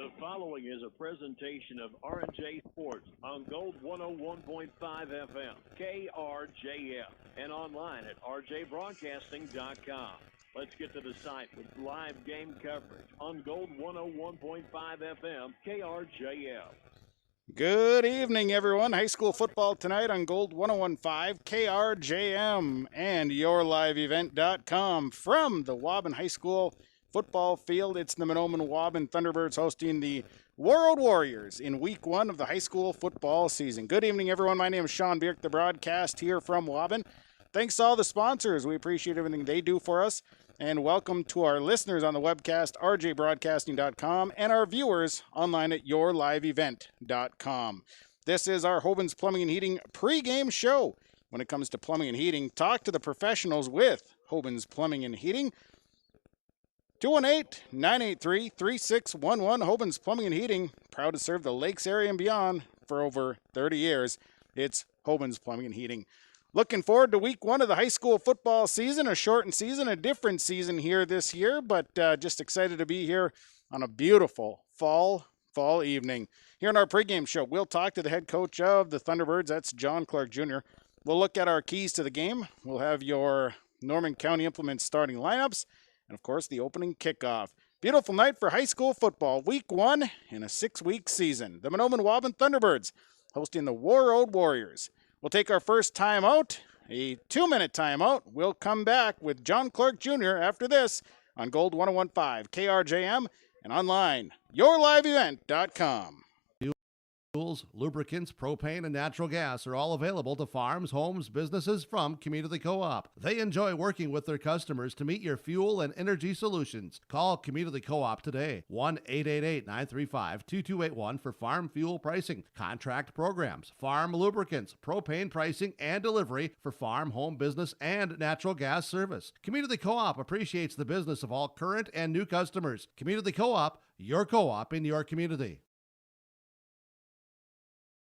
The following is a presentation of R&J Sports on Gold 101.5 FM, KRJF, and online at rjbroadcasting.com. Let's get to the site with live game coverage on Gold 101.5 FM, KRJF. Good evening, everyone. High school football tonight on Gold 101.5, KRJM, and yourliveevent.com from the Waubun High School football field. It's the Mahnomen-Waubun Thunderbirds hosting the Warroad Warriors in week one of the high school football season. Good evening, everyone. My name is Sean Bierk, the broadcast here from Waubun. Thanks to all the sponsors. We appreciate everything they do for us. And welcome to our listeners on the webcast, rjbroadcasting.com, and our viewers online at yourliveevent.com. This is our Hoban's Plumbing and Heating pregame show. When it comes to plumbing and heating, talk to the professionals with Hoban's Plumbing and Heating. 218-983-3611. Hoban's Plumbing and Heating, proud to serve the Lakes area and beyond for over 30 years. It's Hoban's Plumbing and Heating. Looking forward to week one of the high school football season, a shortened season, a different season here this year, but just excited to be here on a beautiful fall evening. Here in our pregame show, we'll talk to the head coach of the Thunderbirds. That's John Clark Jr. We'll look at our keys to the game. We'll have your Norman County Implements starting lineups, and of course, the opening kickoff. Beautiful night for high school football, week one in a 6-week season. The Mahnomen-Waubun Thunderbirds hosting the Warroad Warriors. We'll take our first timeout, a 2-minute timeout. We'll come back with John Clark Jr. after this on Gold 101.5, KRJM, and online, yourliveevent.com. Fuels, lubricants, propane, and natural gas are all available to farms, homes, businesses from Community Co-op. They enjoy working with their customers to meet your fuel and energy solutions. Call Community Co-op today, 1-888-935-2281 for farm fuel pricing, contract programs, farm lubricants, propane pricing, and delivery for farm, home, business, and natural gas service. Community Co-op appreciates the business of all current and new customers. Community Co-op, your co-op in your community.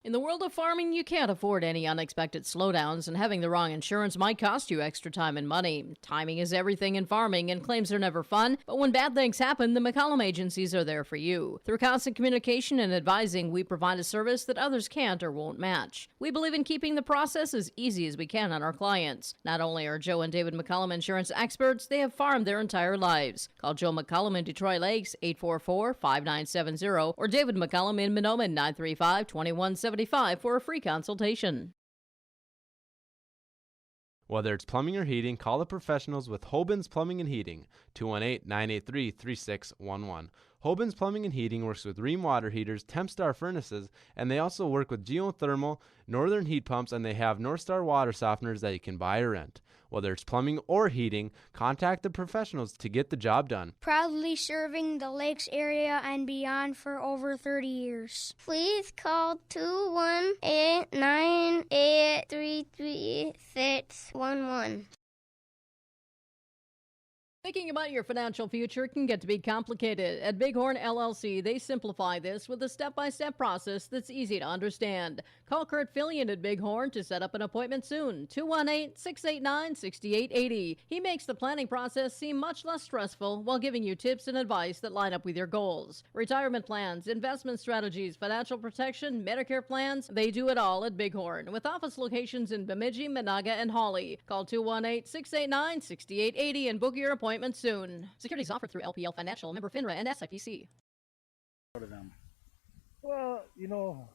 In the world of farming, you can't afford any unexpected slowdowns, and having the wrong insurance might cost you extra time and money. Timing is everything in farming, and claims are never fun, but when bad things happen, the McCollum agencies are there for you. Through constant communication and advising, we provide a service that others can't or won't match. We believe in keeping the process as easy as we can on our clients. Not only are Joe and David McCollum insurance experts, they have farmed their entire lives. Call Joe McCollum in Detroit Lakes, 844-5970, or David McCollum in Mahnomen, 935-2175 for a free consultation. Whether it's plumbing or heating, call the professionals with Hoban's Plumbing and Heating, 218-983-3611. Hoban's Plumbing and Heating works with Rheem water heaters, Tempstar furnaces, and they also work with geothermal, northern heat pumps, and they have Northstar water softeners that you can buy or rent. Whether it's plumbing or heating, contact the professionals to get the job done. Proudly serving the Lakes area and beyond for over 30 years. Please call 218-983-3611. Thinking about your financial future can get to be complicated. At Bighorn LLC, they simplify this with a step-by-step process that's easy to understand. Call Kurt Fillion at Bighorn to set up an appointment soon. 218-689-6880. He makes the planning process seem much less stressful while giving you tips and advice that line up with your goals. Retirement plans, investment strategies, financial protection, Medicare plans, they do it all at Bighorn. With office locations in Bemidji, Monaga, and Hawley. Call 218-689-6880 and book your appointment soon. Securities offered through LPL Financial, member FINRA and SIPC. Well, you know,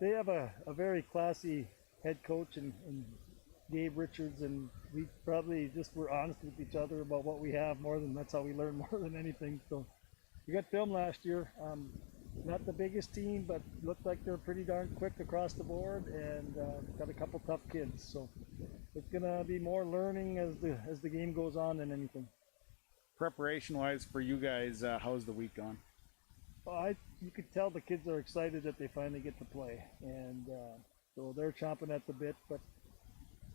they have a very classy head coach and Gabe Richards, and we probably just were honest with each other about what we have that's how we learn more than anything. So we got film last year. Not the biggest team, but looked like they're pretty darn quick across the board, and got a couple tough kids. So it's gonna be more learning as the game goes on than anything. Preparation-wise for you guys, how's the week gone? Well, you could tell the kids are excited that they finally get to play, and so they're chomping at the bit. But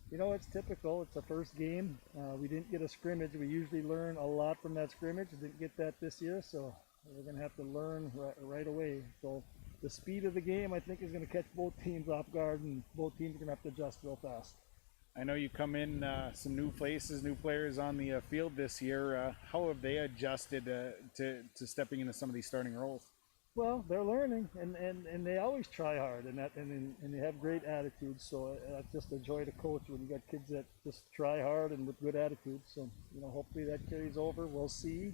you know, it's typical. It's a first game. We didn't get a scrimmage. We usually learn a lot from that scrimmage. Didn't get that this year, so we're going to have to learn right away. So the speed of the game, I think, is going to catch both teams off guard, and both teams are going to have to adjust real fast. I know you come in some new faces, new players on the field this year. How have they adjusted to stepping into some of these starting roles? Well, they're learning, and they always try hard, and they have great attitudes. So that's just a joy to coach when you got kids that just try hard and with good attitudes. So hopefully that carries over. We'll see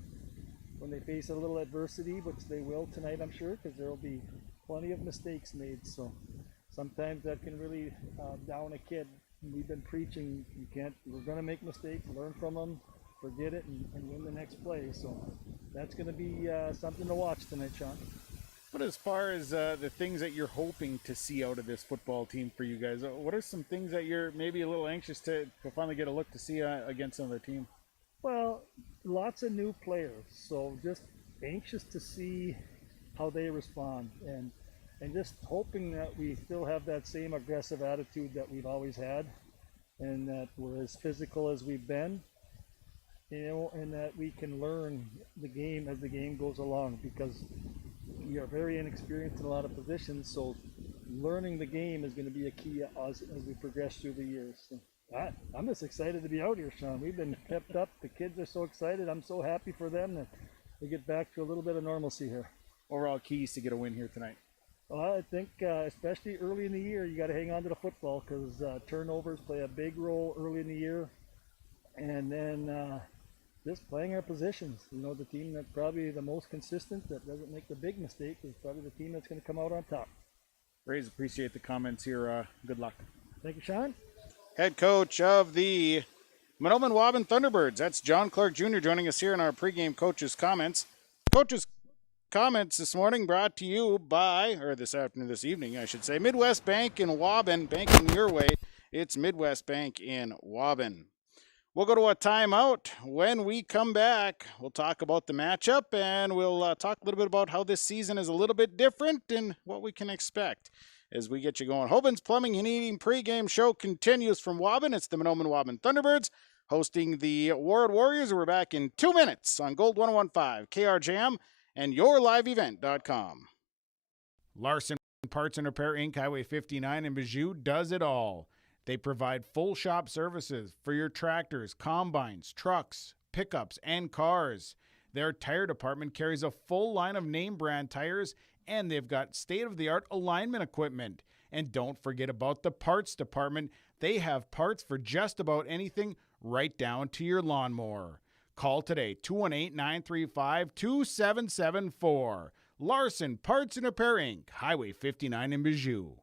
when they face a little adversity, which they will tonight, I'm sure, because there will be plenty of mistakes made. So sometimes that can really down a kid. We've been preaching, we're going to make mistakes, learn from them, forget it, and win the next play. So that's going to be something to watch tonight, Sean. But as far as the things that you're hoping to see out of this football team for you guys, what are some things that you're maybe a little anxious to finally get a look to see against another team? Well, lots of new players, so just anxious to see how they respond, and just hoping that we still have that same aggressive attitude that we've always had, and that we're as physical as we've been, and that we can learn the game as the game goes along, because we are very inexperienced in a lot of positions, so learning the game is going to be a key as we progress through the years. So I'm just excited to be out here, Sean. We've been kept up. The kids are so excited. I'm so happy for them that they get back to a little bit of normalcy here. Overall keys to get a win here tonight? Well, I think especially early in the year, you got to hang on to the football, because turnovers play a big role early in the year, and then just playing our positions. The team that's probably the most consistent, that doesn't make the big mistake, is probably the team that's going to come out on top. Rays, appreciate the comments here. Good luck. Thank you, Sean. Head coach of the Mahnomen-Waubun Thunderbirds. That's John Clark Jr. joining us here in our pregame coaches' comments. Coaches' comments this morning brought to you by, or this evening, I should say, Midwest Bank in Waubun. Banking your way, it's Midwest Bank in Waubun. We'll go to a timeout. When we come back, we'll talk about the matchup, and we'll talk a little bit about how this season is a little bit different and what we can expect as we get you going. Hoban's Plumbing and Heating pregame show continues from Waubun. It's the Mahnomen-Waubun Thunderbirds hosting the Warroad Warriors. We're back in 2 minutes on Gold 101.5, KRJM, and yourliveevent.com. Larson Parts and Repair Inc., Highway 59 in Bijou does it all. They provide full shop services for your tractors, combines, trucks, pickups, and cars. Their tire department carries a full line of name brand tires, and they've got state-of-the-art alignment equipment. And don't forget about the parts department. They have parts for just about anything, right down to your lawnmower. Call today, 218-935-2774. Larson Parts and Repair Inc., Highway 59 in Bijou.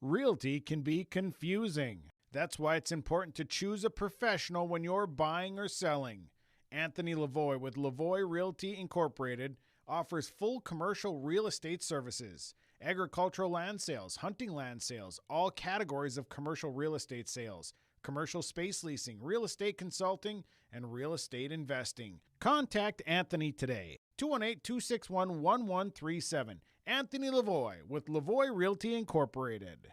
Realty can be confusing. That's why it's important to choose a professional when you're buying or selling. Anthony Lavoie with Lavoie Realty Incorporated offers full commercial real estate services, agricultural land sales, hunting land sales, all categories of commercial real estate sales, commercial space leasing, real estate consulting, and real estate investing. Contact Anthony today, 218-261-1137. Anthony Lavoie with Lavoie Realty Incorporated.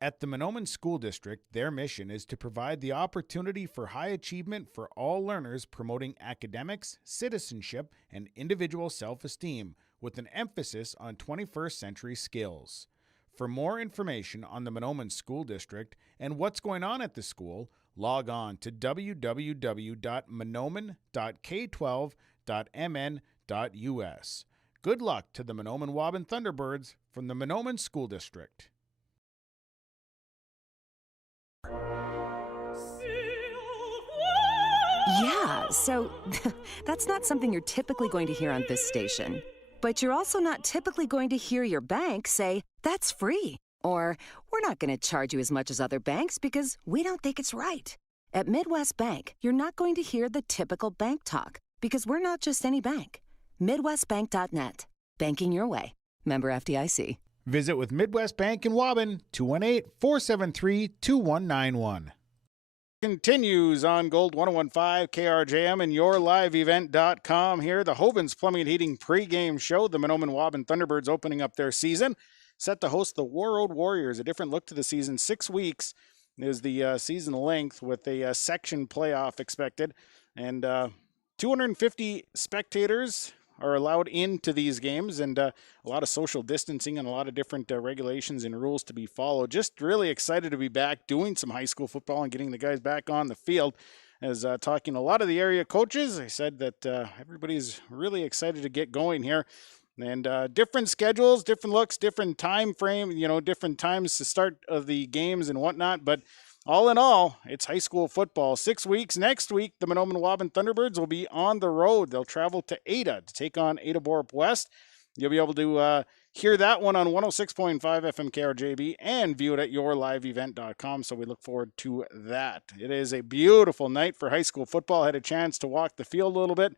At the Mahnomen School District, their mission is to provide the opportunity for high achievement for all learners, promoting academics, citizenship, and individual self-esteem, with an emphasis on 21st century skills. For more information on the Mahnomen School District and what's going on at the school, log on to www.mahnomen.k12.mn.us. Good luck to the Mahnomen-Waubun Thunderbirds from the Mahnomen School District. Yeah, so that's not something you're typically going to hear on this station. But you're also not typically going to hear your bank say, "That's free," or "We're not going to charge you as much as other banks because we don't think it's right." At Midwest Bank, you're not going to hear the typical bank talk because we're not just any bank. MidwestBank.net. Banking your way. Member FDIC. Visit with Midwest Bank in Waubun, 218-473-2191. Continues on Gold 101.5 KRJM and yourliveevent.com here. The Hoban's Plumbing and Heating pregame show. The Mahnomen-Waubun Thunderbirds opening up their season, set to host the Warroad Warriors. A different look to the season. 6 weeks is the season length with a section playoff expected. And 250 spectators are allowed into these games, and a lot of social distancing and a lot of different regulations and rules to be followed. Just really excited to be back doing some high school football and getting the guys back on the field. as talking to a lot of the area coaches. They said that everybody's really excited to get going here. And different schedules, different looks, different time frame, different times to start of the games and whatnot. But all in all, it's high school football. 6 weeks. Next week, the Mahnomen-Waubun Thunderbirds will be on the road. They'll travel to Ada to take on Ada Borup West. You'll be able to hear that one on 106.5 FM KRJB and view it at yourliveevent.com. So we look forward to that. It is a beautiful night for high school football. I had a chance to walk the field a little bit.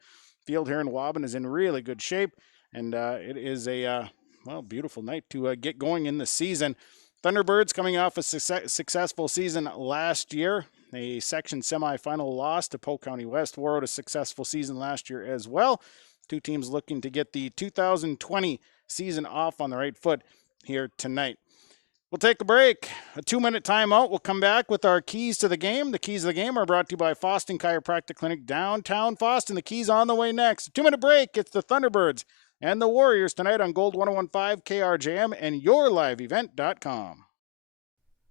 Field here in Waubun is in really good shape. And it is a, beautiful night to get going in the season. Thunderbirds coming off a successful season last year. A section semifinal loss to Polk County West. Warroad a successful season last year as well. Two teams looking to get the 2020 season off on the right foot here tonight. We'll take a break, a 2-minute timeout. We'll come back with our keys to the game. The keys of the game are brought to you by Foston Chiropractic Clinic, downtown Foston. The keys on the way next. 2-minute break. It's the Thunderbirds and the Warriors tonight on Gold 101.5 KRJM and yourliveevent.com.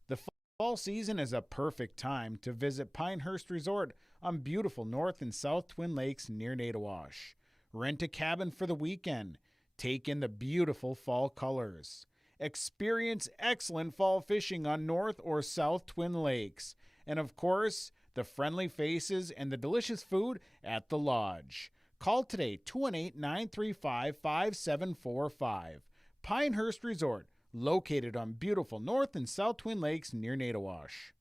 The fall season is a perfect time to visit Pinehurst Resort on beautiful North and South Twin Lakes near Nadawash. Rent a cabin for the weekend. Take in the beautiful fall colors. Experience excellent fall fishing on North or South Twin Lakes. And of course, the friendly faces and the delicious food at the lodge. Call today, 218-935-5745. Pinehurst Resort, located on beautiful North and South Twin Lakes near Nadawash.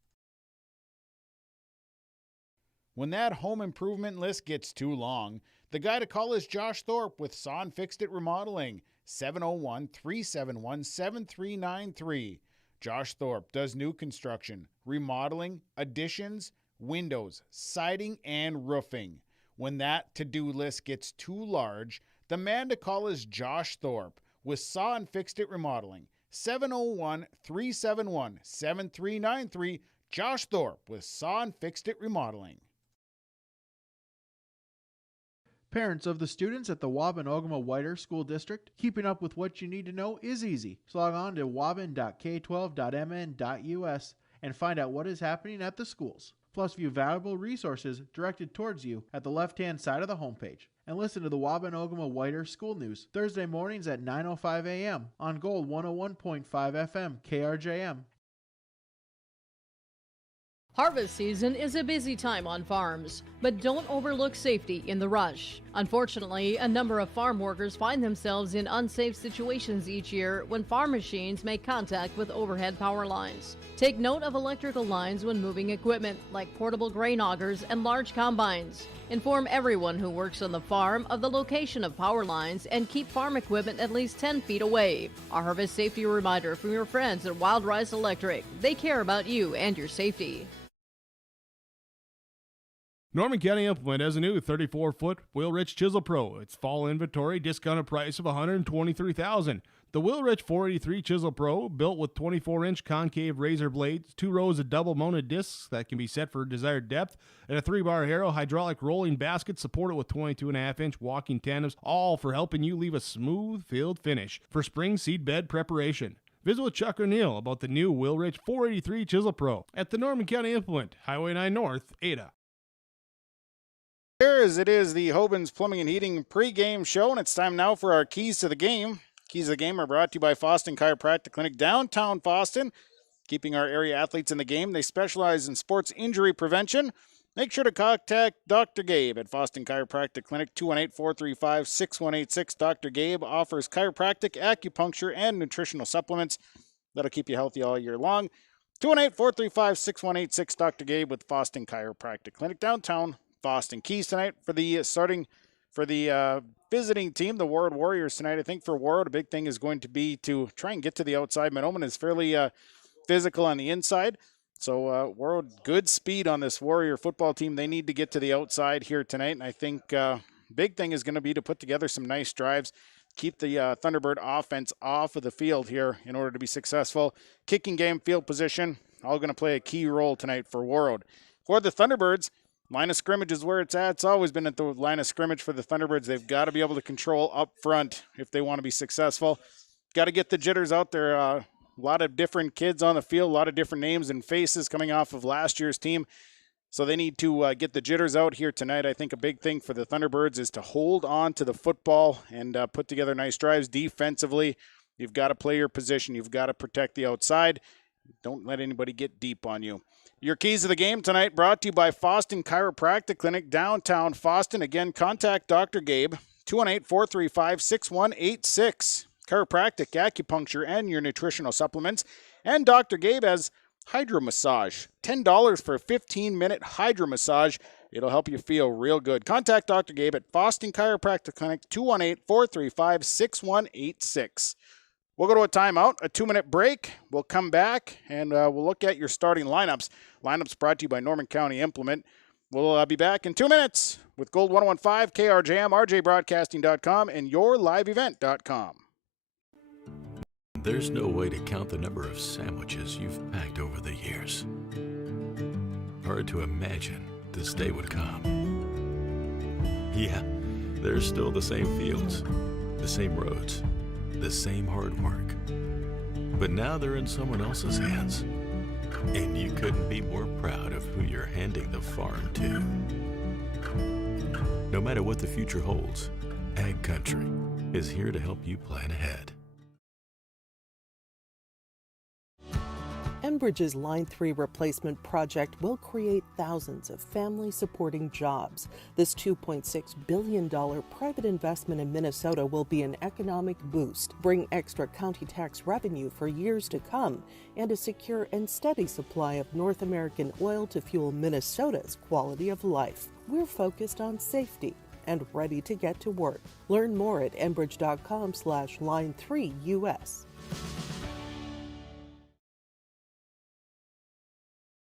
When that home improvement list gets too long, the guy to call is Josh Thorpe with Son Fixed It Remodeling, 701-371-7393. Josh Thorpe does new construction, remodeling, additions, windows, siding, and roofing. When that to-do list gets too large, the man to call is Josh Thorpe with Son Fixed It Remodeling, 701-371-7393. Josh Thorpe with Son Fixed It Remodeling. Parents of the students at the Waubun-Ogama-Whiter School District, keeping up with what you need to know is easy. So log on to waubun.k12.mn.us and find out what is happening at the schools. Plus view valuable resources directed towards you at the left-hand side of the homepage. And listen to the Waubun-Ogama-Whiter School News Thursday mornings at 9:05 a.m. on Gold 101.5 FM KRJM. Harvest season is a busy time on farms, but don't overlook safety in the rush. Unfortunately, a number of farm workers find themselves in unsafe situations each year when farm machines make contact with overhead power lines. Take note of electrical lines when moving equipment, like portable grain augers and large combines. Inform everyone who works on the farm of the location of power lines and keep farm equipment at least 10 feet away. A harvest safety reminder from your friends at Wild Rice Electric. They care about you and your safety. Norman County Implement has a new 34-foot Will-Rich Chisel Pro. Its fall inventory discounted price of $123,000. The Will-Rich 483 Chisel Pro, built with 24-inch concave razor blades, 2 rows of double-mounted discs that can be set for desired depth, and a 3-bar Harrow hydraulic rolling basket supported with 22.5-inch walking tandems, all for helping you leave a smooth field finish for spring seed bed preparation. Visit with Chuck O'Neill about the new Will-Rich 483 Chisel Pro at the Norman County Implement, Highway 9 North, Ada. Here as it is the Hoban's Plumbing and Heating pregame show, and it's time now for our keys to the game. Keys to the game are brought to you by Foston Chiropractic Clinic, downtown Foston, keeping our area athletes in the game. They specialize in sports injury prevention. Make sure to contact Dr. Gabe at Foston Chiropractic Clinic, 218-435-6186. Dr. Gabe offers chiropractic, acupuncture, and nutritional supplements that'll keep you healthy all year long. 218-435-6186. Dr. Gabe with Foston Chiropractic Clinic, downtown Foston. Keys tonight for the visiting team, the Warroad Warriors tonight. I think for Warroad, a big thing is going to be to try and get to the outside. Mahnomen is fairly physical on the inside. So Warroad, good speed on this Warrior football team. They need to get to the outside here tonight. And I think big thing is going to be to put together some nice drives, keep the Thunderbird offense off of the field here in order to be successful. Kicking game, field position, all going to play a key role tonight for Warroad. For the Thunderbirds, line of scrimmage is where it's at. It's always been at the line of scrimmage for the Thunderbirds. They've got to be able to control up front if they want to be successful. Got to get the jitters out there. A lot of different kids on the field, a lot of different names and faces coming off of last year's team. So they need to get the jitters out here tonight. I think a big thing for the Thunderbirds is to hold on to the football and put together nice drives defensively. You've got to play your position. You've got to protect the outside. Don't let anybody get deep on you. Your keys to the game tonight brought to you by Foston Chiropractic Clinic, downtown Foston. Again, contact Dr. Gabe, 218-435-6186. Chiropractic, acupuncture, and your nutritional supplements. And Dr. Gabe has hydro massage. $10 for a 15-minute hydro massage. It'll help you feel real good. Contact Dr. Gabe at Foston Chiropractic Clinic, 218-435-6186. We'll go to a timeout, a 2-minute break. We'll come back, and we'll look at your starting lineups. Lineups brought to you by Norman County Implement. We'll be back in 2 minutes with Gold 1015, KRJM, RJBroadcasting.com, and YourLiveEvent.com. There's no way to count the number of sandwiches you've packed over the years. Hard to imagine this day would come. Yeah, there's still the same fields, the same roads, the same hard work. But now they're in someone else's hands. And you couldn't be more proud of who you're handing the farm to. No matter what the future holds, Ag Country is here to help you plan ahead. Enbridge's Line 3 replacement project will create thousands of family-supporting jobs. This $2.6 billion private investment in Minnesota will be an economic boost, bring extra county tax revenue for years to come, and a secure and steady supply of North American oil to fuel Minnesota's quality of life. We're focused on safety and ready to get to work. Learn more at enbridge.com/line3US.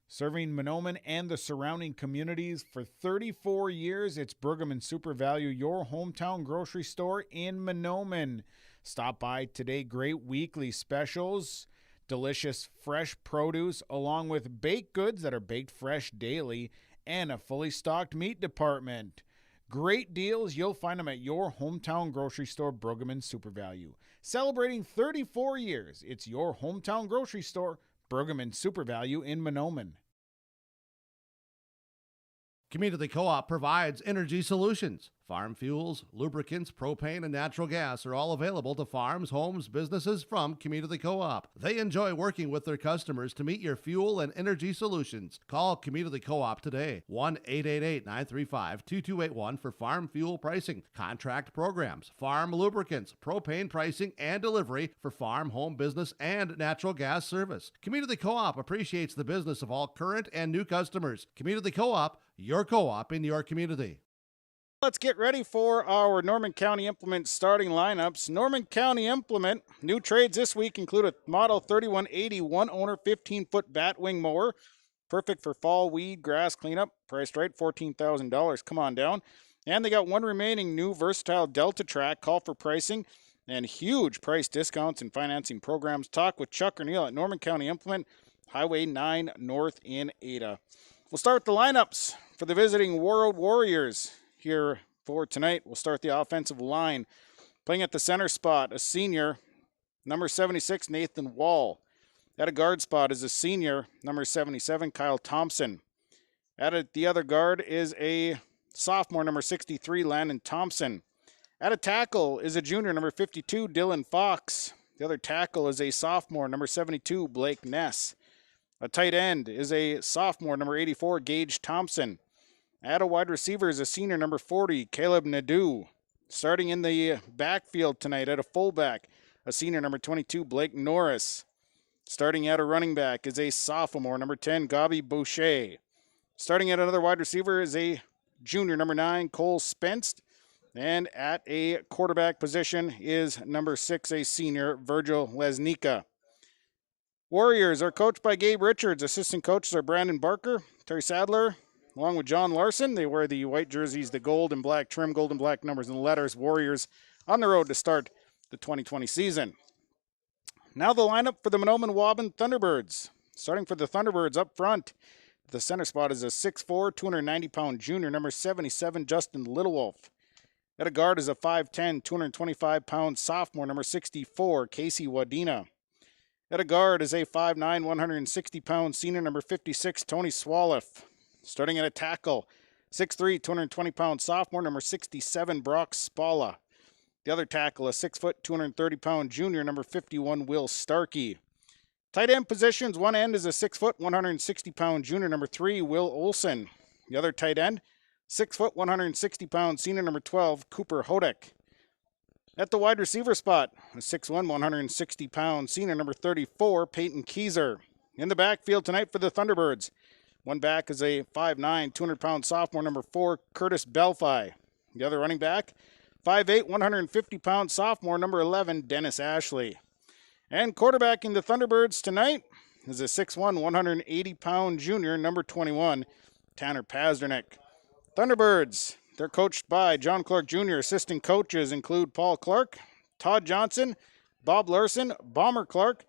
Serving Mahnomen and the surrounding communities for 34 years, it's Pregame Super Value, your hometown grocery store in Mahnomen. Stop by today. Great weekly specials, delicious fresh produce, along with baked goods that are baked fresh daily, and a fully stocked meat department. Great deals. You'll find them at your hometown grocery store, Pregame Super Value. Celebrating 34 years, it's your hometown grocery store, Pregame Super Value in Mahnomen. Community Co-op provides energy solutions. Farm fuels, lubricants, propane, and natural gas are all available to farms, homes, businesses from Community Co-op. They enjoy working with their customers to meet your fuel and energy solutions. Call Community Co-op today, 1-888-935-2281 for farm fuel pricing, contract programs, farm lubricants, propane pricing, and delivery for farm, home, business, and natural gas service. Community Co-op appreciates the business of all current and new customers. Community Co-op, your co-op in your community. Let's get ready for our Norman County Implement starting lineups. Norman County Implement, new trades this week include a Model 3180 one-owner 15-foot batwing mower. Perfect for fall weed, grass cleanup. Priced right, $14,000. Come on down. And they got one remaining new versatile Delta Track. Call for pricing and huge price discounts and financing programs. Talk with Chuck or Neil at Norman County Implement, Highway 9 North in Ada. We'll start with the lineups for the visiting Warroad Warriors. Here for tonight, we'll start the offensive line. Playing at the center spot, a senior, number 76, Nathan Wall. At a guard spot is a senior, number 77, Kyle Thompson. At the other guard is a sophomore, number 63, Landon Thompson. At a tackle is a junior, number 52, Dylan Fox. The other tackle is a sophomore, number 72, Blake Ness. A tight end is a sophomore, number 84, Gage Thompson. At a wide receiver is a senior, number 40, Caleb Nadeau. Starting in the backfield tonight at a fullback, a senior, number 22, Blake Norris. Starting at a running back is a sophomore, number 10, Gabi Boucher. Starting at another wide receiver is a junior, number 9, Cole Spence. And at a quarterback position is number 6, a senior, Virgil Lesnica. Warriors are coached by Gabe Richards. Assistant coaches are Brandon Barker, Terry Sadler, along with John Larson. They wear the white jerseys, the gold and black trim, gold and black numbers and letters. Warriors on the road to start the 2020 season. Now the lineup for the Mahnomen-Waubun Thunderbirds. Starting for the Thunderbirds up front, the center spot is a 6'4", 290-pound junior, number 77, Justin Littlewolf. At a guard is a 5'10", 225-pound sophomore, number 64, Casey Wadena. At a guard is a 5'9", 160-pound senior, number 56, Tony Swalliff. Starting at a tackle, 6'3", 220-pound sophomore, number 67, Brock Spala. The other tackle, a 6', 230-pound junior, number 51, Will Starkey. Tight end positions, one end is a 6', 160-pound junior, number 3, Will Olson. The other tight end, 6', 160-pound senior, number 12, Cooper Hodek. At the wide receiver spot, a 6'1", 160-pound senior, number 34, Peyton Keyser. In the backfield tonight for the Thunderbirds, one back is a 5'9", 200-pound sophomore, number 4, Curtis Belfi. The other running back, 5'8", 150-pound sophomore, number 11, Dennis Ashley. And quarterbacking the Thunderbirds tonight is a 6'1", 180-pound junior, number 21, Tanner Pazdernick. Thunderbirds, they're coached by John Clark Jr. Assistant coaches include Paul Clark, Todd Johnson, Bob Larson, Bomber Clark,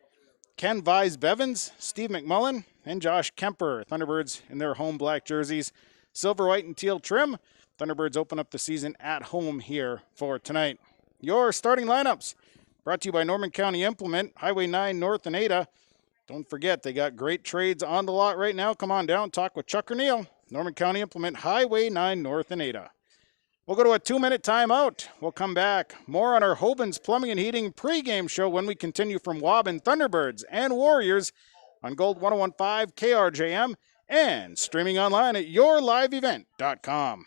Ken Vise Bevins, Steve McMullen, and Josh Kemper. Thunderbirds in their home black jerseys, silver, white, and teal trim. Thunderbirds open up the season at home here for tonight. Your starting lineups brought to you by Norman County Implement, Highway 9 North and Ada. Don't forget, they got great trades on the lot right now. Come on down, talk with Chuck or Neil. Norman County Implement, Highway 9 North and Ada. We'll go to a 2-minute timeout. We'll come back. More on our Hoban's Plumbing and Heating pregame show when we continue from Waubun Thunderbirds and Warriors on Gold 101.5 KRJM and streaming online at yourliveevent.com.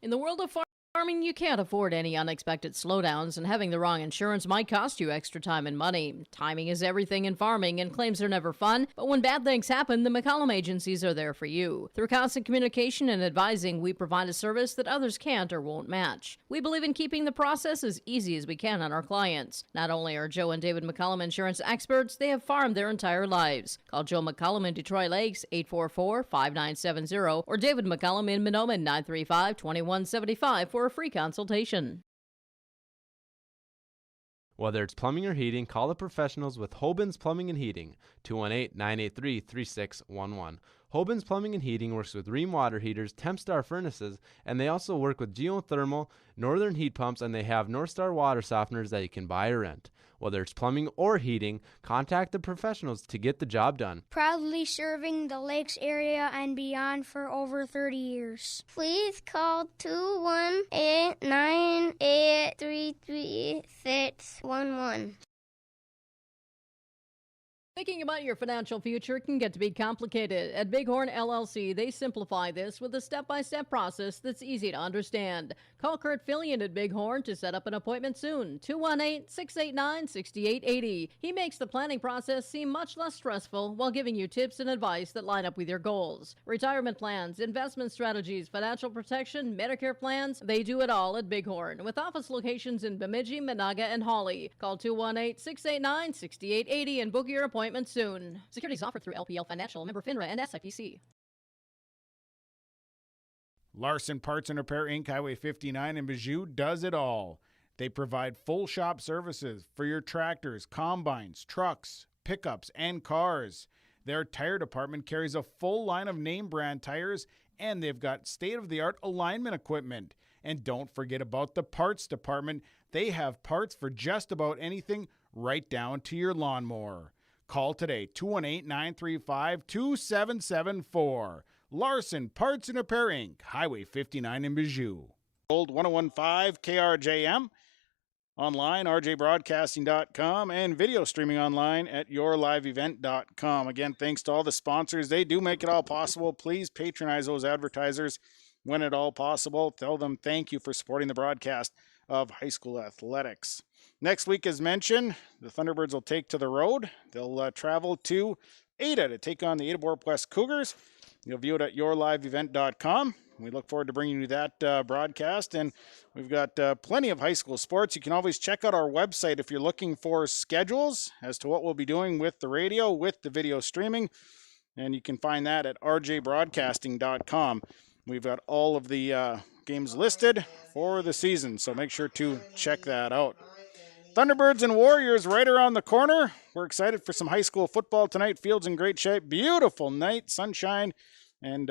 In the world of farming, you can't afford any unexpected slowdowns, and having the wrong insurance might cost you extra time and money. Timing is everything in farming, and claims are never fun, but when bad things happen, the McCollum agencies are there for you. Through constant communication and advising, we provide a service that others can't or won't match. We believe in keeping the process as easy as we can on our clients. Not only are Joe and David McCollum insurance experts, they have farmed their entire lives. Call Joe McCollum in Detroit Lakes, 844-5970, or David McCollum in Mahnomen, 935-2175 for a free consultation. Whether it's plumbing or heating, call the professionals with Hoban's Plumbing and Heating, 218-983-3611. Hoban's Plumbing and Heating works with Rheem water heaters, Tempstar furnaces, and they also work with geothermal, northern heat pumps, and they have Northstar water softeners that you can buy or rent. Whether it's plumbing or heating, contact the professionals to get the job done. Proudly serving the Lakes area and beyond for over 30 years. Please call 218-983-3611. Thinking about your financial future can get to be complicated. At Bighorn LLC, they simplify this with a step-by-step process that's easy to understand. Call Kurt Fillion at Bighorn to set up an appointment soon. 218-689-6880. He makes the planning process seem much less stressful while giving you tips and advice that line up with your goals. Retirement plans, investment strategies, financial protection, Medicare plans, they do it all at Bighorn. With office locations in Bemidji, Monaga, and Hawley. Call 218-689-6880 and book your appointment soon. Securities offered through LPL Financial, member FINRA and SIPC. Larson Parts and Repair Inc., Highway 59 in Bijou does it all. They provide full shop services for your tractors, combines, trucks, pickups, and cars. Their tire department carries a full line of name brand tires, and they've got state-of-the-art alignment equipment. And don't forget about the parts department. They have parts for just about anything, right down to your lawnmower. Call today, 218-935-2774. Larson Parts and Repair Inc., Highway 59 in Bijou. Gold 101.5 KRJM, online, rjbroadcasting.com, and video streaming online at yourliveevent.com. Again, thanks to all the sponsors. They do make it all possible. Please patronize those advertisers when at all possible. Tell them thank you for supporting the broadcast of high school athletics. Next week, as mentioned, the Thunderbirds will take to the road. They'll travel to Ada to take on the Ada Borp West Cougars. You'll view it at yourliveevent.com. We look forward to bringing you that broadcast, and we've got plenty of high school sports. You can always check out our website if you're looking for schedules as to what we'll be doing with the radio, with the video streaming, and you can find that at rjbroadcasting.com. We've got all of the games listed for the season, so make sure to check that out. Thunderbirds and Warriors right around the corner. We're excited for some high school football tonight. Field's in great shape. Beautiful night, sunshine, and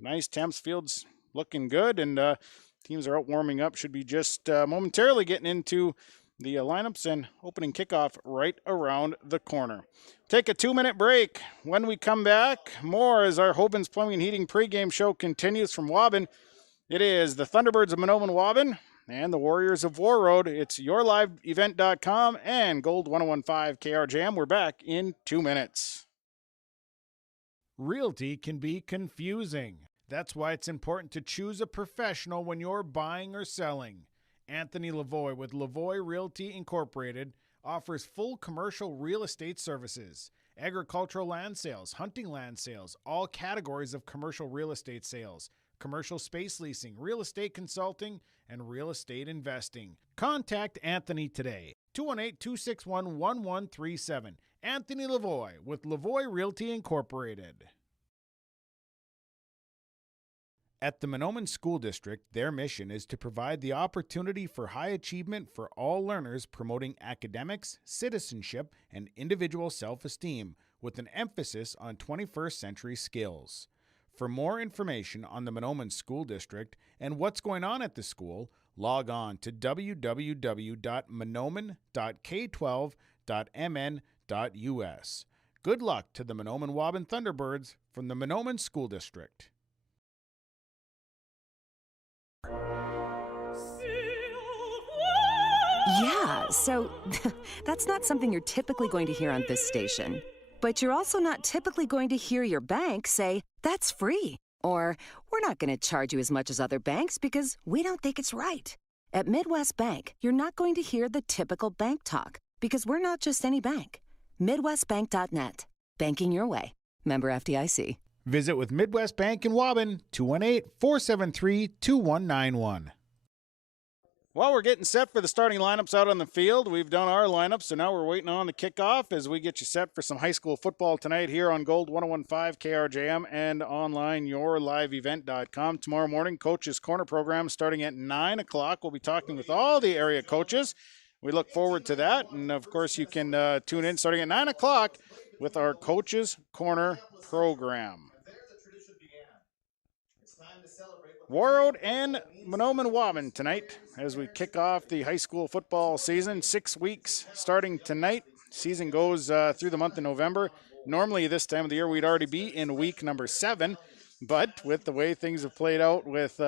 nice temps. Field's looking good, and teams are out warming up. Should be just momentarily getting into the lineups and opening kickoff right around the corner. Take a 2-minute break. When we come back, more as our Hoban's Plumbing and Heating pregame show continues from Waubun. It is the Thunderbirds of Mahnomen-Waubun and the Warriors of Warroad. It's yourliveevent.com and Gold 1015 KRJM. We're back in 2 minutes. Realty can be confusing. That's why it's important to choose a professional when you're buying or selling. Anthony Lavoie with Lavoie Realty Incorporated offers full commercial real estate services, agricultural land sales, hunting land sales, all categories of commercial real estate sales, commercial space leasing, real estate consulting, and real estate investing. Contact Anthony today, 218-261-1137. Anthony Lavoie with Lavoie Realty Incorporated. At the Mahnomen School District, their mission is to provide the opportunity for high achievement for all learners, promoting academics, citizenship, and individual self-esteem, with an emphasis on 21st century skills. For more information on the Mahnomen School District and what's going on at the school, log on to www.mahnomen.k12.mn.us. Good luck to the Mahnomen-Waubun Thunderbirds from the Mahnomen School District. Yeah, so that's not something you're typically going to hear on this station. But you're also not typically going to hear your bank say, that's free. Or, we're not going to charge you as much as other banks because we don't think it's right. At Midwest Bank, you're not going to hear the typical bank talk because we're not just any bank. MidwestBank.net. Banking your way. Member FDIC. Visit with Midwest Bank in Waubun, 218-473-2191. While we're getting set for the starting lineups out on the field, we've done our lineups, so now we're waiting on the kickoff as we get you set for some high school football tonight here on Gold 1015 KRJM and online yourliveevent.com. Tomorrow morning, Coach's Corner program starting at 9 o'clock. We'll be talking with all the area coaches. We look forward to that, and of course you can tune in starting at 9 o'clock with our Coach's Corner program. Warroad and Mahnomen-Waubun tonight as we kick off the high school football season. 6 weeks starting tonight. Season goes through the month of November. Normally this time of the year we'd already be in week number 7, but with the way things have played out with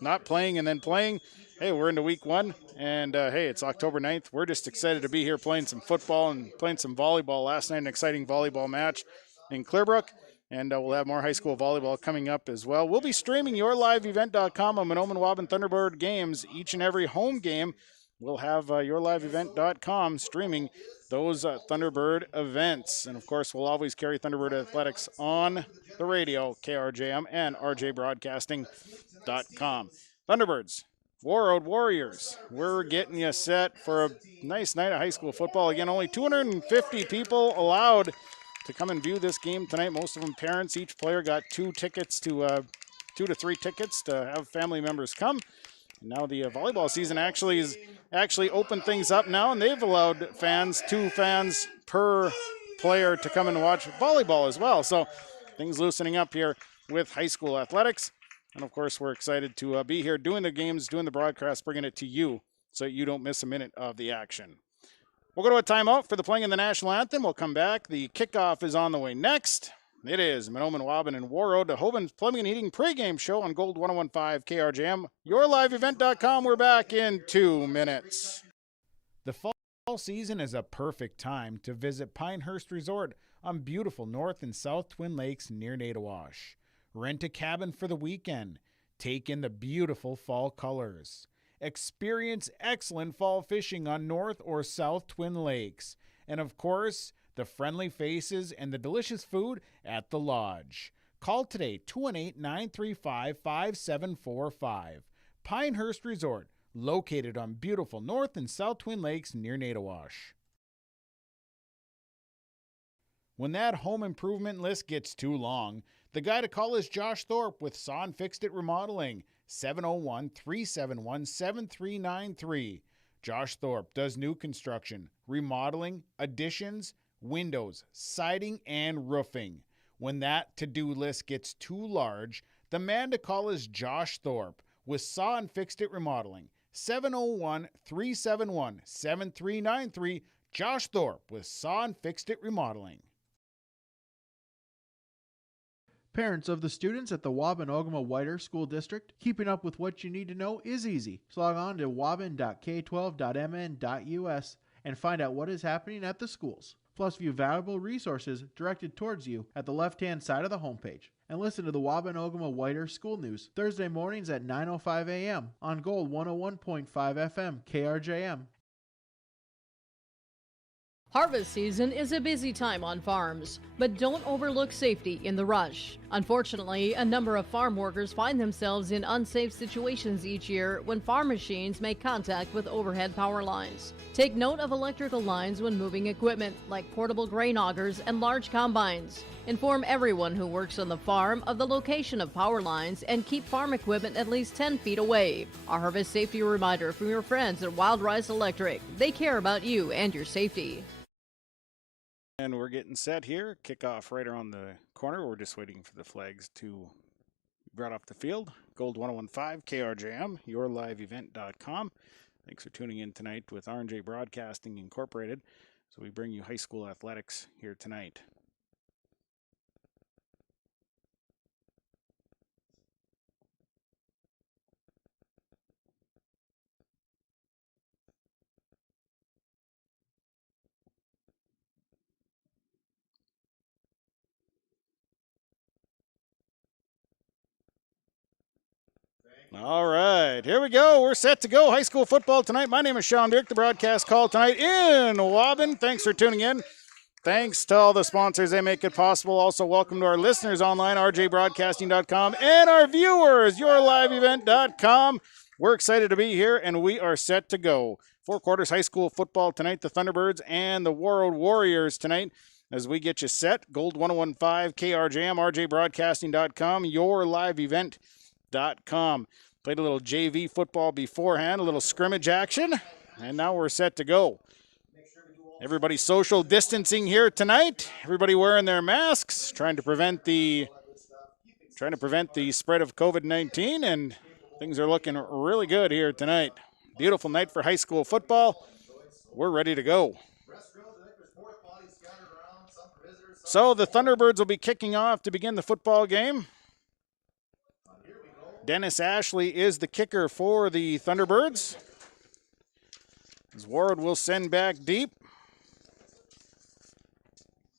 not playing and then playing, hey, we're into week 1, and hey, it's October 9th. We're just excited to be here playing some football and playing some volleyball. Last night, an exciting volleyball match in Clearbrook. And we'll have more high school volleyball coming up as well. We'll be streaming yourliveevent.com on Mahnomen-Waubun Thunderbird games. Each and every home game, we'll have yourliveevent.com streaming those Thunderbird events. And, of course, we'll always carry Thunderbird Athletics on the radio, KRJM, and rjbroadcasting.com. Thunderbirds, Warroad Warriors, we're getting you set for a nice night of high school football. Again, only 250 people allowed to come and view this game tonight. Most of them parents. Each player got 2 to 3 tickets to have family members come. And now the volleyball season actually opened things up now, and they've allowed 2 fans per player to come and watch volleyball as well. So things loosening up here with high school athletics. And of course, we're excited to be here doing the games, doing the broadcast, bringing it to you so you don't miss a minute of the action. We'll go to a timeout for the playing of the national anthem. We'll come back. The kickoff is on the way next. It is Mahnomen-Waubun and Warroad, the Hoban's Plumbing and Heating pregame show on Gold 1015 KRJM. Yourliveevent.com. We're back in 2 minutes. The fall season is a perfect time to visit Pinehurst Resort on beautiful North and South Twin Lakes near Nadawash. Rent a cabin for the weekend. Take in the beautiful fall colors. Experience excellent fall fishing on North or South Twin Lakes. And of course, the friendly faces and the delicious food at the lodge. Call today, 218-935-5745. Pinehurst Resort, located on beautiful North and South Twin Lakes near Nadawash. When that home improvement list gets too long, the guy to call is Josh Thorpe with Son Fixed It Remodeling. 701-371-7393. Josh Thorpe does new construction, remodeling, additions, windows, siding, and roofing. When that to-do list gets too large, the man to call is Josh Thorpe with Son Fixed It Remodeling. 701-371-7393. Josh Thorpe with Saw and Fixed It Remodeling. Parents of the students at the Mahnomen-Waubun School District, keeping up with what you need to know is easy. So log on to waubun.k12.mn.us and find out what is happening at the schools. Plus, view valuable resources directed towards you at the left-hand side of the homepage. And listen to the Mahnomen-Waubun School News Thursday mornings at 9:05 a.m. on Gold 101.5 FM KRJM. Harvest season is a busy time on farms, but don't overlook safety in the rush. Unfortunately, a number of farm workers find themselves in unsafe situations each year when farm machines make contact with overhead power lines. Take note of electrical lines when moving equipment, like portable grain augers and large combines. Inform everyone who works on the farm of the location of power lines and keep farm equipment at least 10 feet away. A harvest safety reminder from your friends at Wild Rice Electric. They care about you and your safety. And we're getting set here. Kickoff right around the corner. We're just waiting for the flags to be brought off the field. Gold 101.5 KRJM, yourliveevent.com. Thanks for tuning in tonight with R&J Broadcasting Incorporated. So we bring you high school athletics here tonight. All right, here we go. We're set to go. High school football tonight. My name is Sean Dirk, the broadcast call tonight in Waubun. Thanks for tuning in. Thanks to all the sponsors. They make it possible. Also, welcome to our listeners online, rjbroadcasting.com, and our viewers, yourliveevent.com. We're excited to be here, and we are set to go. 4 quarters high school football tonight. The Thunderbirds and the Warroad Warriors tonight. As we get you set, Gold 101.5 KRJM, rjbroadcasting.com, yourliveevent.com. Played a little JV football beforehand, a little scrimmage action, and now we're set to go. Everybody social distancing here tonight. Everybody wearing their masks, trying to prevent the spread of COVID-19, and things are looking really good here tonight. Beautiful night for high school football. We're ready to go. So the Thunderbirds will be kicking off to begin the football game. Dennis Ashley is the kicker for the Thunderbirds. As Warroad will send back deep.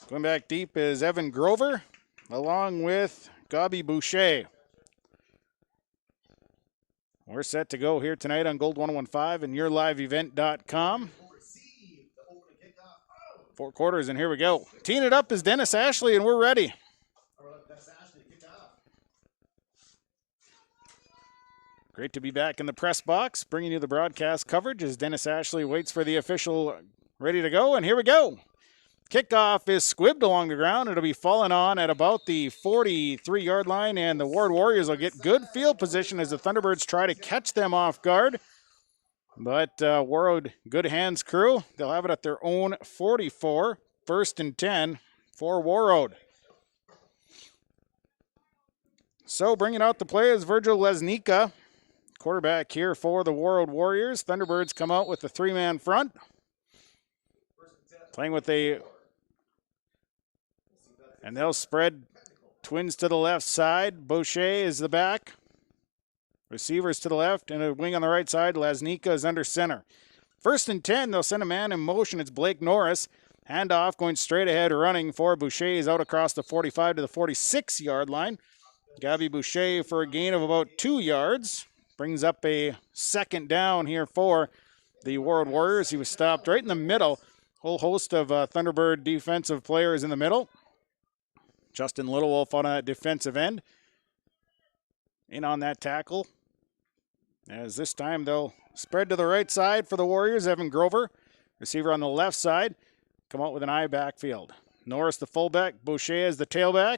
Going back deep is Evan Grover, along with Gabi Boucher. We're set to go here tonight on Gold 101.5 and yourliveevent.com. 4 quarters, and here we go. Teeing it up is Dennis Ashley, and we're ready. Great to be back in the press box, bringing you the broadcast coverage as Dennis Ashley waits for the official ready to go, and here we go. Kickoff is squibbed along the ground. It'll be falling on at about the 43-yard line, and the Warroad Warriors will get good field position as the Thunderbirds try to catch them off guard. But Warroad, good hands crew. They'll have it at their own 44, 1st and 10 for Warroad. So bringing out the play is Virgil Lesnica, quarterback here for the Warroad Warriors. Thunderbirds come out with a 3-man front. Playing with and they'll spread twins to the left side. Boucher is the back. Receivers to the left and a wing on the right side. Lesnica is under center. 1st and 10, they'll send a man in motion. It's Blake Norris. Handoff going straight ahead running for Boucher is out across the 45 to the 46-yard line. Gabi Boucher for a gain of about 2 yards. Brings up a 2nd down here for the Warroad Warriors. He was stopped right in the middle. Whole host of Thunderbird defensive players in the middle. Justin Littlewolf on that defensive end. In on that tackle. As this time they'll spread to the right side for the Warriors. Evan Grover, receiver on the left side. Come out with an eye backfield. Norris the fullback. Boucher as the tailback.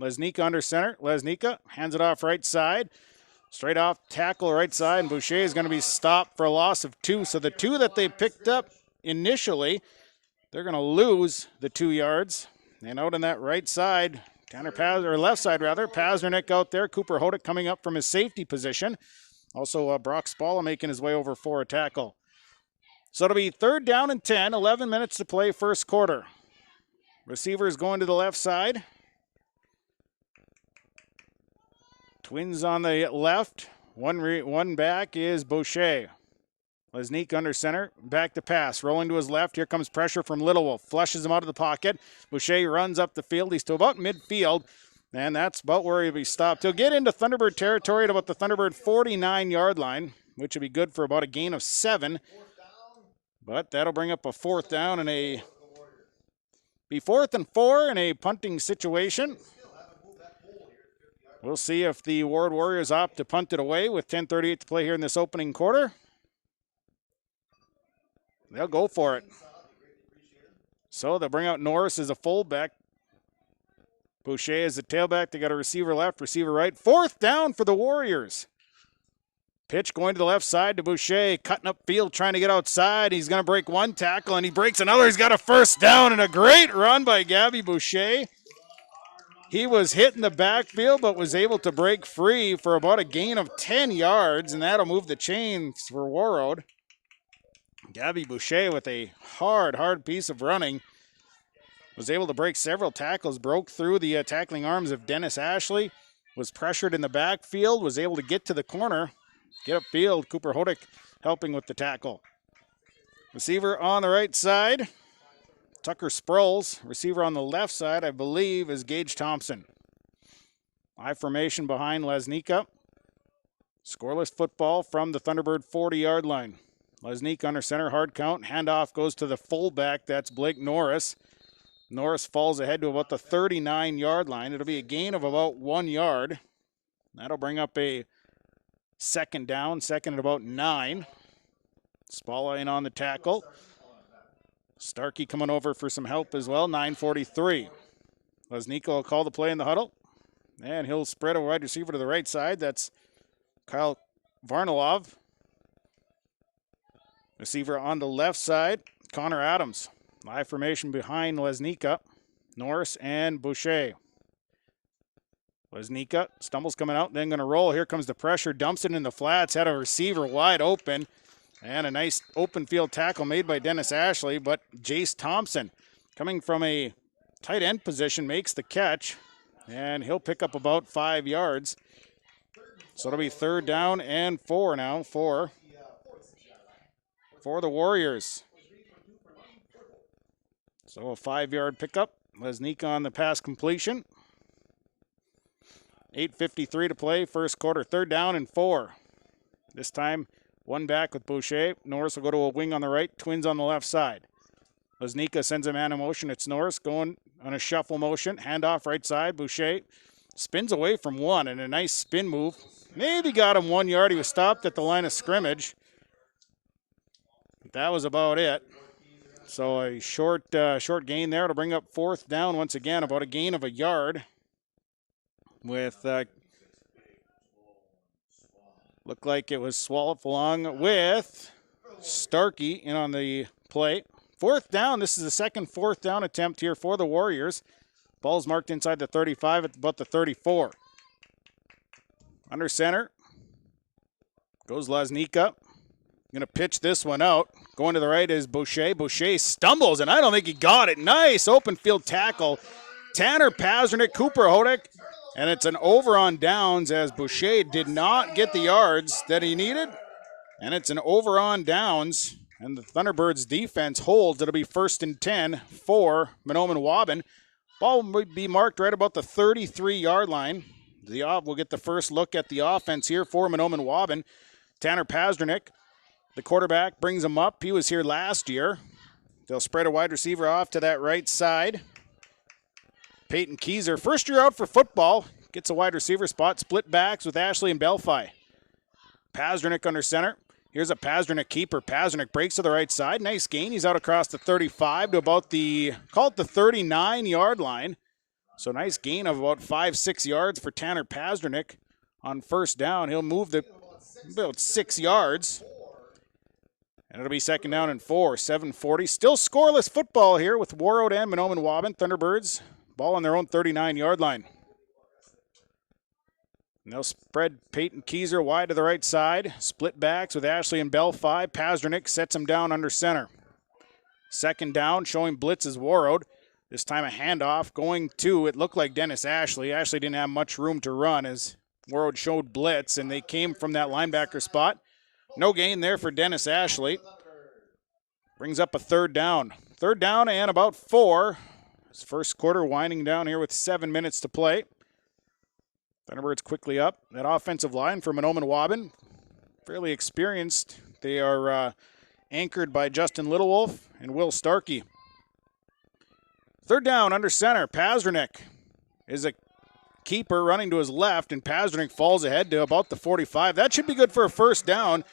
Lesnica under center. Lesnica hands it off right side. Straight off tackle right side, and Boucher is going to be stopped for a loss of 2. So the 2 that they picked up initially, they're going to lose the 2 yards. And out on that right side, left side rather, Pazernick out there. Cooper Hodick coming up from his safety position. Also, Brock Spalla making his way over for a tackle. So it'll be 3rd down and 10, 11 minutes to play first quarter. Receivers going to the left side. Twins on the left. One back is Boucher. Lesnick under center. Back to pass. Rolling to his left. Here comes pressure from Little Wolf. Flushes him out of the pocket. Boucher runs up the field. He's to about midfield. And that's about where he'll be stopped. He'll get into Thunderbird territory at about the Thunderbird 49-yard line, which would be good for about a gain of 7. But that'll bring up a 4th down and be 4th and 4 in a punting situation. We'll see if the Warroad Warriors opt to punt it away with 10:38 to play here in this opening quarter. They'll go for it. So they'll bring out Norris as a fullback. Boucher as a tailback. They got a receiver left, receiver right. 4th down for the Warriors. Pitch going to the left side to Boucher. Cutting up field, trying to get outside. He's going to break one tackle, and he breaks another. He's got a 1st down, and a great run by Gabby Boucher. He was hit in the backfield, but was able to break free for about a gain of 10 yards, and that'll move the chains for Warroad. Gabby Boucher with a hard piece of running. Was able to break several tackles, broke through the tackling arms of Dennis Ashley, was pressured in the backfield, was able to get to the corner, get upfield. Cooper Hodick helping with the tackle. Receiver on the right side, Tucker Sproles. Receiver on the left side, I believe, is Gage Thompson. I formation behind Lesnica. Scoreless football from the Thunderbird 40-yard line. Lesnick under center, hard count. Handoff goes to the fullback. That's Blake Norris. Norris falls ahead to about the 39-yard line. It'll be a gain of about 1 yard. That'll bring up a 2nd down, second at about 9. Spalla in on the tackle. Starkey coming over for some help as well, 9:43. Lesnick will call the play in the huddle. And he'll spread a wide receiver to the right side. That's Kyle Varnalov. Receiver on the left side, Connor Adams. Live formation behind Lesnica, Norris, and Boucher. Lesnica stumbles coming out, then going to roll. Here comes the pressure, dumps it in the flats, had a receiver wide open, and a nice open field tackle made by Dennis Ashley, but Jace Thompson, coming from a tight end position, makes the catch, and he'll pick up about 5 yards. So it'll be 3rd down and 4 now for the Warriors. So a 5-yard pickup. Lesnick on the pass completion. 8:53 to play, first quarter. 3rd down and 4. This time, one back with Boucher. Norris will go to a wing on the right, Twins on the left side. Lesnica sends a man in motion. It's Norris going on a shuffle motion. Handoff right side. Boucher spins away from one, and a nice spin move. Maybe got him 1 yard. He was stopped at the line of scrimmage. That was about it. So a short gain there to bring up 4th down once again, about a gain of 1 yard. With looked like it was Swallop along with Starkey in on the play. 4th down. This is the second 4th down attempt here for the Warriors. Ball's marked inside the 35 at about the 34. Under center goes Lesnica. Going to pitch this one out. Going to the right is Boucher. Boucher stumbles, and I don't think he got it. Nice open field tackle. Tanner Pazernick, Cooper Hodick, and it's an over on downs as Boucher did not get the yards that he needed. And it's an over on downs, and the Thunderbirds defense holds. It'll be 1st and 10 for Mahnomen-Waubun. Ball will be marked right about the 33-yard line. We'll get the first look at the offense here for Mahnomen-Waubun. Tanner Pazernick, the quarterback, brings him up. He was here last year. They'll spread a wide receiver off to that right side. Peyton Keyser, first year out for football, gets a wide receiver spot. Split backs with Ashley and Belfi. Pazernick under center. Here's a Pazernick keeper. Pazernick breaks to the right side. Nice gain. He's out across the 35 to about the 39-yard line. So nice gain of about 5-6 yards for Tanner Pazernick on 1st down. He'll move about 6 yards. And it'll be 2nd down and 4, 7:40. Still scoreless football here with Warroad and Mahnomen-Waubun. Thunderbirds, ball on their own 39-yard line. And they'll spread Peyton Keyser wide to the right side. Split backs with Ashley and Belfi. Pazdernik sets him down under center. Second down, showing blitz is Warroad. This time a handoff going to, it looked like Dennis Ashley. Ashley didn't have much room to run as Warroad showed blitz, and they came from that linebacker spot. No gain there for Dennis Ashley. Brings up a third down. Third down and about 4. His first quarter winding down here with 7 minutes to play. Thunderbirds quickly up. That offensive line for Mahnomen-Waubun, fairly experienced. They are anchored by Justin Littlewolf and Will Starkey. Third down under center. Pazdernik is a keeper running to his left, and Pazdernik falls ahead to about the 45. That should be good for a first down.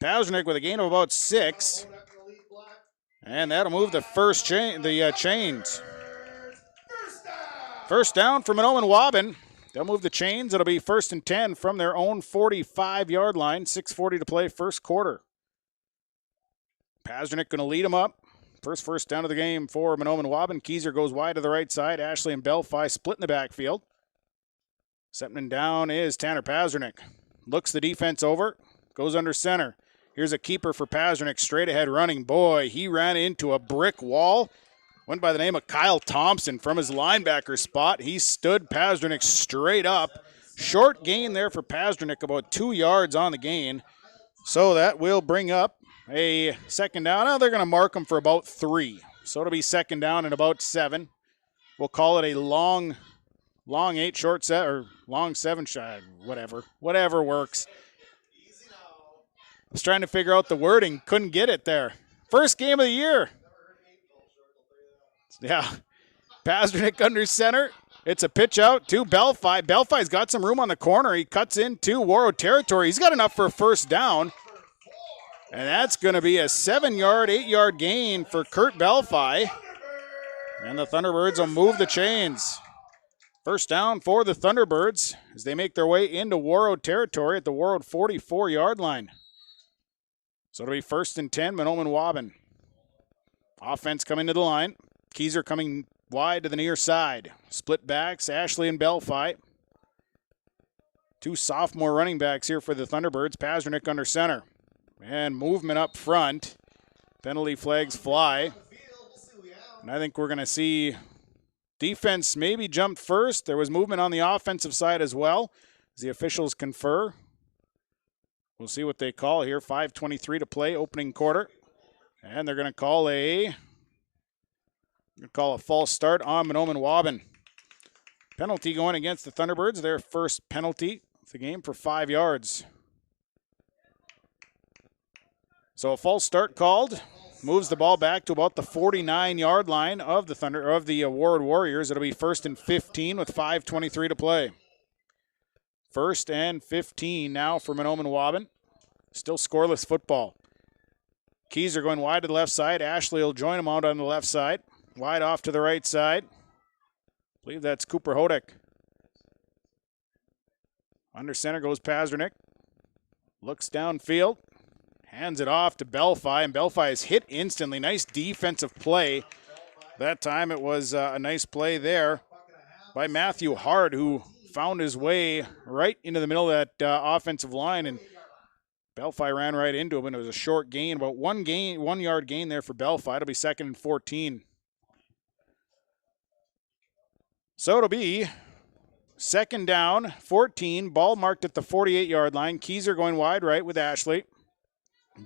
Pazdernik with a gain of about 6. And that'll move the chains. First down for Mahnomen-Waubun. They'll move the chains. It'll be 1st and 10 from their own 45-yard line. 6:40 to play, first quarter. Pazdernik going to lead them up. First down of the game for Mahnomen-Waubun. Keyser goes wide to the right side. Ashley and Belfi split in the backfield. Setting down is Tanner Pazdernik. Looks the defense over. Goes under center. Here's a keeper for Pazdernik, straight ahead running. Boy, he ran into a brick wall. Went by the name of Kyle Thompson from his linebacker spot. He stood Pazdernik straight up. Short gain there for Pazdernik, about 2 yards on the gain. So that will bring up a second down. Now they're going to mark him for about 3. So it'll be second down and about 7. We'll call it a long 8, short 7, or long 7 shot, whatever works. I was trying to figure out the wording, couldn't get it there. First game of the year. Yeah, Pazdernik under center. It's a pitch out to Belfi. Belfi's got some room on the corner. He cuts into Warroad territory. He's got enough for a first down. And that's going to be a 7-yard, 8-yard gain for Kurt Belfi. And the Thunderbirds will move the chains. First down for the Thunderbirds as they make their way into Warroad territory at the Warroad 44-yard line. So it'll be 1st and 10, Mahnomen-Waubun. Offense coming to the line. Keyser coming wide to the near side. Split backs, Ashley and Belfi. 2 sophomore running backs here for the Thunderbirds. Pazdernik under center. And movement up front. Penalty flags fly. And I think we're going to see defense maybe jump first. There was movement on the offensive side as well, as the officials confer. We'll see what they call here. 5:23 to play, opening quarter. And they're going to call a false start on Mahnomen-Waubun. Penalty going against the Thunderbirds. Their first penalty of the game for 5 yards. So a false start called. Moves the ball back to about the 49-yard line of the Warroad Warriors. It'll be 1st and 15 with 5:23 to play. 1st and 15 now for Mahnomen-Waubun. Still scoreless football. Keyser going wide to the left side. Ashley will join him out on the left side. Wide off to the right side. I believe that's Cooper Hodek. Under center goes Pazdernik. Looks downfield. Hands it off to Belfi, and Belfi is hit instantly. Nice defensive play. That time it was a nice play there by Matthew Hart, who found his way right into the middle of that offensive line, and Belfi ran right into him, and it was a short gain, about 1 yard gain there for Belfi. It'll be 2nd and 14. So it'll be 2nd down, 14, ball marked at the 48-yard line. Keyser going wide right with Ashley.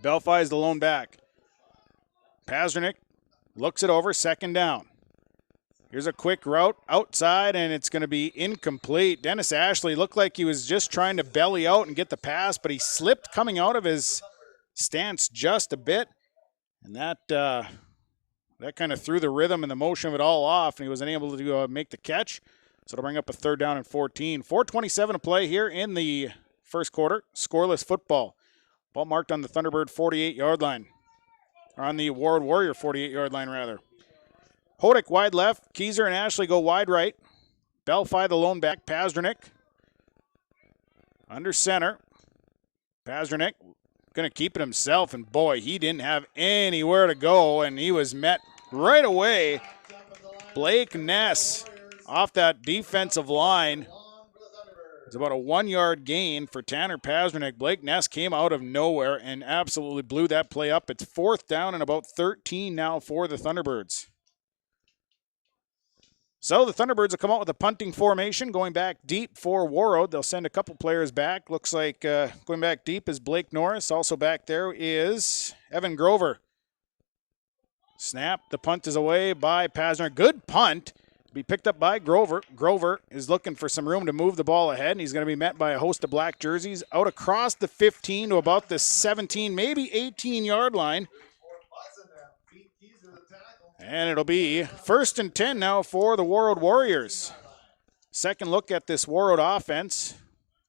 Belfi is the lone back. Pazdernik looks it over, 2nd down. Here's a quick route outside, and it's going to be incomplete. Dennis Ashley looked like he was just trying to belly out and get the pass, but he slipped coming out of his stance just a bit, and that kind of threw the rhythm and the motion of it all off, and he was unable to make the catch. So it'll bring up a 3rd down and 14. 4:27 to play here in the first quarter. Scoreless football. Ball marked on the Thunderbird 48-yard line. Or on the Warroad Warrior 48-yard line, rather. Hodek wide left. Keyser and Ashley go wide right. Belfi the lone back. Pazdernik under center. Pazdernik going to keep it himself, and boy, he didn't have anywhere to go, and he was met right away. Blake Ness off that defensive line. It's about a 1-yard gain for Tanner Pasternak. Blake Ness came out of nowhere and absolutely blew that play up. It's 4th down and about 13 now for the Thunderbirds. So the Thunderbirds will come out with a punting formation, going back deep for Warroad. They'll send a couple players back. Looks like going back deep is Blake Norris. Also back there is Evan Grover. Snap. The punt is away by Pasternak. Good punt. Be picked up by Grover. Grover is looking for some room to move the ball ahead, and he's going to be met by a host of black jerseys out across the 15 to about the 17, maybe 18-yard line. And it'll be 1st and 10 now for the Warroad Warriors. Second look at this Warroad offense.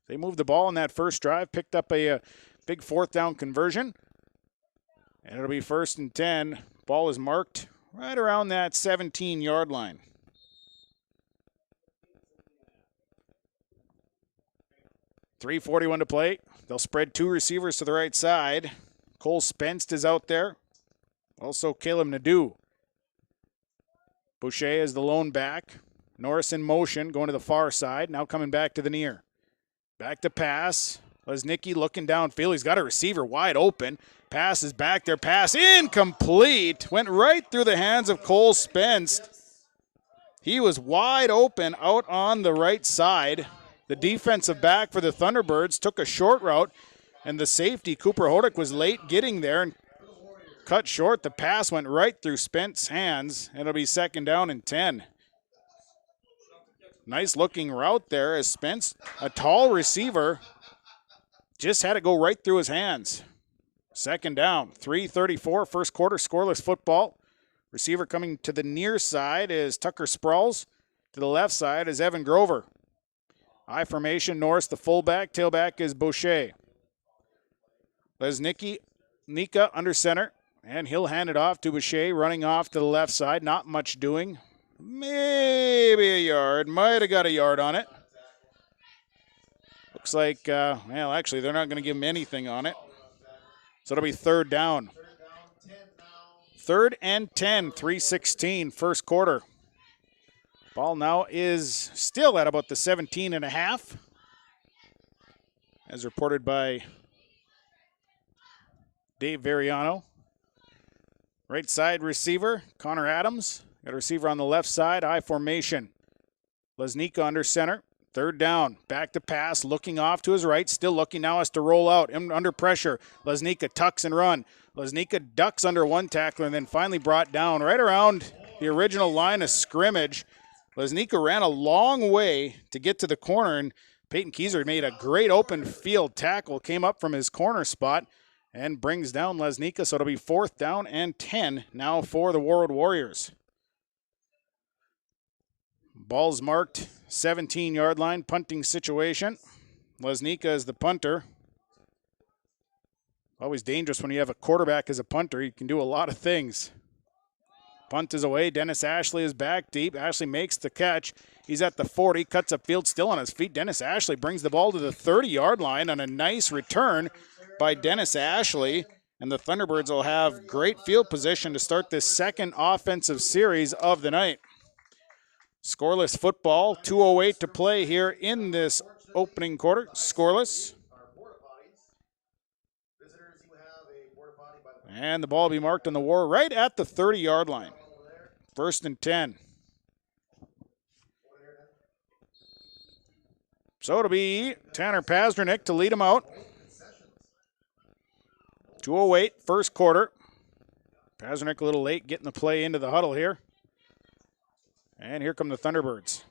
They moved the ball in that first drive, picked up a big 4th down conversion. And it'll be 1st and 10. Ball is marked right around that 17-yard line. .341 to play. They'll spread 2 receivers to the right side. Cole Spence is out there. Also Caleb Nadeau. Boucher is the lone back. Norris in motion, going to the far side. Now coming back to the near. Back to pass. Lesnicki looking downfield. He's got a receiver wide open. Pass is back there. Pass incomplete. Went right through the hands of Cole Spence. He was wide open out on the right side. The defensive back for the Thunderbirds took a short route, and the safety, Cooper Hodak, was late getting there and cut short. The pass went right through Spence's hands, and it'll be 2nd down and 10. Nice looking route there as Spence, a tall receiver, just had it go right through his hands. 2nd down, 3:34, first quarter, scoreless football. Receiver coming to the near side is Tucker Sproles. To the left side is Evan Grover. I formation, Norris the fullback. Tailback is Boucher. Lesnicki, Nika under center, and he'll hand it off to Boucher, running off to the left side. Not much doing. Maybe a yard. Might have got a yard on it. Looks like, well, actually, they're not going to give him anything on it. So it'll be 3rd down. 3rd and 10, 3:16, first quarter. Ball now is still at about the 17.5, as reported by Dave Veriano. Right side receiver, Connor Adams. Got a receiver on the left side, I formation. Lesnicki under center, 3rd down. Back to pass, looking off to his right, still looking now, has to roll out, under pressure. Lesnicki tucks and run. Lesnicki ducks under one tackler and then finally brought down right around the original line of scrimmage. Lesnicki ran a long way to get to the corner, and Peyton Kieser made a great open field tackle, came up from his corner spot, and brings down Lesnicki. So it'll be 4th down and 10 now for the Warroad Warriors. Ball's marked 17-yard line, punting situation. Lesnicki is the punter. Always dangerous when you have a quarterback as a punter. He can do a lot of things. Punt is away. Dennis Ashley is back deep. Ashley makes the catch. He's at the 40, cuts upfield, still on his feet. Dennis Ashley brings the ball to the 30-yard line on a nice return by Dennis Ashley. And the Thunderbirds will have great field position to start this second offensive series of the night. Scoreless football, 2:08 to play here in this opening quarter. Scoreless. And the ball will be marked on the War right at the 30-yard line. 1st and 10. So it'll be Tanner Pasternak to lead him out. 2:08, first quarter. Pasternak a little late getting the play into the huddle here. And here come the Thunderbirds.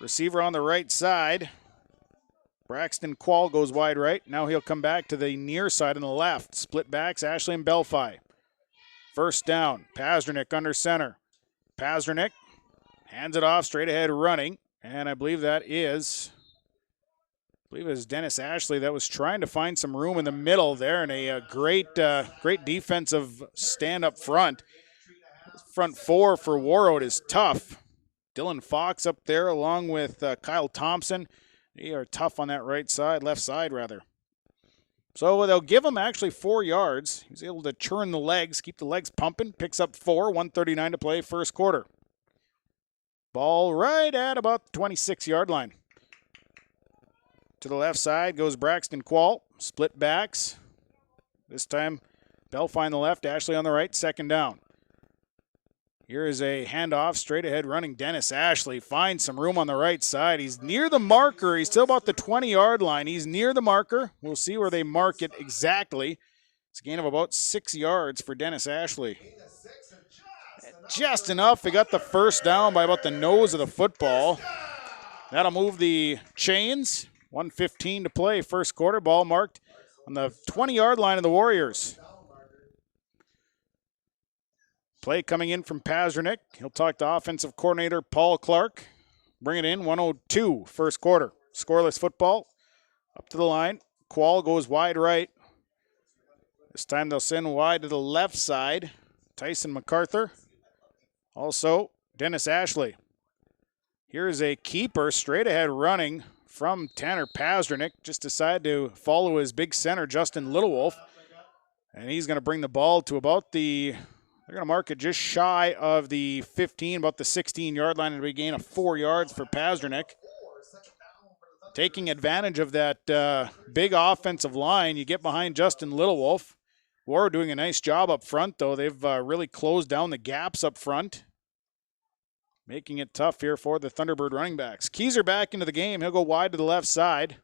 Receiver on the right side. Braxton Quall goes wide right. Now he'll come back to the near side on the left. Split backs, Ashley and Belfi. 1st down. Pasternak under center. Pasternak hands it off straight ahead running. And I believe that is, Dennis Ashley that was trying to find some room in the middle there, and a great defensive stand up front. Front 4 for Warroad is tough. Dylan Fox up there along with Kyle Thompson. They are tough on that right side, left side rather. So they'll give him actually 4 yards. He's able to churn the legs, keep the legs pumping. Picks up 4, 1:39 to play, first quarter. Ball right at about the 26-yard line. To the left side goes Braxton Quall. Split backs. This time, Belfi on the left, Ashley on the right, second down. Here is a handoff, straight ahead running Dennis Ashley. Finds some room on the right side. He's near the marker. He's still about the 20-yard line. He's near the marker. We'll see where they mark it exactly. It's a gain of about 6 yards for Dennis Ashley. Just enough. They got the first down by about the nose of the football. That'll move the chains. 1:15 to play, first quarter. Ball marked on the 20-yard line of the Warriors. Play coming in from Pazernik. He'll talk to offensive coordinator Paul Clark. Bring it in, 1:02, first quarter. Scoreless football. Up to the line. Quall goes wide right. This time they'll send wide to the left side. Tyson MacArthur. Also, Dennis Ashley. Here's a keeper straight ahead running from Tanner Pazernik. Just decided to follow his big center, Justin Littlewolf. And he's going to bring the ball to about the... They're going to mark it just shy of the 15, about the 16-yard line, and we gain of 4 yards for Pazernik. Taking advantage of that big offensive line, you get behind Justin Littlewolf. Warroad doing a nice job up front, though. They've really closed down the gaps up front, making it tough here for the Thunderbird running backs. Keyser back into the game. He'll go wide to the left side.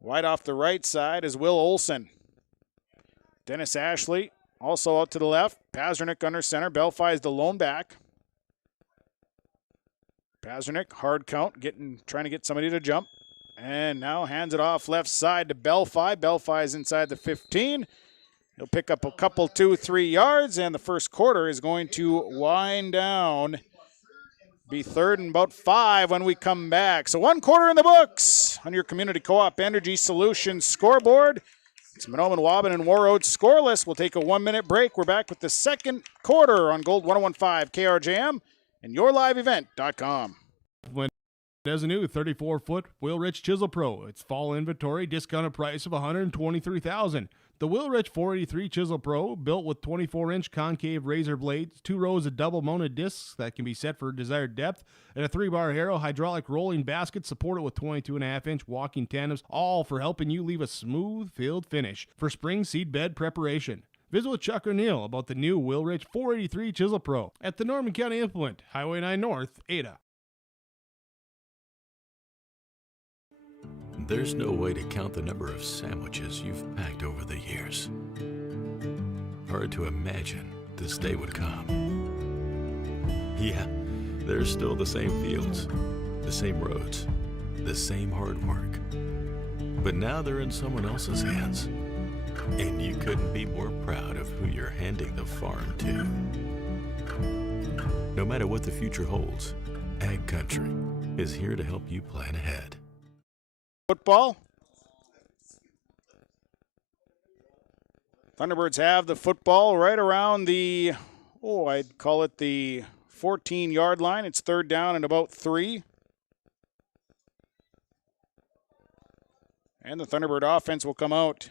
Wide off the right side is Will Olson. Dennis Ashley also out to the left. Pazernik under center. Belfi is the lone back. Pazernik, hard count, trying to get somebody to jump. And now hands it off left side to Belfi. Belfi is inside the 15. He'll pick up a couple, 2-3 yards, and the first quarter is going to wind down. Be third and about 5 when we come back. So 1 quarter in the books on your Community Co-op Energy Solutions scoreboard. It's Mahnomen-Waubun and Warroad scoreless. We'll take a 1-minute break. We're back with the second quarter on Gold 101.5 KRJM and yourliveevent.com. As a new 34-foot Wheelrich Chisel Pro. It's fall inventory, discounted price of $123,000. The Wheelrich 483 Chisel Pro, built with 24-inch concave razor blades, 2 rows of double-mounted discs that can be set for desired depth, and a 3-bar Harrow hydraulic rolling basket supported with 22.5-inch walking tandems, all for helping you leave a smooth filled finish for spring seed bed preparation. Visit with Chuck O'Neill about the new Wheelrich 483 Chisel Pro at the Norman County Implement, Highway 9 North, Ada. There's no way to count the number of sandwiches you've packed over the years. Hard to imagine this day would come. Yeah, there's still the same fields, the same roads, the same hard work. But now they're in someone else's hands. And you couldn't be more proud of who you're handing the farm to. No matter what the future holds, Ag Country is here to help you plan ahead. Football. Thunderbirds have the football right around the, I'd call it the 14-yard line. It's third down and about 3. And the Thunderbird offense will come out.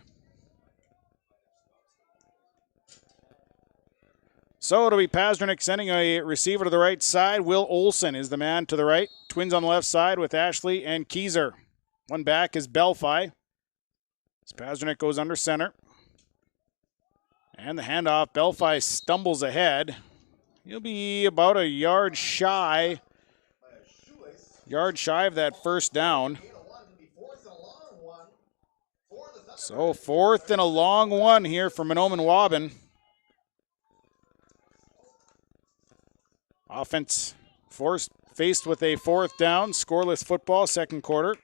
So it'll be Pazernik sending a receiver to the right side. Will Olson is the man to the right. Twins on the left side with Ashley and Keyser. One back is Belfi. As Pazernik goes under center. And the handoff, Belfi stumbles ahead. He'll be about a yard shy of that first down. So 4th and a long one here for Mahnomen-Waubun. Offense faced with a 4th down, scoreless football, second quarter.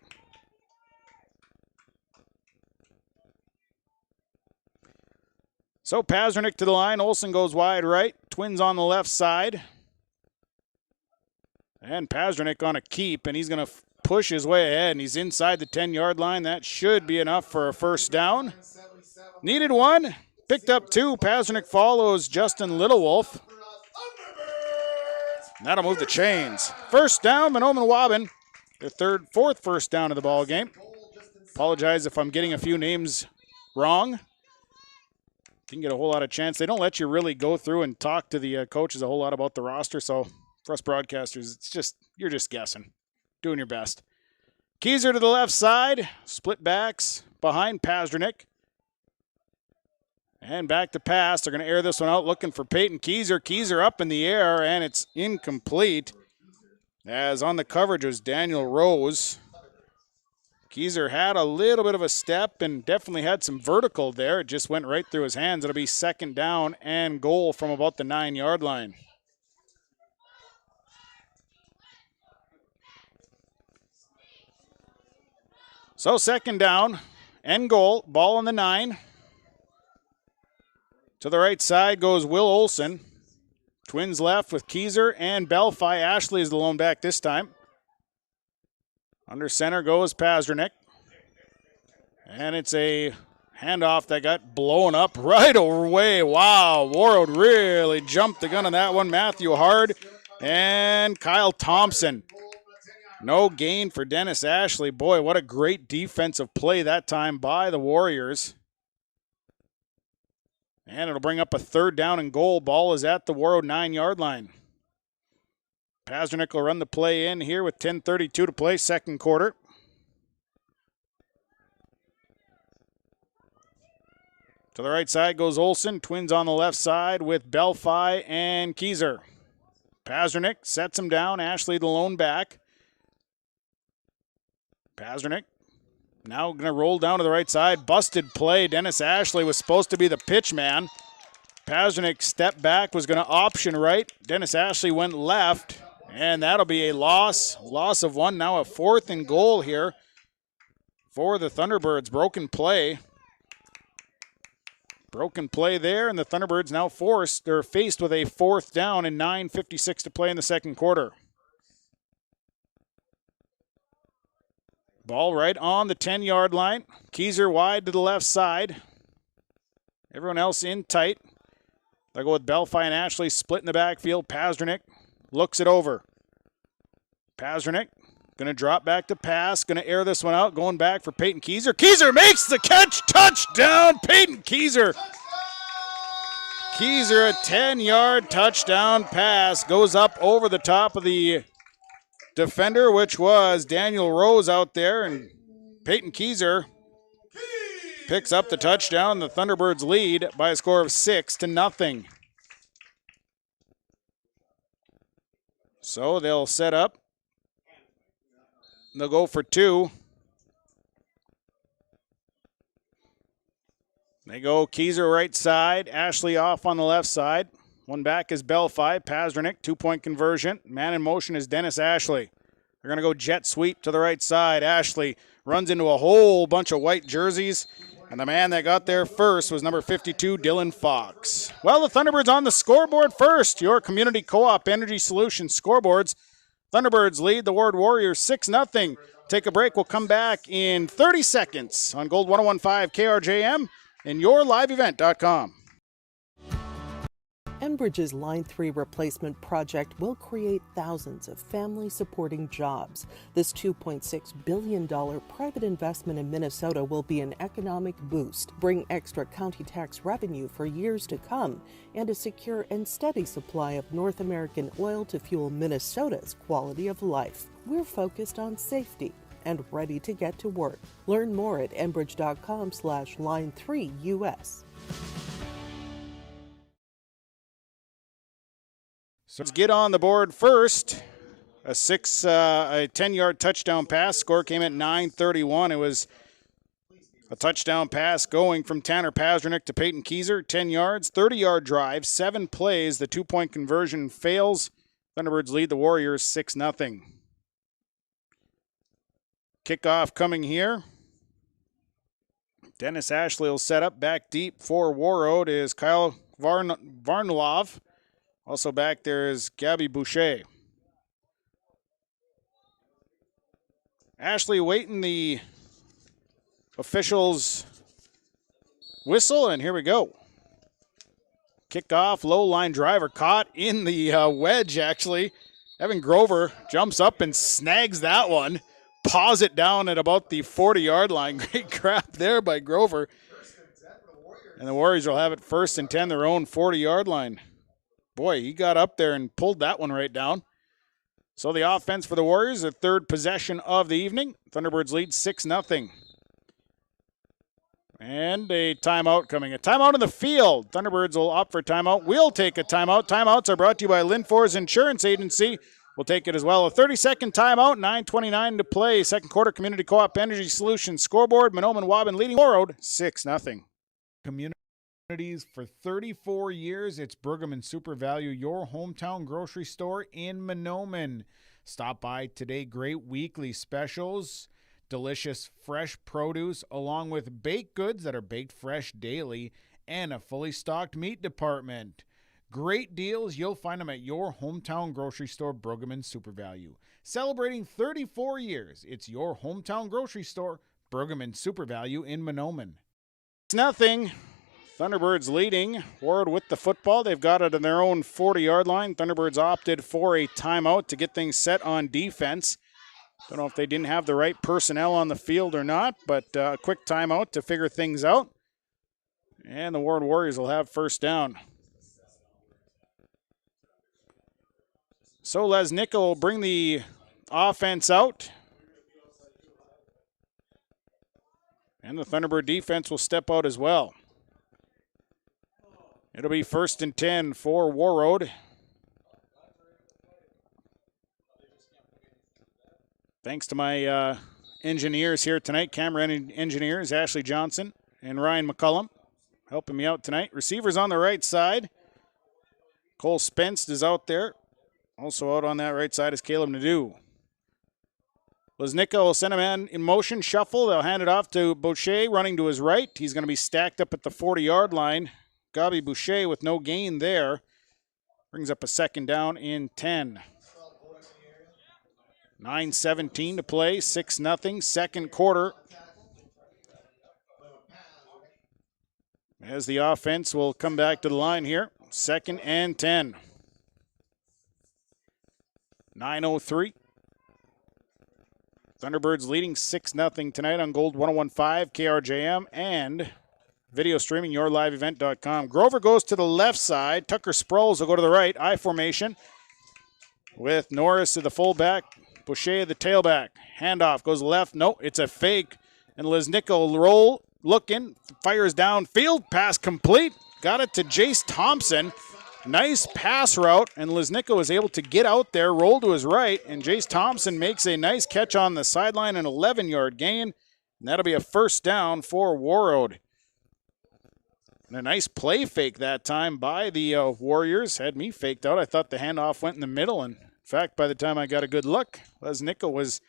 So Pazernik to the line. Olson goes wide right. Twins on the left side. And Pazernik on a keep, and he's going to push his way ahead, and he's inside the 10-yard line. That should be enough for a first down. Needed 1. Picked up 2. Pazernik follows Justin Littlewolf. That'll move the chains. First down, Mahnomen-Waubun. Their 4th first down of the ball game. Apologize if I'm getting a few names wrong. Didn't get a whole lot of chance. They don't let you really go through and talk to the coaches a whole lot about the roster. So for us broadcasters, you're just guessing, doing your best. Keyser to the left side. Split backs behind Pasternak. And back to pass. They're going to air this one out looking for Peyton Keyser. Keyser up in the air, and it's incomplete. As on the coverage was Daniel Rose. Keyser had a little bit of a step and definitely had some vertical there. It just went right through his hands. It'll be second down and goal from about the 9-yard line. So second down and goal. Ball on the 9. To the right side goes Will Olson. Twins left with Keyser and Belfi. Ashley is the lone back this time. Under center goes Pasternak. And it's a handoff that got blown up right away. Wow, Warroad really jumped the gun on that one. Matthew Hard and Kyle Thompson. No gain for Dennis Ashley. Boy, what a great defensive play that time by the Warriors. And it'll bring up a third down and goal. Ball is at the Warroad 9-yard line. Pasternak will run the play in here with 10:32 to play, second quarter. To the right side goes Olson. Twins on the left side with Belfi and Keyser. Pasternak sets him down. Ashley the lone back. Pasternak now going to roll down to the right side. Busted play. Dennis Ashley was supposed to be the pitch man. Pasternak stepped back, was going to option right. Dennis Ashley went left, and that'll be a loss. Loss of one. Now a fourth and goal here for the Thunderbirds. Broken play. Broken play there, and the Thunderbirds now faced with a fourth down and 9:56 to play in the second quarter. Ball right on the 10-yard line. Keyser wide to the left side. Everyone else in tight. They'll go with Belfi and Ashley split in the backfield. Pasternak looks it over. Pasternak going to drop back to pass. Going to air this one out. Going back for Peyton Keyser. Keyser makes the catch. Touchdown, Peyton Keyser. Keyser, a 10-yard touchdown pass. Goes up over the top of the defender, which was Daniel Rose out there, and Peyton Keyser picks up the touchdown. The Thunderbirds lead by a score of 6-0. So they'll set up. They'll go for two. They go Keyser right side, Ashley off on the left side. One back is Belfi. Pasternak, 2-point conversion. Man in motion is Dennis Ashley. They're going to go jet sweep to the right side. Ashley runs into a whole bunch of white jerseys, and the man that got there first was number 52, Dylan Fox. Well, the Thunderbirds on the scoreboard first. Your Community Co-op Energy Solutions scoreboards. Thunderbirds lead the Warroad Warriors 6-0. Take a break. We'll come back in 30 seconds on Gold 101.5 KRJM and yourliveevent.com. Enbridge's Line 3 replacement project will create thousands of family-supporting jobs. This $2.6 billion private investment in Minnesota will be an economic boost, bring extra county tax revenue for years to come, and a secure and steady supply of North American oil to fuel Minnesota's quality of life. We're focused on safety and ready to get to work. Learn more at enbridge.com/line3US. So let's get on the board first. A 10-yard touchdown pass. Score came at 9:31. It was a touchdown pass going from Tanner Pasternak to Peyton Keyser. 10 yards, 30-yard drive, 7 plays. The 2-point conversion fails. Thunderbirds lead the Warriors 6-0. Kickoff coming here. Dennis Ashley will set up. Back deep for Warroad is Kyle Varnlov. Also back there is Gabby Boucher. Ashley waiting the officials' whistle, and here we go. Kickoff, low line driver caught in the wedge, actually. Evan Grover jumps up and snags that one. Paws it down at about the 40-yard line. Great grab there by Grover. And the Warriors will have it 1st and 10, their own 40-yard line. Boy, he got up there and pulled that one right down. So the offense for the Warriors, their third possession of the evening. Thunderbirds lead 6-0. And a timeout coming. A timeout in the field. Thunderbirds will opt for timeout. We'll take a timeout. Timeouts are brought to you by Linfors Insurance Agency. We'll take it as well. A 30-second timeout, 9:29 to play. Second quarter, Community Co-op Energy Solutions scoreboard. Mahnomen-Waubun leading Warroad 6-0. Communities for 34 years. It's Pregame Super Value, your hometown grocery store in Mahnomen. Stop by today. Great weekly specials. Delicious fresh produce along with baked goods that are baked fresh daily and a fully stocked meat department. Great deals. You'll find them at your hometown grocery store, Pregame Super Value. Celebrating 34 years. It's your hometown grocery store, Pregame Super Value in Mahnomen. 6-0. Thunderbirds leading. Warroad with the football. They've got it on their own 40-yard line. Thunderbirds opted for a timeout to get things set on defense. Don't know if they didn't have the right personnel on the field or not, but a quick timeout to figure things out. And the Warroad Warriors will have first down. So Lesnicka will bring the offense out. And the Thunderbird defense will step out as well. It'll be 1st and 10 for Warroad. Thanks to my engineers here tonight, camera engineers, Ashley Johnson and Ryan McCullum, helping me out tonight. Receivers on the right side. Cole Spence is out there. Also out on that right side is Caleb Nadeau. Lesnicka will send a man in motion, shuffle. They'll hand it off to Boucher running to his right. He's going to be stacked up at the 40-yard line. Gabi Boucher with no gain there. Brings up a second down in 10. 9:17 to play, 6-0, second quarter. As the offense will come back to the line here, 2nd and 10. 9:03. Thunderbirds leading 6-0 tonight on Gold 101.5, KRJM, and video streaming, yourliveevent.com. Grover goes to the left side. Tucker Sproles will go to the right, I formation, with Norris to the fullback. Boucher, the tailback. Handoff goes left. No, it's a fake. And Lesnicka will roll, looking, fires downfield. Pass complete. Got it to Jace Thompson. Nice pass route. And Lesnicka was able to get out there, roll to his right. And Jace Thompson makes a nice catch on the sideline, an 11-yard gain. And that'll be a first down for Warroad. And a nice play fake that time by the Warriors. Had me faked out. I thought the handoff went in the middle, and in fact, by the time I got a good look, Lesnicka was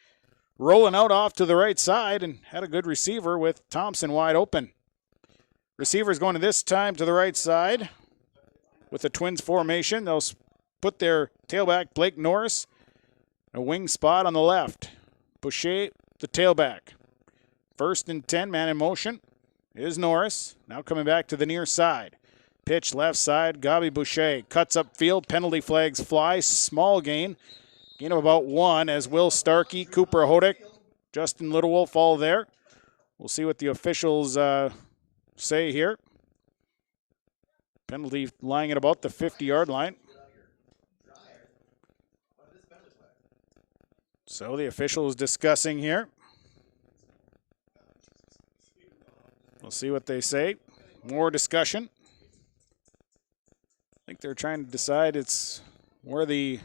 rolling out off to the right side and had a good receiver with Thompson wide open. Receivers going to this time to the right side with the Twins formation. They'll put their tailback, Blake Norris, a wing spot on the left. Boucher, the tailback. 1st and 10, man in motion is Norris. Now coming back to the near side. Pitch left side, Gabi Boucher cuts up field, penalty flags fly, small gain. Gain of about 1 as Will Starkey, Cooper Hodick, Justin Littlewolf all there. We'll see what the officials say here. Penalty lying at about the 50-yard line. So the official is discussing here. We'll see what they say. More discussion. I think they're trying to decide it's where the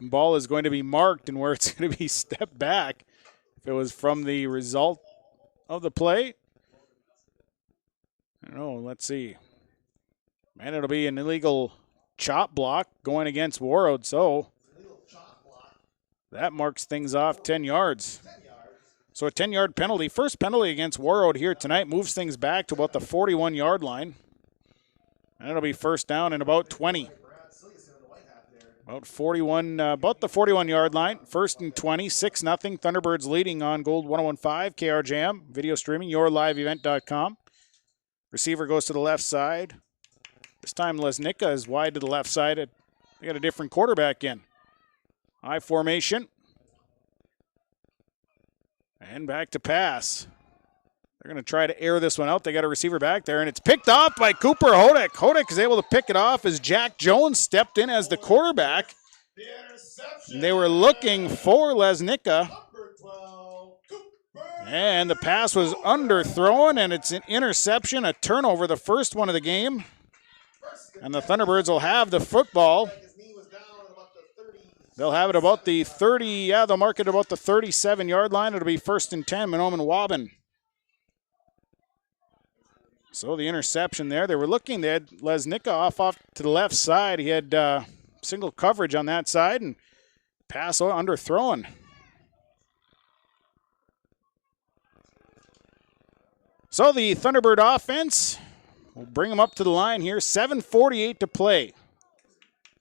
ball is going to be marked and where it's going to be stepped back. If it was from the result of the play. I don't know. Let's see. Man, it'll be an illegal chop block going against Warroad. So that marks things off 10 yards. So a 10-yard penalty. First penalty against Warroad here tonight moves things back to about the 41-yard line. And it'll be first down in about 20. About the 41-yard line. 1st and 20, 6-0. Thunderbirds leading on Gold 101.5, KRJM. Video streaming, yourliveevent.com. Receiver goes to the left side. This time Lesnicka is wide to the left side. They got a different quarterback in. I formation. And back to pass. They're going to try to air this one out. They got a receiver back there, and it's picked off by Cooper Hodick. Hodick is able to pick it off as Jack Jones stepped in as the quarterback. They were looking for Lesnicka. And the pass was underthrown, and it's an interception, a turnover, the first one of the game. And the Thunderbirds will have the football. They'll have it about the 30, they'll mark it about the 37-yard line. It'll be 1st and 10, Mahnomen-Waubun. So the interception there. They were looking, they had Lesnicka off to the left side. He had single coverage on that side, and pass underthrown. So the Thunderbird offense will bring them up to the line here. 7:48 to play.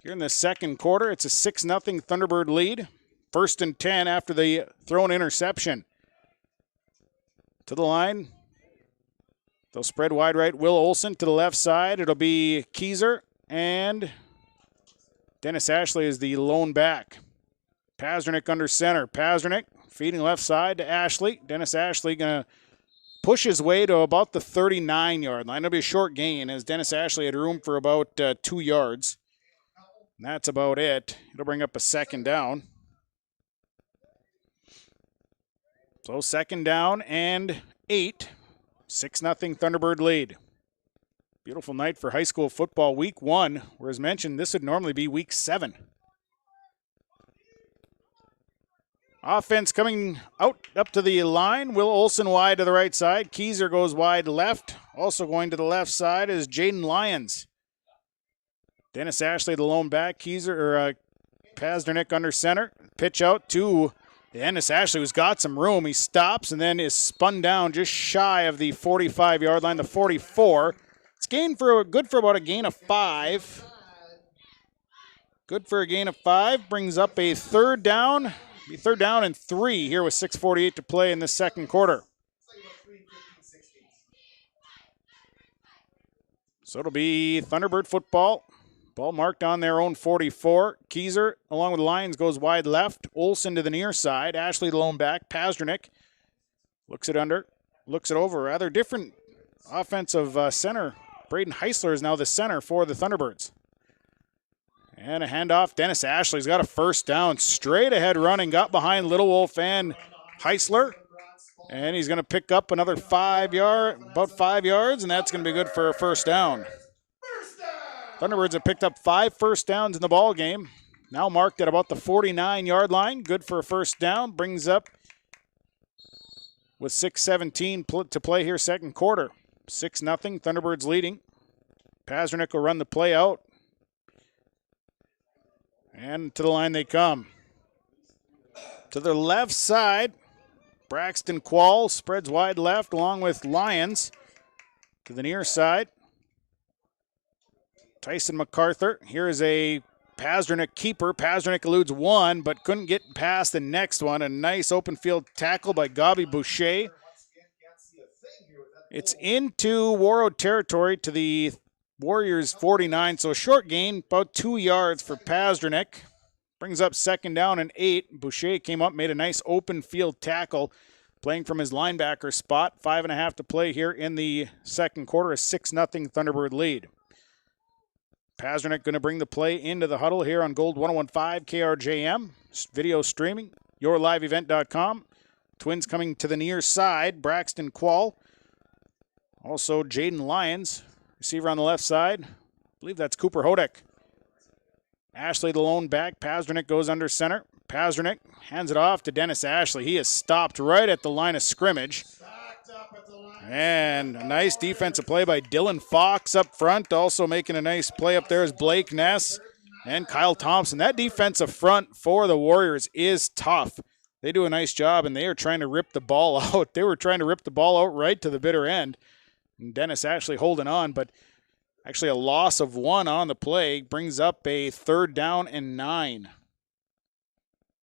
Here in the second quarter, it's a 6-0 Thunderbird lead. 1st and 10 after the thrown interception. To the line. They'll spread wide right. Will Olson to the left side. It'll be Kieser, and Dennis Ashley is the lone back. Pazdernik under center. Pazdernik feeding left side to Ashley. Dennis Ashley going to push his way to about the 39-yard line. It'll be a short gain, as Dennis Ashley had room for about 2 yards. And that's about it. It'll bring up a 2nd down. So 2nd down and 8. 6-0 Thunderbird lead. Beautiful night for high school football, week 1, where as mentioned, this would normally be week 7. Offense coming out up to the line. Will Olson wide to the right side. Kieser goes wide left. Also going to the left side is Jaden Lyons. Dennis Ashley, the lone back. Pazdernik under center. Pitch out to Dennis Ashley, who's got some room. He stops and then is spun down just shy of the 45-yard line, the 44. It's good for about a gain of 5. Good for a gain of 5. Brings up a 3rd down. Be 3rd down and 3 here with 6:48 to play in the second quarter. So it'll be Thunderbird football. Ball marked on their own 44. Kieser, along with Lyons, goes wide left. Olson to the near side. Ashley, the lone back. Pazdernik looks it over. Rather different offensive center. Braden Heisler is now the center for the Thunderbirds. And a handoff. Dennis Ashley's got a 1st down. Straight ahead running. Got behind Little Wolf and Heisler. And he's going to pick up another about 5 yards, and that's going to be good for a 1st down. Thunderbirds have picked up 5 1st downs in the ball game. Now marked at about the 49-yard line. Good for a 1st down. Brings up with 6:17 to play here, second quarter. 6-0. Thunderbirds leading. Pazdernik will run the play out. And to the line they come. To the left side, Braxton Quall spreads wide left along with Lyons. To the near side, Tyson MacArthur. Here is a Pazdernik keeper. Pazdernik eludes one, but couldn't get past the next one. A nice open field tackle by Gabi Boucher. It's into Warroad territory to the Warriors 49, so a short gain, about 2 yards for Pazdernik. Brings up 2nd down and 8. Boucher came up, made a nice open field tackle, playing from his linebacker spot. 5.5 to play here in the second quarter, a 6-0 Thunderbird lead. Pazdernik going to bring the play into the huddle here on Gold 101.5 KRJM. Video streaming, yourliveevent.com. Twins coming to the near side, Braxton Quall. Also Jaden Lyons. Receiver on the left side. I believe that's Cooper Hodek. Ashley, the lone back. Pazdernik goes under center. Pazdernik hands it off to Dennis Ashley. He is stopped right at the line of scrimmage. And a nice defensive play by Dylan Fox up front. Also making a nice play up there is Blake Ness and Kyle Thompson. That defensive front for the Warriors is tough. They do a nice job, and they are trying to rip the ball out. They were trying to rip the ball out right to the bitter end. And Dennis Ashley holding on, but actually a loss of 1 on the play brings up a 3rd down and 9.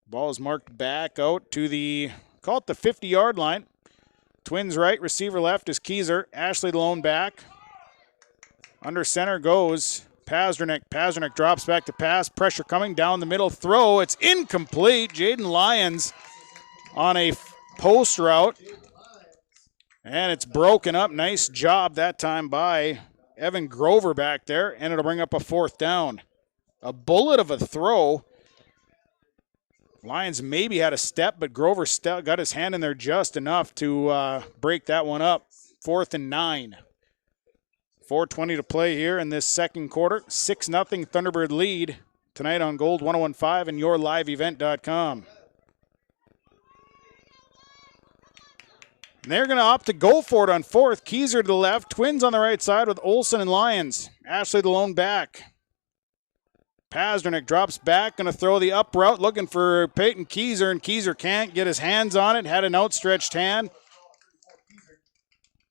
Ball is marked back out to the 50-yard line. Twins right, receiver left is Kieser. Ashley the lone back. Under center goes Pazdernik. Pazdernik drops back to pass. Pressure coming down the middle. Throw. It's incomplete. Jaden Lyons on a post route. And it's broken up. Nice job that time by Evan Grover back there. And it'll bring up a 4th down. A bullet of a throw. Lions maybe had a step, but Grover got his hand in there just enough to break that one up. 4th and 9. 4:20 to play here in this second quarter. 6-0 Thunderbird lead tonight on Gold 101.5 and yourliveevent.com. And they're going to opt to go for it on 4th. Keyser to the left. Twins on the right side with Olsen and Lyons. Ashley the lone back. Pazdernik drops back, going to throw the up route, looking for Peyton Keyser, and Keyser can't get his hands on it. Had an outstretched hand.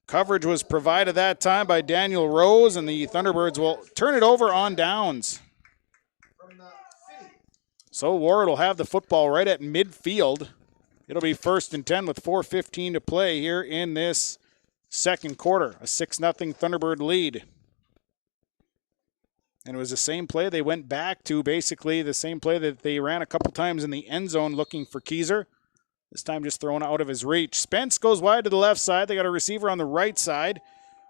Coverage was provided that time by Daniel Rose, and the Thunderbirds will turn it over on downs. So Warroad will have the football right at midfield. It'll be 1st and 10 with 4:15 to play here in this second quarter. A 6-0 Thunderbird lead. And it was the same play they went back to, basically the same play that they ran a couple times in the end zone looking for Keyser. This time just thrown out of his reach. Spence goes wide to the left side. They got a receiver on the right side,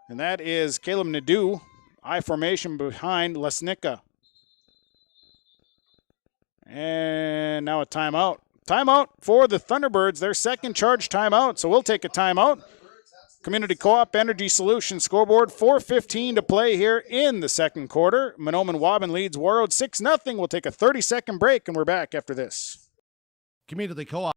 and that is Caleb Nadeau. I formation behind Lesnicka. And now a timeout. Timeout for the Thunderbirds, their second charge timeout, so we'll take a timeout. Community Co-op Energy Solutions scoreboard, 4:15 to play here in the second quarter. Mahnomen-Waubun leads Warroad 6-0. We'll take a 30-second break, and we're back after this. Community Co-op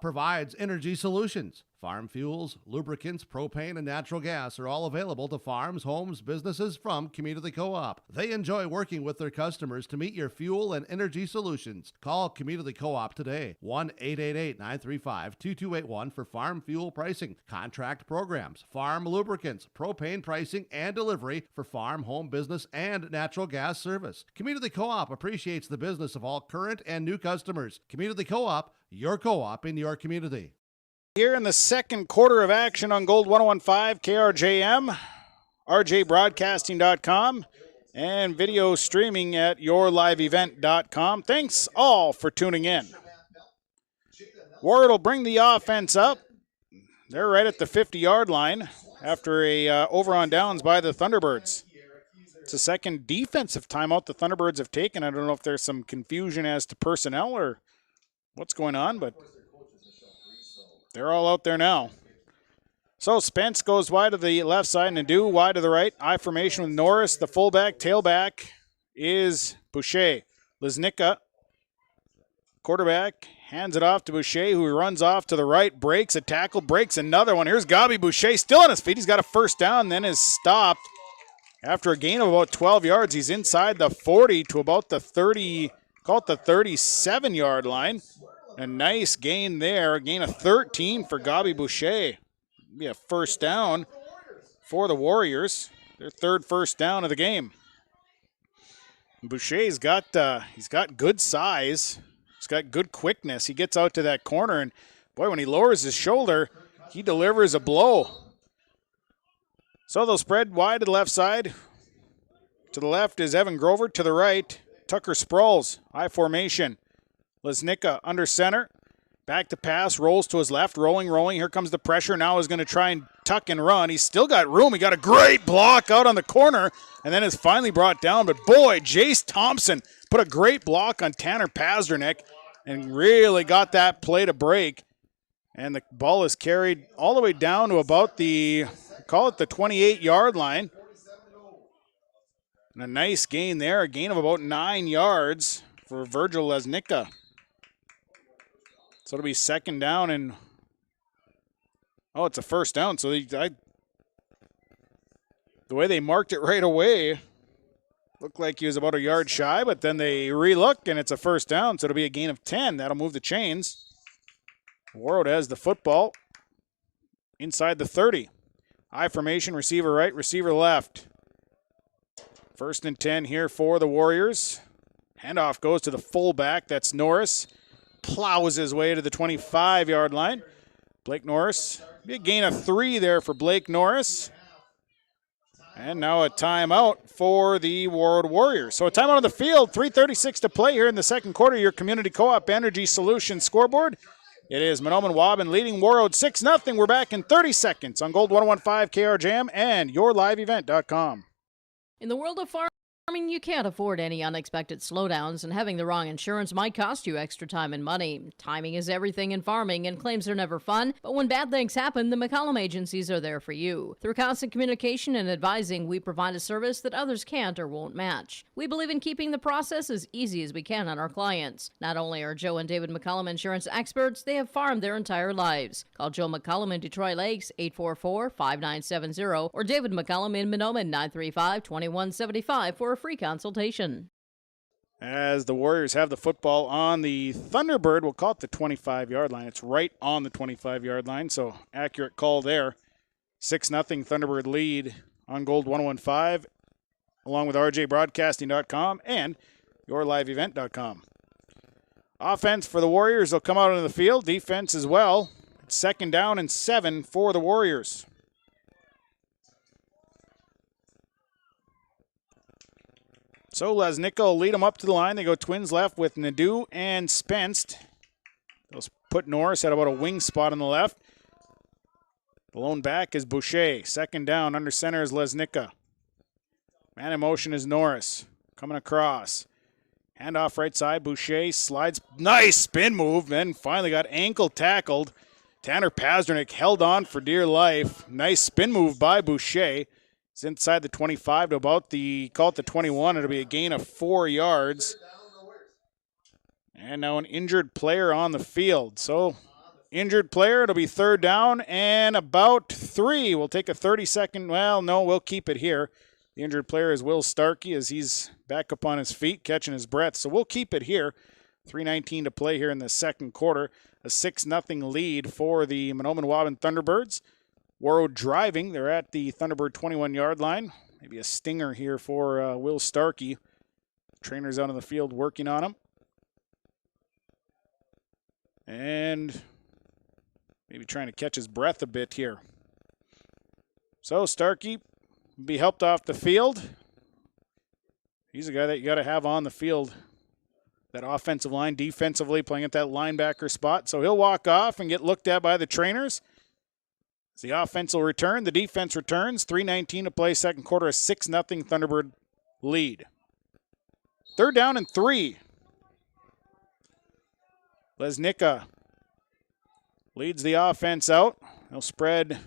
provides energy solutions. Farm fuels, lubricants, propane, and natural gas are all available to farms, homes, businesses from Community Co-op. They enjoy working with their customers to meet your fuel and energy solutions. Call Community Co-op today, 1-888-935-2281 for farm fuel pricing, contract programs, farm lubricants, propane pricing, and delivery for farm, home, business, and natural gas service. Community Co-op appreciates the business of all current and new customers. Community Co-op, your co-op in your community. Here in the second quarter of action on Gold 101.5 KRJM, rjbroadcasting.com, and video streaming at yourliveevent.com. Thanks all for tuning in. Warroad will bring the offense up. They're right at the 50-yard line after a over on downs by the Thunderbirds. It's the second defensive timeout the Thunderbirds have taken. I don't know if there's some confusion as to personnel or what's going on, but they're all out there now. So Spence goes wide to the left side, Nadeau wide to the right. I formation with Norris. The fullback, tailback is Boucher. Lesnicka, quarterback, hands it off to Boucher, who runs off to the right, breaks a tackle, breaks another one. Here's Gabi Boucher still on his feet. He's got a first down, then is stopped. After a gain of about 12 yards, he's inside the 40 to about the 30, call it the 37-yard line. A nice gain there, a gain of 13 for Gabi Boucher. Be a first down for the Warriors. Their third first down of the game. Boucher's got he's got good size. He's got good quickness. He gets out to that corner, and boy, when he lowers his shoulder, he delivers a blow. So they'll spread wide to the left side. To the left is Evan Grover. To the right, Tucker Sproles. I formation. Lesnicka under center. Back to pass. Rolls to his left. Rolling. Here comes the pressure. Now is going to try and tuck and run. He's still got room. He got a great block out on the corner and then is finally brought down. But boy, Jace Thompson put a great block on Tanner Pazdernik and really got that play to break. And the ball is carried all the way down to about the, call it the 28-yard line. And a nice gain there. A gain of about 9 yards for Virgil Lesnicka. So it'll be second down and, oh, it's a first down. So the way they marked it right away, looked like he was about a yard shy, but then they re-look and it's a first down. So it'll be a gain of 10. That'll move the chains. Warroad has the football inside the 30. I formation, receiver right, receiver left. First and 10 here for the Warriors. Handoff goes to the fullback. That's Norris. Plows his way to the 25-yard line. Blake Norris. Big gain of 3 there for Blake Norris. And now a timeout for the Warroad Warriors. So a timeout on the field. 3:36 to play here in the second quarter. Your Community Co-op Energy Solutions scoreboard. It is Mahnomen-Waubun leading Warroad 6-0. We're back in 30 seconds on Gold 101.5 KRJM and yourliveevent.com. In the world of farm Farming, you can't afford any unexpected slowdowns, and having the wrong insurance might cost you extra time and money. Timing is everything in farming, and claims are never fun, but when bad things happen, the McCollum agencies are there for you. Through constant communication and advising, we provide a service that others can't or won't match. We believe in keeping the process as easy as we can on our clients. Not only are Joe and David McCollum insurance experts, they have farmed their entire lives. Call Joe McCollum in Detroit Lakes, 844-5970, or David McCollum in Mahnomen, 935-2175 for a free consultation. As the Warriors have the football on the Thunderbird, we'll call it the 25-yard line. It's right on the 25-yard line, so accurate call there. 6-0 Thunderbird lead on Gold 101.5, along with rjbroadcasting.com and yourliveevent.com. Offense for the Warriors will come out on the field. Defense as well. It's 2nd down and 7 for the Warriors. So Lesnicka will lead them up to the line. They go twins left with Nadeau and Spence. They'll put Norris at about a wing spot on the left. The lone back is Boucher. 2nd down, under center is Lesnicka. Man in motion is Norris. Coming across. Handoff right side. Boucher slides. Nice spin move. Then finally got ankle tackled. Tanner Pazdernick held on for dear life. Nice spin move by Boucher. It's inside the 25 to about call it the 21. It'll be a gain of 4 yards. And now an injured player on the field. So injured player, it'll be 3rd down and about 3. We'll take a 30-second. Well, no, we'll keep it here. The injured player is Will Starkey as he's back up on his feet, catching his breath. So we'll keep it here. 3:19 to play here in the 2nd quarter. A 6-0 lead for the Mahnomen-Waubun Thunderbirds. Warroad driving. They're at the Thunderbird 21-yard line. Maybe a stinger here for Will Starkey. Trainers out on the field working on him. And maybe trying to catch his breath a bit here. So Starkey will be helped off the field. He's a guy that you got to have on the field. That offensive line, defensively playing at that linebacker spot. So he'll walk off and get looked at by the trainers. As the offense will return, the defense returns. 3:19 to play, 2nd quarter, a 6-0 Thunderbird lead. 3rd down and 3. Lesnicka leads the offense out. He'll spread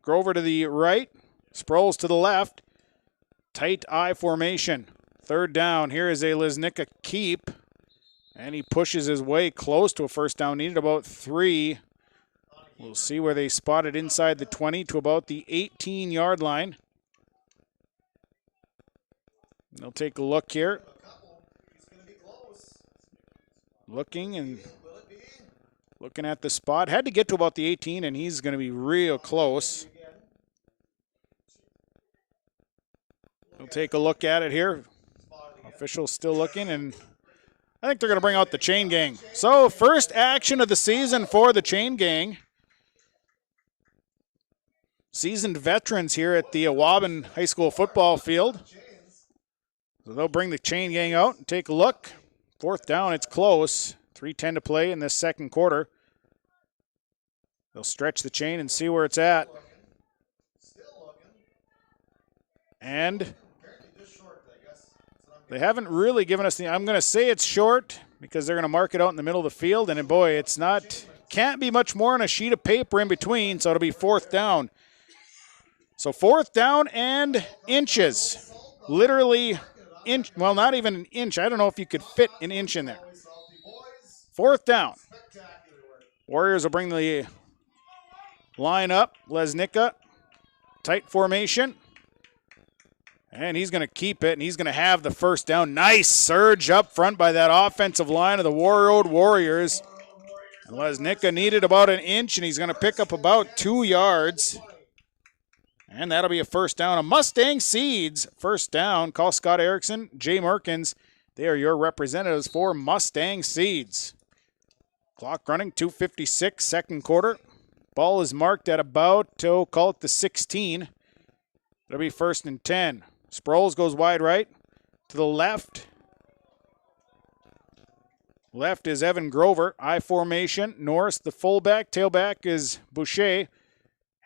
Grover to the right, Sproles to the left. Tight I formation. 3rd down. Here is a Lesnicka keep. And he pushes his way close to a 1st down. Needed about 3. We'll see where they spot it inside the 20 to about the 18-yard line. They'll take a look here. Looking and looking at the spot. Had to get to about the 18, and he's going to be real close. We'll take a look at it here. Officials still looking, and I think they're going to bring out the chain gang. So first action of the season for the chain gang. Seasoned veterans here at the Waubun High School football field. So they'll bring the chain gang out and take a look. 4th down, it's close. 3:10 to play in this 2nd quarter. They'll stretch the chain and see where it's at. And they haven't really given us I'm going to say it's short because they're going to mark it out in the middle of the field. And boy, it's not, can't be much more on a sheet of paper in between. So it'll be 4th down. So 4th down and inches. Literally inch, well, not even an inch. I don't know if you could fit an inch in there. 4th down. Warriors will bring the line up. Lesnicka, tight formation. And he's going to keep it, and he's going to have the 1st down. Nice surge up front by that offensive line of the Warroad Warriors. And Lesnicka needed about an inch, and he's going to pick up about 2 yards. And that'll be a 1st down. A Mustang Seeds 1st down. Call Scott Erickson, Jay Merkins. They are your representatives for Mustang Seeds. Clock running, 2:56, 2nd quarter. Ball is marked at about, call it the 16. It'll be 1st and 10. Sproles goes wide right to the left. Left is Evan Grover. I formation. Norris, the fullback. Tailback is Boucher.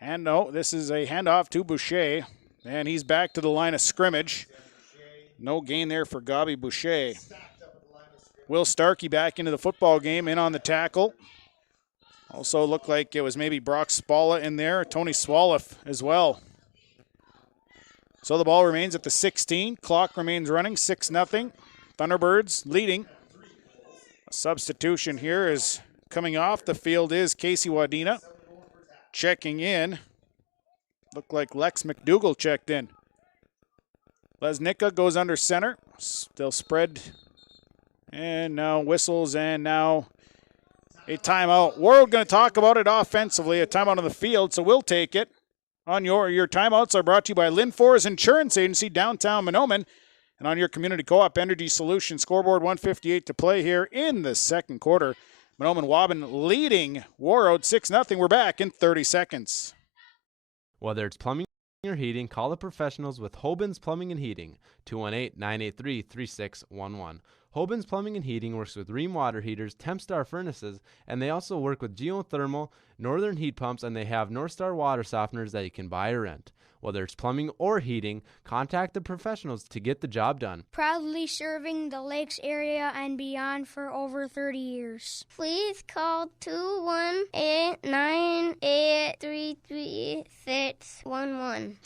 And no, this is a handoff to Boucher. And he's back to the line of scrimmage. No gain there for Gabi Boucher. Will Starkey back into the football game, in on the tackle. Also looked like it was maybe Brock Spalla in there, Tony Swallow as well. So the ball remains at the 16. Clock remains running, 6-0. Thunderbirds leading. A substitution here is coming off the field is Casey Wadena. Checking in. Looked like Lex McDougall checked in. Lesnicka goes under center. They'll spread. And now whistles, and now a timeout. Warroad going to talk about it offensively, a timeout on the field, so we'll take it. On your timeouts are brought to you by Linfor's Insurance Agency, downtown Mahnomen, and on your Community Co-op Energy Solution. Scoreboard 1:58 to play here in the second quarter. Mahnomen-Waubun leading Warroad 6-0. We're back in 30 seconds. Whether it's plumbing or heating, call the professionals with Hoban's Plumbing and Heating, 218-983-3611. Hoban's Plumbing and Heating works with Rheem water heaters, Tempstar furnaces, and they also work with geothermal, northern heat pumps, and they have Northstar water softeners that you can buy or rent. Whether it's plumbing or heating, contact the professionals to get the job done. Proudly serving the Lakes area and beyond for over 30 years. Please call 218-983-3611.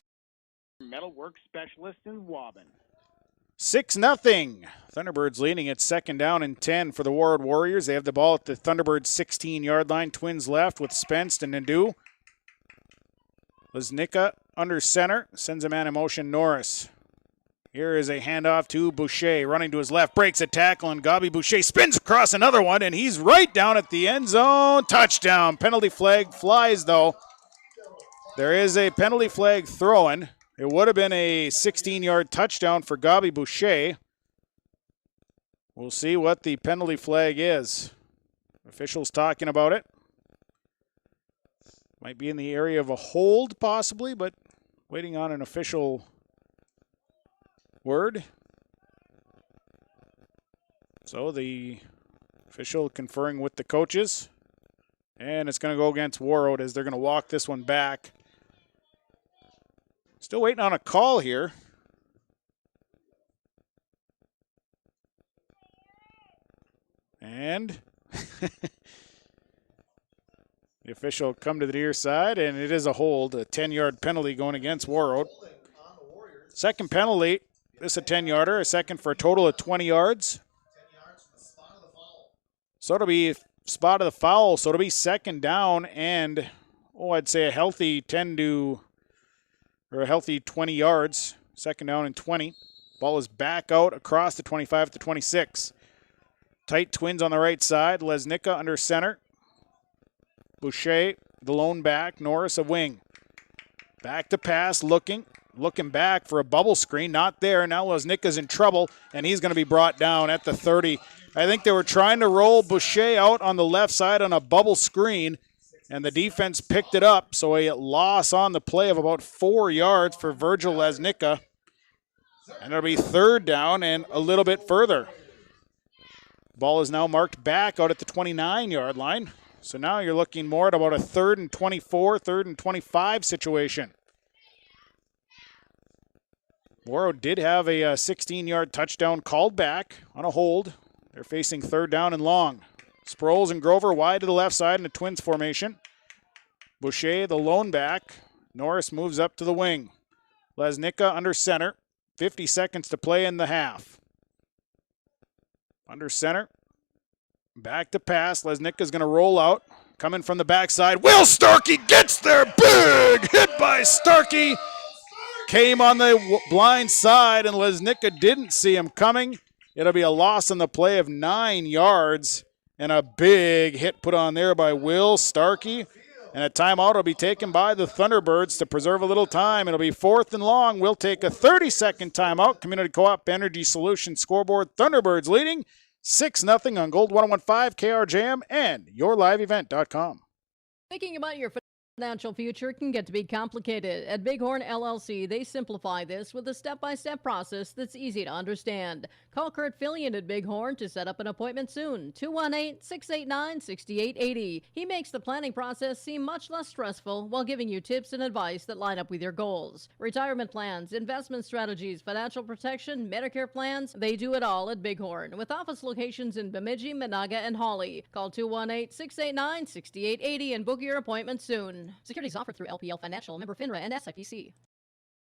Metalwork specialist in Waubun. 6-0. Thunderbirds leading at 2nd down and 10 for the Warroad Warriors. They have the ball at the Thunderbirds 16-yard line. Twins left with Spence and Nadeau. Lesnicka under center. Sends a man in motion, Norris. Here is a handoff to Boucher. Running to his left. Breaks a tackle, and Gabi Boucher spins across another one, and he's right down at the end zone. Touchdown. Penalty flag flies, though. There is a penalty flag thrown. It would have been a 16-yard touchdown for Gabi Boucher. We'll see what the penalty flag is. Officials talking about it. Might be in the area of a hold, possibly, but waiting on an official word. So the official conferring with the coaches. And it's going to go against Warroad as they're going to walk this one back. Still waiting on a call here. And the official come to the near side, and it is a hold, a 10-yard penalty going against Warroad. Second penalty, this a 10-yarder, a second for a total of 20 yards. So it'll be spot of the foul, so it'll be 2nd down and, I'd say a healthy 20 yards. 2nd down and 20. Ball is back out across the 25 to 26. Tight twins on the right side. Lesnicka under center. Boucher, the lone back. Norris, a wing. Back to pass, looking back for a bubble screen. Not there. Now Lesnicka's in trouble, and he's going to be brought down at the 30. I think they were trying to roll Boucher out on the left side on a bubble screen, and the defense picked it up, so a loss on the play of about 4 yards for Virgil Lesnicka. And it'll be 3rd down and a little bit further. Ball is now marked back out at the 29-yard line. So now you're looking more at about a 3rd and 24, 3rd and 25 situation. Warroad did have a 16-yard touchdown called back on a hold. They're facing 3rd down and long. Sproles and Grover wide to the left side in a Twins formation. Boucher, the lone back. Norris moves up to the wing. Lesnicka under center. 50 seconds to play in the half. Under center. Back to pass. Lesnicka's going to roll out. Coming from the backside. Will Starkey gets there. Big hit by Starkey. Came on the blind side, and Lesnicka didn't see him coming. It'll be a loss on the play of 9 yards. And a big hit put on there by Will Starkey. And a timeout will be taken by the Thunderbirds to preserve a little time. It'll be 4th and long. We'll take a 30-second timeout. Community Co-op Energy Solution scoreboard. Thunderbirds leading 6-0 on Gold 101.5 KRJM and yourliveevent.com. Thinking about your Financial future can get to be complicated. At Bighorn LLC, they simplify this with a step-by-step process that's easy to understand. Call Kurt Fillion at Bighorn to set up an appointment soon. 218-689-6880. He makes the planning process seem much less stressful while giving you tips and advice that line up with your goals. Retirement plans, investment strategies, financial protection, Medicare plans, they do it all at Bighorn. With office locations in Bemidji, Monaga, and Hawley. Call 218-689-6880 and book your appointment soon. Securities offered through LPL Financial, member FINRA and SIPC.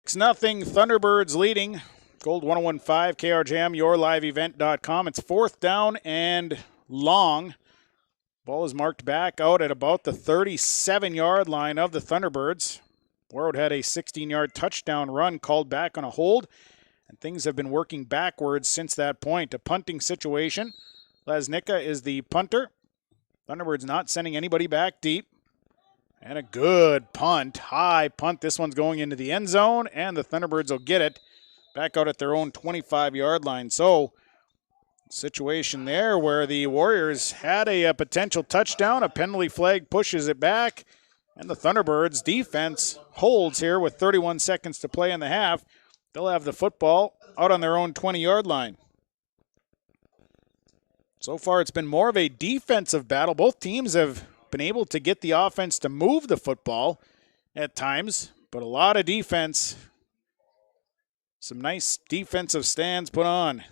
6-0 Thunderbirds leading. Gold 101.5 KRJM, yourliveevent.com. It's 4th down and long. Ball is marked back out at about the 37-yard line of the Thunderbirds. Warroad had a 16-yard touchdown run called back on a hold, and things have been working backwards since that point. A punting situation. Lesnicka is the punter. Thunderbirds not sending anybody back deep. And a good punt, high punt. This one's going into the end zone, and the Thunderbirds will get it back out at their own 25-yard line. So, situation there where the Warriors had a potential touchdown. A penalty flag pushes it back, and the Thunderbirds defense holds here with 31 seconds to play in the half. They'll have the football out on their own 20-yard line. So far, it's been more of a defensive battle. Both teams have been able to get the offense to move the football at times, but a lot of defense. Some nice defensive stands put on.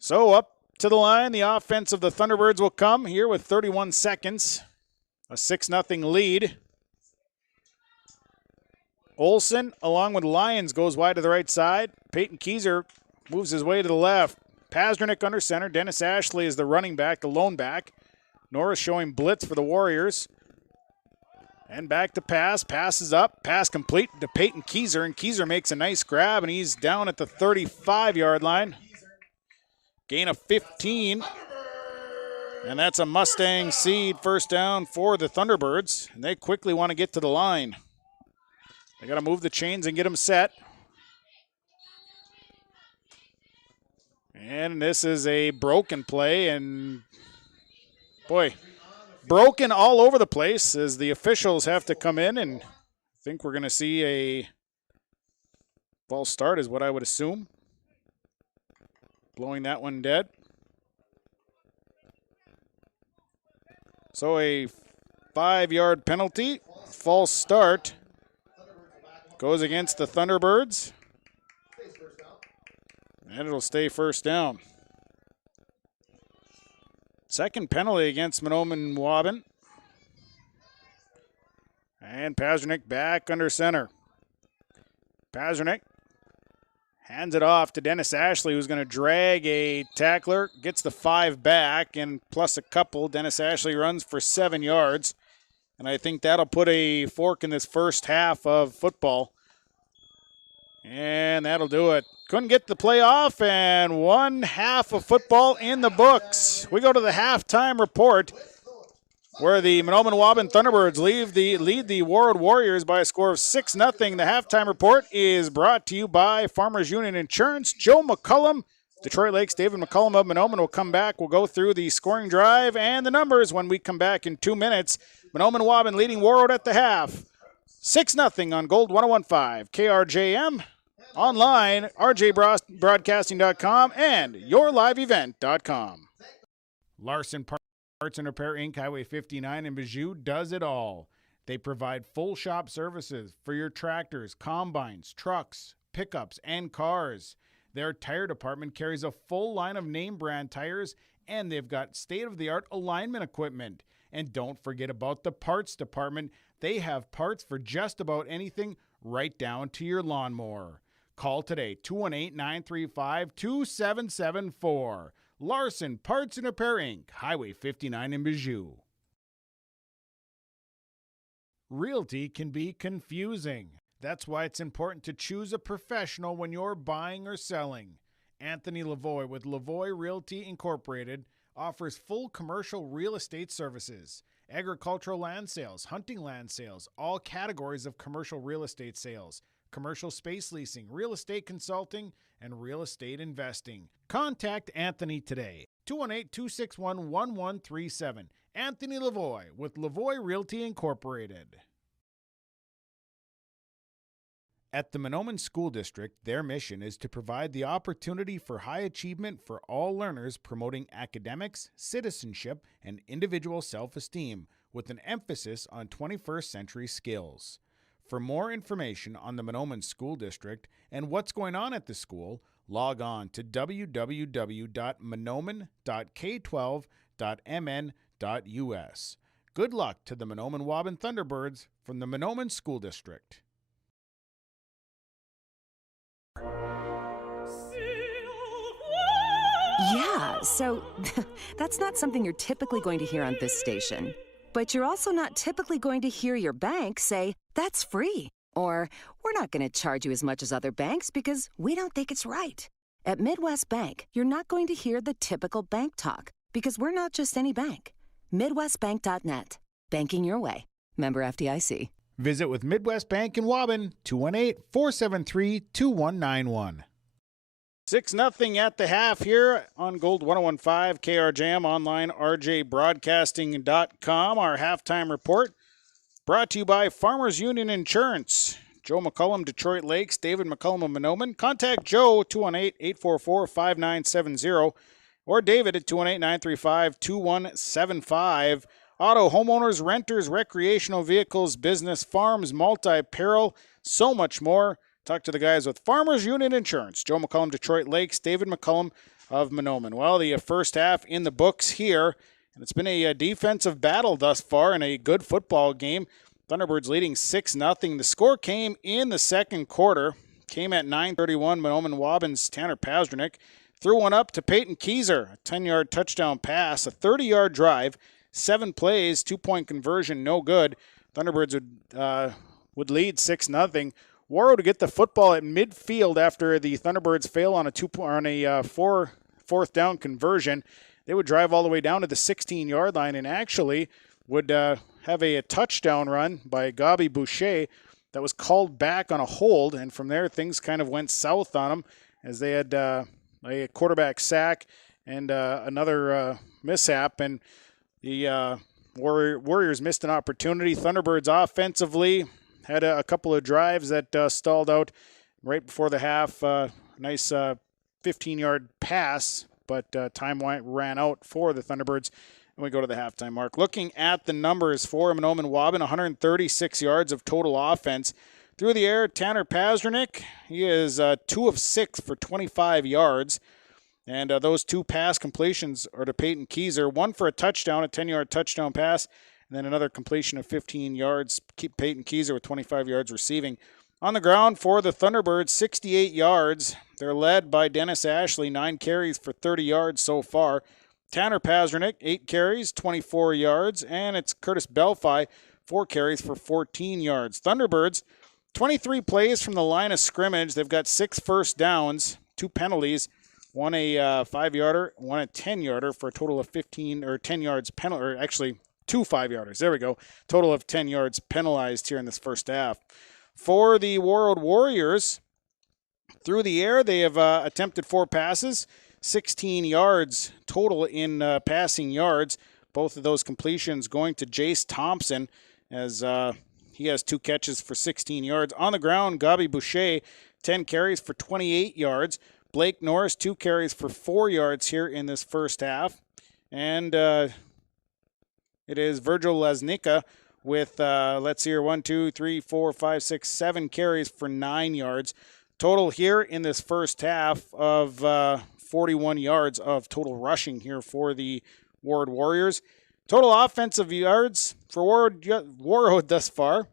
So up to the line, the offense of the Thunderbirds will come here with 31 seconds. A 6-0 lead. Olsen, along with Lyons, goes wide to the right side. Peyton Keyser moves his way to the left. Pasternak under center. Dennis Ashley is the running back, the lone back. Norris showing blitz for the Warriors. And back to pass. Pass is up. Pass complete to Peyton Keyser. And Keyser makes a nice grab, and he's down at the 35-yard line. Gain of 15. And that's a Mustang seed first down for the Thunderbirds. And they quickly want to get to the line. They got to move the chains and get them set. And this is a broken play, and boy, broken all over the place as the officials have to come in, and I think we're going to see a false start is what I would assume. Blowing that one dead. So a 5-yard penalty, false start, goes against the Thunderbirds. And it'll stay first down. Second penalty against Mahnomen-Waubun. And Pasternak back under center. Pasternak hands it off to Dennis Ashley, who's going to drag a tackler. Gets the 5 back, and plus a couple. Dennis Ashley runs for 7 yards. And I think that'll put a fork in this first half of football. And that'll do it. Couldn't get the play off, and one half of football in the books. We go to the halftime report where the Mahnomen-Waubun Thunderbirds lead the Warroad Warriors by a score of 6-0. The halftime report is brought to you by Farmers Union Insurance. Joe McCullum, Detroit Lakes, David McCullum of Mahnomen will come back. We'll go through the scoring drive and the numbers when we come back in 2 minutes. Mahnomen-Waubun leading Warroad at the half. 6-0 on Gold 101.5 KRJM. Online, rjbroadcasting.com and yourliveevent.com. Larson Parts and Repair Inc., Highway 59 in Bijou does it all. They provide full shop services for your tractors, combines, trucks, pickups, and cars. Their tire department carries a full line of name brand tires, and they've got state-of-the-art alignment equipment. And don't forget about the parts department. They have parts for just about anything, right down to your lawnmower. Call today, 218-935-2774. Larson Parts and Repair Inc., Highway 59 in Bijou. Realty can be confusing. That's why it's important to choose a professional when you're buying or selling. Anthony Lavoie with Lavoie Realty Incorporated offers full commercial real estate services, agricultural land sales, hunting land sales, all categories of commercial real estate sales, commercial space leasing, real estate consulting, and real estate investing. Contact Anthony today, 218-261-1137. Anthony Lavoie with Lavoie Realty Incorporated. At the Mahnomen School District, their mission is to provide the opportunity for high achievement for all learners, promoting academics, citizenship, and individual self-esteem, with an emphasis on 21st century skills. For more information on the Mahnomen School District and what's going on at the school, log on to www.mahnomen.k12.mn.us. Good luck to the Mahnomen-Waubun Thunderbirds from the Mahnomen School District. Yeah, so that's not something you're typically going to hear on this station. But you're also not typically going to hear your bank say, that's free. Or, we're not going to charge you as much as other banks because we don't think it's right. At Midwest Bank, you're not going to hear the typical bank talk because we're not just any bank. MidwestBank.net. Banking your way. Member FDIC. Visit with Midwest Bank in Waubun, 218-473-2191. 6-0 at the half here on Gold 101.5 KRJM, online rjbroadcasting.com. Our halftime report brought to you by Farmers Union Insurance. Joe McCullum, Detroit Lakes, David McCullum of Mahnomen. Contact Joe, 218-844-5970, or David at 218-935-2175. Auto, homeowners, renters, recreational vehicles, business, farms, multi-peril, so much more. Talk to the guys with Farmers Union Insurance. Joe McCullum, Detroit Lakes, David McCullum of Mahnomen. Well, the first half in the books here, and it's been a defensive battle thus far in a good football game. Thunderbirds leading 6-0. The score came in the second quarter. Came at 9:31. Mahnomen-Waubun's Tanner Pasternak threw one up to Peyton Keyser, a 10-yard touchdown pass, a 30-yard drive, 7 plays, 2-point conversion, no good. Thunderbirds would lead 6-0. Warroad to get the football at midfield after the Thunderbirds fail on a fourth down conversion. They would drive all the way down to the 16-yard line and actually would have a touchdown run by Gabi Boucher that was called back on a hold, and from there things kind of went south on them as they had a quarterback sack and another mishap, and the Warriors missed an opportunity. Thunderbirds offensively had a couple of drives that stalled out right before the half. Nice 15-yard pass, but time ran out for the Thunderbirds, and we go to the halftime mark. Looking at the numbers for Mahnomen-Waubun, 136 yards of total offense. Through the air, Tanner Pasternak, he is 2 of 6 for 25 yards. And those 2 pass completions are to Peyton Keyser, 1 for a touchdown, a 10-yard touchdown pass, and then another completion of 15 yards. Keep Peyton Keyser with 25 yards receiving. On the ground for the Thunderbirds, 68 yards. They're led by Dennis Ashley, 9 carries for 30 yards so far. Tanner Pasternak, 8 carries, 24 yards. And it's Curtis Belfi, 4 carries for 14 yards. Thunderbirds, 23 plays from the line of scrimmage. They've got 6 first downs, 2 penalties, 1 a 5-yarder, 1 a 10-yarder for a total of 10 yards penalty, or actually 2 5-yarders. There we go. Total of 10 yards penalized here in this first half. For the Warroad Warriors, through the air, they have attempted 4 passes, 16 yards total in passing yards. Both of those completions going to Jace Thompson as he has 2 catches for 16 yards. On the ground, Gabi Boucher, 10 carries for 28 yards. Blake Norris, 2 carries for 4 yards here in this first half. And it is Virgil Lesnica with, 7 carries for 9 yards. Total here in this first half of 41 yards of total rushing here for the Warroad Warriors. Total offensive yards for Warroad thus far,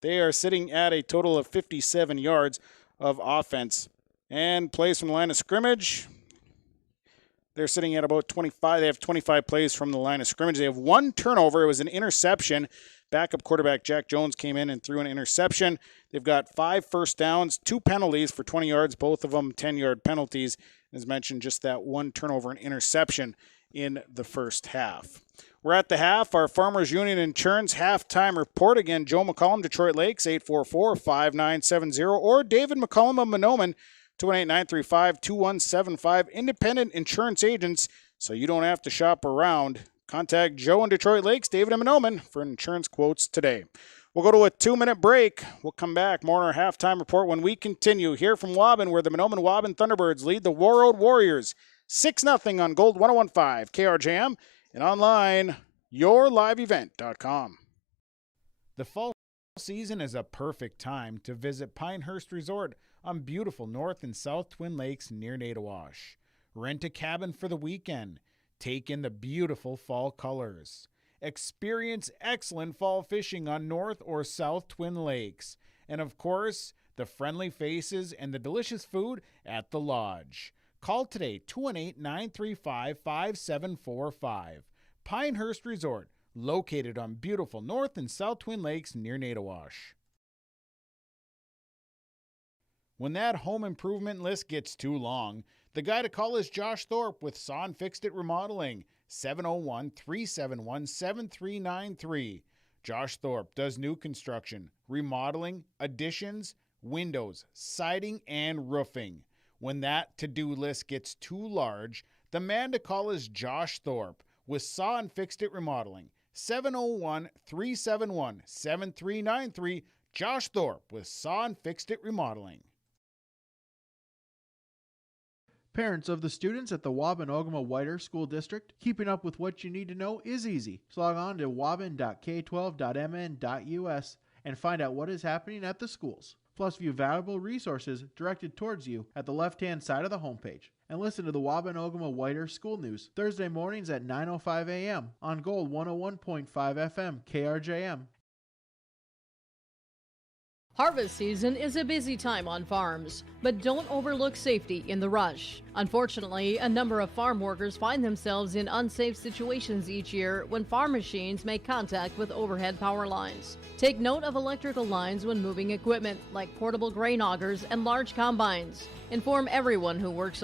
they are sitting at a total of 57 yards of offense. And plays from the line of scrimmage, they're sitting at about 25. They have 25 plays from the line of scrimmage. They have 1 turnover. It was an interception. Backup quarterback Jack Jones came in and threw an interception. They've got 5 first downs, 2 penalties for 20 yards, both of them 10-yard penalties. As mentioned, just that 1 turnover and interception in the first half. We're at the half. Our Farmers Union Insurance halftime report. Again, Joe McCullum, Detroit Lakes, 844-5970, or David McCullum of Mahnomen, 218-935-2175. Independent insurance agents, so you don't have to shop around. Contact Joe in Detroit Lakes, David and Mahnomen for insurance quotes today. We'll go to a 2-minute break. We'll come back. More on our halftime report when we continue here from Waubun, where the Mahnomen-Waubun Thunderbirds lead the Warroad Warriors 6-0 on Gold 101.5 KRJM and online, yourliveevent.com. The fall season is a perfect time to visit Pinehurst Resort on beautiful North and South Twin Lakes near Nadawash. Rent a cabin for the weekend. Take in the beautiful fall colors. Experience excellent fall fishing on North or South Twin Lakes. And of course, the friendly faces and the delicious food at the lodge. Call today, 218-935-5745. Pinehurst Resort, located on beautiful North and South Twin Lakes near Nadawash. When that home improvement list gets too long, the guy to call is Josh Thorpe with Saw and Fixed It Remodeling, 701-371-7393. Josh Thorpe does new construction, remodeling, additions, windows, siding, and roofing. When that to-do list gets too large, the man to call is Josh Thorpe with Saw and Fixed It Remodeling, 701-371-7393. Josh Thorpe with Saw and Fixed It Remodeling. Parents of the students at the Waubun-Ogama-Whiter School District, keeping up with what you need to know is easy. So log on to waubun.k12.mn.us and find out what is happening at the schools. Plus, view valuable resources directed towards you at the left-hand side of the homepage. And listen to the Waubun-Ogama-Whiter School News Thursday mornings at 9:05 a.m. on Gold 101.5 FM KRJM. Harvest season is a busy time on farms, but don't overlook safety in the rush. Unfortunately, a number of farm workers find themselves in unsafe situations each year when farm machines make contact with overhead power lines. Take note of electrical lines when moving equipment, like portable grain augers and large combines. Inform everyone who works.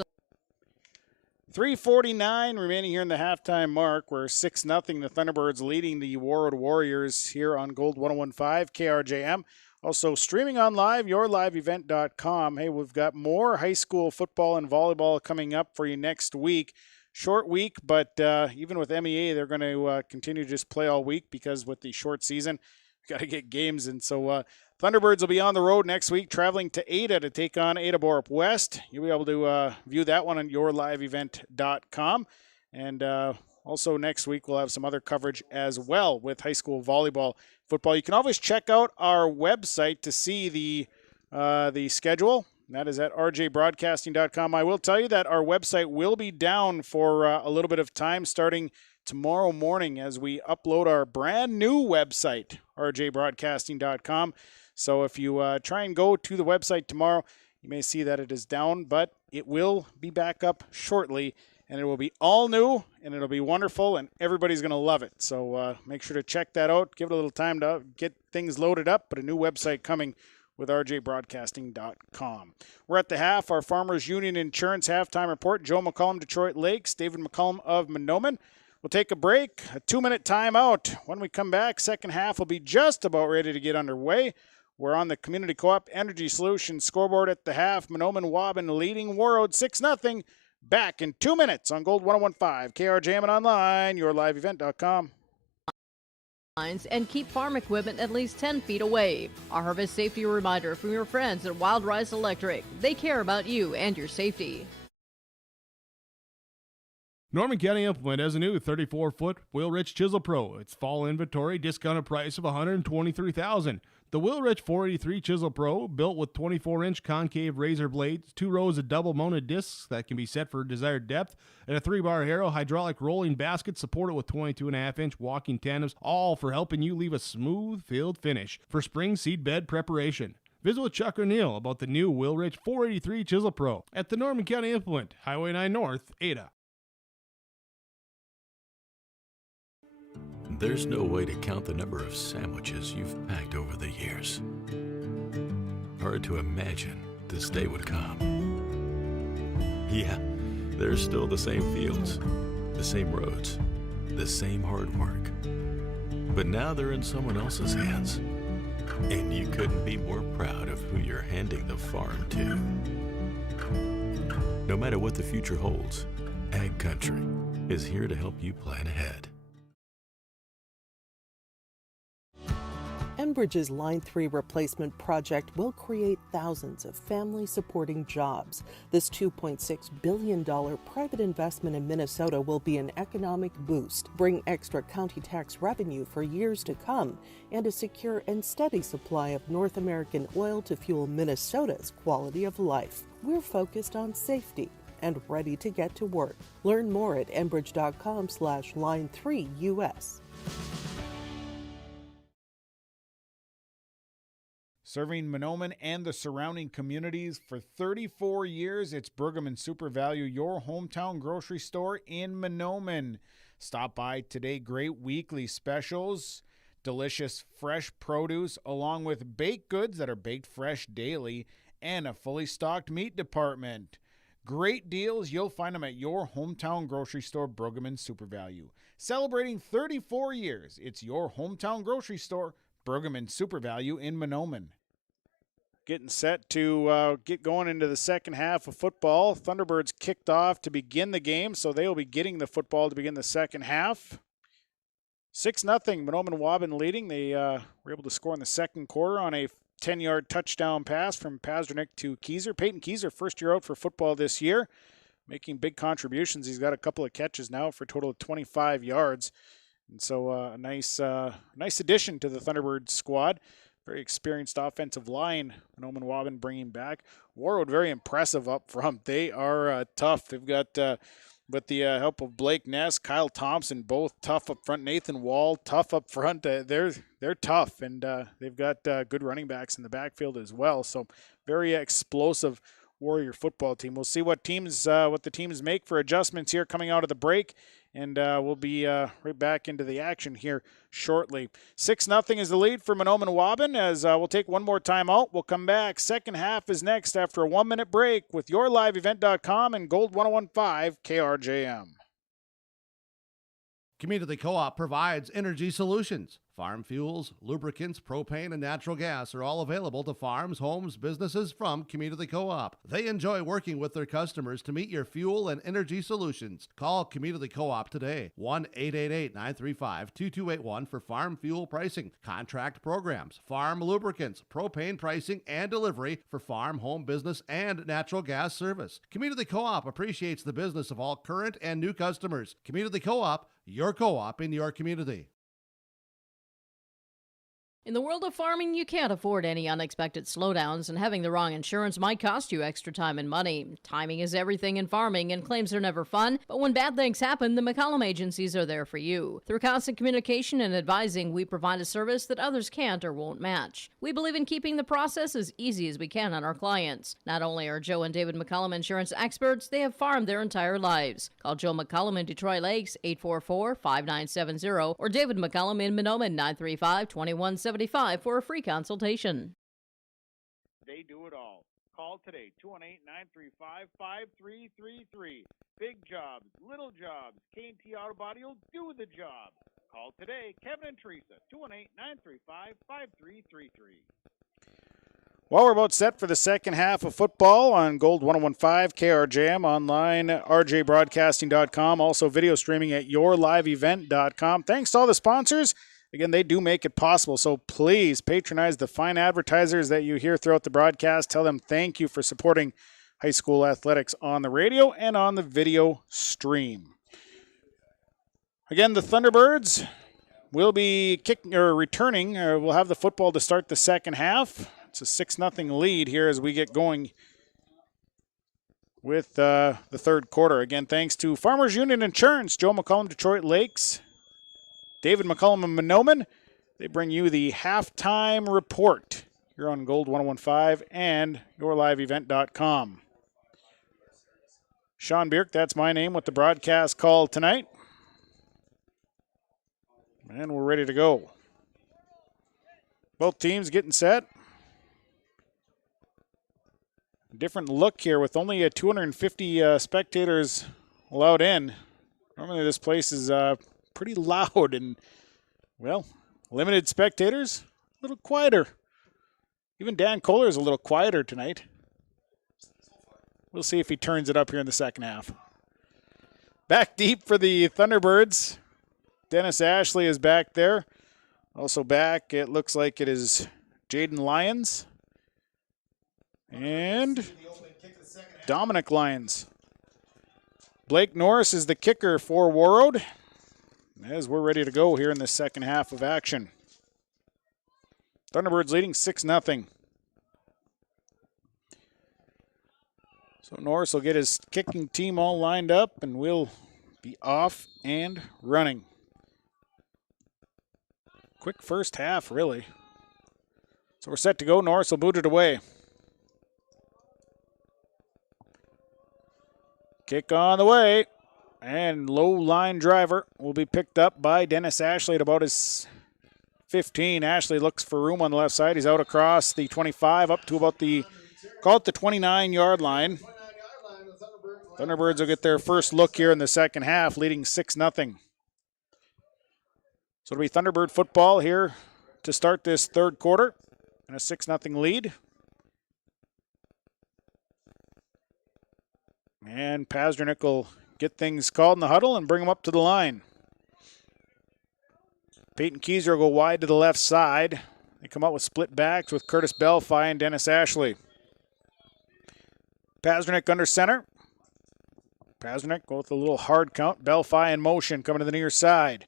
3:49 remaining here in the halftime mark. We're 6-0, the Thunderbirds leading the Warroad Warriors here on Gold 101.5 KRJM. Also streaming on live, yourliveevent.com. Hey, we've got more high school football and volleyball coming up for you next week. Short week, but even with MEA, they're going to continue to just play all week because with the short season, we've got to get games. And so Thunderbirds will be on the road next week, traveling to Ada to take on Ada Borup West. You'll be able to view that one on yourliveevent.com. And also next week, we'll have some other coverage as well with high school volleyball, football. You can always check out our website to see the schedule. That is at rjbroadcasting.com. I will tell you that our website will be down for a little bit of time starting tomorrow morning as we upload our brand new website, rjbroadcasting.com. So if you try and go to the website tomorrow, you may see that it is down, but it will be back up shortly. And it will be all new, and it'll be wonderful, and everybody's going to love it. So make sure to check that out. Give it a little time to get things loaded up, but a new website coming with rjbroadcasting.com. We're at the half. Our Farmers Union Insurance halftime report. Joe McCollum, Detroit Lakes. David McCollum of Mahnomen. We'll take a break, a 2-minute timeout. When we come back, second half will be just about ready to get underway. We're on the Community Co-op Energy Solutions scoreboard at the half. Mahnomen-Waubun leading Warroad 6-0. Back in 2 minutes on Gold 101.5 KRJM and online, yourliveevent.com. And keep farm equipment at least 10 feet away. A harvest safety reminder from your friends at Wild Rice Electric. They care about you and your safety. Norman County Implement has a new 34-foot Wheelrich Chisel Pro. Its fall inventory discounted price of $123,000. The Wheelrich 483 Chisel Pro, built with 24-inch concave razor blades, 2 rows of double-mounted discs that can be set for desired depth, and a 3-bar Harrow hydraulic rolling basket supported with 22.5-inch walking tandems, all for helping you leave a smooth field finish for spring seed bed preparation. Visit with Chuck O'Neill about the new Wheelrich 483 Chisel Pro at the Norman County Implement, Highway 9 North, Ada. There's no way to count the number of sandwiches you've packed over the years. Hard to imagine this day would come. Yeah, there's still the same fields, the same roads, the same hard work. But now they're in someone else's hands. And you couldn't be more proud of who you're handing the farm to. No matter what the future holds, Ag Country is here to help you plan ahead. Enbridge's Line 3 replacement project will create thousands of family-supporting jobs. This $2.6 billion private investment in Minnesota will be an economic boost, bring extra county tax revenue for years to come, and a secure and steady supply of North American oil to fuel Minnesota's quality of life. We're focused on safety and ready to get to work. Learn more at enbridge.com/line3US. Serving Mahnomen and the surrounding communities for 34 years, it's Pregame Super Value, your hometown grocery store in Mahnomen. Stop by today. Great weekly specials, delicious fresh produce, along with baked goods that are baked fresh daily, and a fully stocked meat department. Great deals. You'll find them at your hometown grocery store, Pregame Super Value. Celebrating 34 years, it's your hometown grocery store, Pregame Super Value in Mahnomen. Getting set to get going into the second half of football. Thunderbirds kicked off to begin the game, so they will be getting the football to begin the second half. 6-0, Mahnomen-Waubun leading. They were able to score in the second quarter on a 10-yard touchdown pass from Pasternak to Keyser. Peyton Keyser, first year out for football this year, making big contributions. He's got a couple of catches now for a total of 25 yards. And so a nice addition to the Thunderbirds squad. Very experienced offensive line, Mahnomen-Waubun bringing back. Warroad, very impressive up front. They are tough. They've got, with the help of Blake Ness, Kyle Thompson, both tough up front. Nathan Wall, tough up front. They're tough, and they've got good running backs in the backfield as well. So very explosive Warrior football team. We'll see what the teams make for adjustments here coming out of the break. And we'll be right back into the action here shortly. 6-0 is the lead for Mahnomen-Waubun as we'll take one more time out. We'll come back. Second half is next after a 1-minute break with yourliveevent.com and Gold 101.5 KRJM. Community Co-op provides energy solutions. Farm fuels, lubricants, propane, and natural gas are all available to farms, homes, businesses from Community Co-op. They enjoy working with their customers to meet your fuel and energy solutions. Call Community Co-op today, 1-888-935-2281 for farm fuel pricing, contract programs, farm lubricants, propane pricing, and delivery for farm, home, business, and natural gas service. Community Co-op appreciates the business of all current and new customers. Community Co-op, your co-op in your community. In the world of farming, you can't afford any unexpected slowdowns, and having the wrong insurance might cost you extra time and money. Timing is everything in farming, and claims are never fun, but when bad things happen, the McCollum agencies are there for you. Through constant communication and advising, we provide a service that others can't or won't match. We believe in keeping the process as easy as we can on our clients. Not only are Joe and David McCollum insurance experts, they have farmed their entire lives. Call Joe McCollum in Detroit Lakes, 844-5970, or David McCollum in Mahnomen, 935-2175 for a free consultation. They do it all. Call today, 218-935-5333. Big jobs, little jobs, K&T Auto Body will do the job. Call today, Kevin and Teresa, 218-935-5333. Well, we're about set for the second half of football on Gold 101.5 KRJM, online, rjbroadcasting.com, also video streaming at yourliveevent.com. Thanks to all the sponsors. Again, they do make it possible, so please patronize the fine advertisers that you hear throughout the broadcast. Tell them thank you for supporting high school athletics on the radio and on the video stream. Again, the Thunderbirds will be returning. We'll have the football to start the second half. It's a 6-0 lead here as we get going with the third quarter. Again, thanks to Farmers Union Insurance, Joe McCollum, Detroit Lakes, David McCollum and Mahnomen. They bring you the halftime report here on Gold 101.5 and yourliveevent.com. Sean Bierk, that's my name with the broadcast call tonight. And we're ready to go. Both teams getting set. Different look here with only 250 spectators allowed in. Normally this place is pretty loud and, well, limited spectators, a little quieter. Even Dan Kohler is a little quieter tonight. We'll see if he turns it up here in the second half. Back deep for the Thunderbirds. Dennis Ashley is back there. Also back, it looks like it is Jaden Lyons and Dominic Lyons. Blake Norris is the kicker for Warroad as we're ready to go here in the second half of action. Thunderbirds leading 6-0. So Norris will get his kicking team all lined up and we'll be off and running. Quick first half, really. So we're set to go. Norris will boot it away. Kick on the way. And low line driver will be picked up by Dennis Ashley at about his 15. Ashley looks for room on the left side. He's out across the 25 up to about the, call it the 29-yard line. Thunderbirds will get their first look here in the second half, leading 6-0. So it'll be Thunderbird football here to start this third quarter and a 6-0 lead. And Pazdernik will get things called in the huddle and bring them up to the line. Peyton Keyser will go wide to the left side. They come out with split backs with Curtis Belfi and Dennis Ashley. Pazdernik under center. Pazdernik go with a little hard count. Belfi in motion coming to the near side.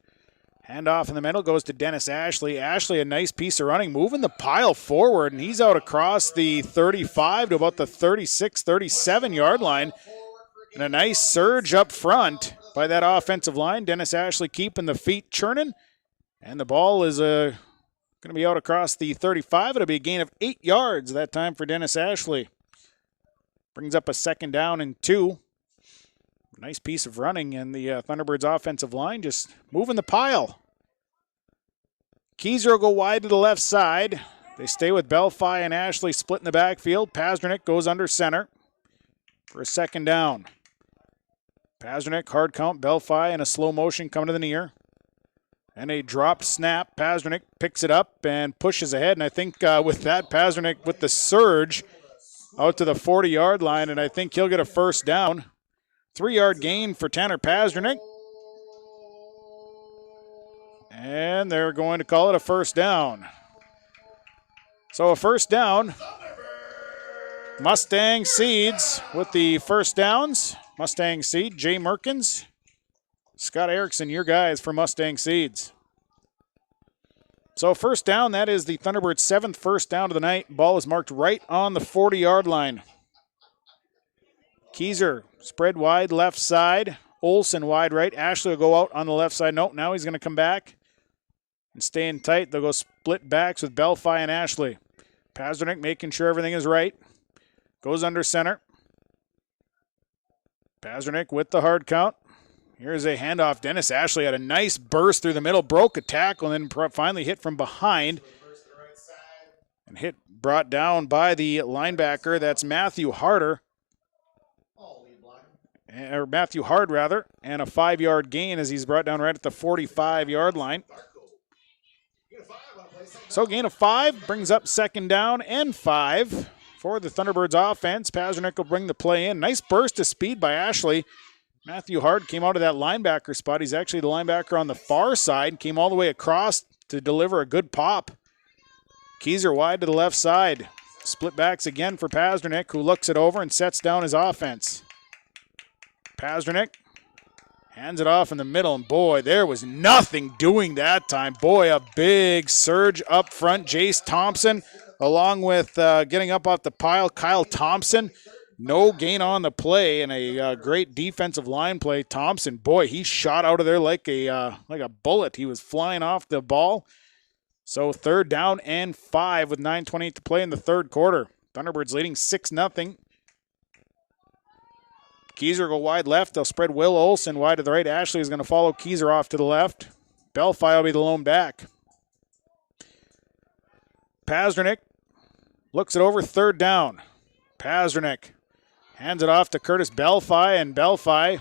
Handoff in the middle goes to Dennis Ashley. Ashley, a nice piece of running, moving the pile forward, and he's out across the 35 to about the 36, 37-yard line. And a nice surge up front by that offensive line. Dennis Ashley keeping the feet churning. And the ball is going to be out across the 35. It'll be a gain of 8 yards that time for Dennis Ashley. Brings up a 2nd down and 2. Nice piece of running, and the Thunderbirds offensive line just moving the pile. Keyser will go wide to the left side. They stay with Belfi and Ashley split in the backfield. Pazdernik goes under center for a 2nd down. Pazdernik, hard count, Belfi in a slow motion coming to the near. And a dropped snap. Pazdernik picks it up and pushes ahead, and I think with that, Pazdernik with the surge out to the 40-yard line, and I think he'll get a 1st down. 3-yard gain for Tanner Pazdernik. And they're going to call it a 1st down. So a 1st down. Mustang Seeds with the 1st downs. Mustang Seed, Jay Merkins. Scott Erickson, your guys for Mustang Seeds. So 1st down, that is the Thunderbirds' 7th 1st down of the night. Ball is marked right on the 40-yard line. Keyser spread wide left side. Olsen wide right. Ashley will go out on the left side. Nope, now he's going to come back and stay in tight. They'll go split backs with Belfi and Ashley. Pazdernik making sure everything is right. Goes under center. Pazdernik with the hard count. Here's a handoff. Dennis Ashley had a nice burst through the middle, broke a tackle, and then finally hit from behind. And hit brought down by the linebacker. That's Matthew Harder. Or Matthew Hard, rather, and a 5-yard gain as he's brought down right at the 45-yard line. So gain of 5 brings up 2nd down and 5 for the Thunderbirds offense. Pazdernik will bring the play in. Nice burst of speed by Ashley. Matthew Hard came out of that linebacker spot. He's actually the linebacker on the far side. Came all the way across to deliver a good pop. Keyser wide to the left side. Split backs again for Pazdernik, who looks it over and sets down his offense. Pazdernik hands it off in the middle, and boy, there was nothing doing that time. Boy, a big surge up front. Jace Thompson, along with getting up off the pile, Kyle Thompson. No gain on the play, and a great defensive line play. Thompson, boy, he shot out of there like a bullet. He was flying off the ball. So 3rd down and 5 with 9:28 to play in the 3rd quarter. Thunderbirds leading 6-0. Keyser go wide left. They'll spread Will Olsen wide to the right. Ashley is going to follow Keyser off to the left. Belfi will be the lone back. Pazdernik looks it over, 3rd down. Pazdernik hands it off to Curtis Belfi, and Belfi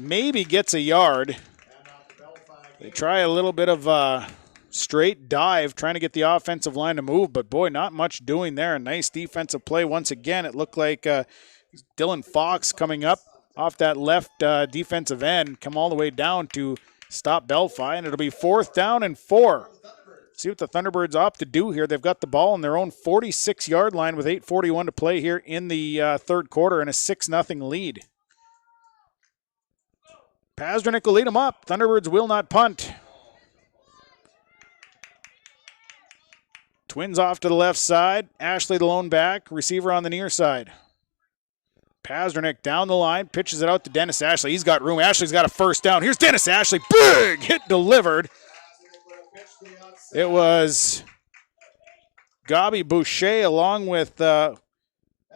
maybe gets a yard. They try a little bit of a straight dive, trying to get the offensive line to move, but boy, not much doing there. A nice defensive play once again. It looked like Dylan Fox coming up off that left defensive end, come all the way down to stop Belfi, and it'll be 4th down and 4. See what the Thunderbirds opt to do here. They've got the ball on their own 46-yard line with 8:41 to play here in the third quarter and a 6-0 lead. Pasternak will lead them up. Thunderbirds will not punt. Twins off to the left side. Ashley the lone back. Receiver on the near side. Pasternak down the line. Pitches it out to Dennis Ashley. He's got room. Ashley's got a first down. Here's Dennis Ashley. Big hit delivered. It was Gabi Boucher along with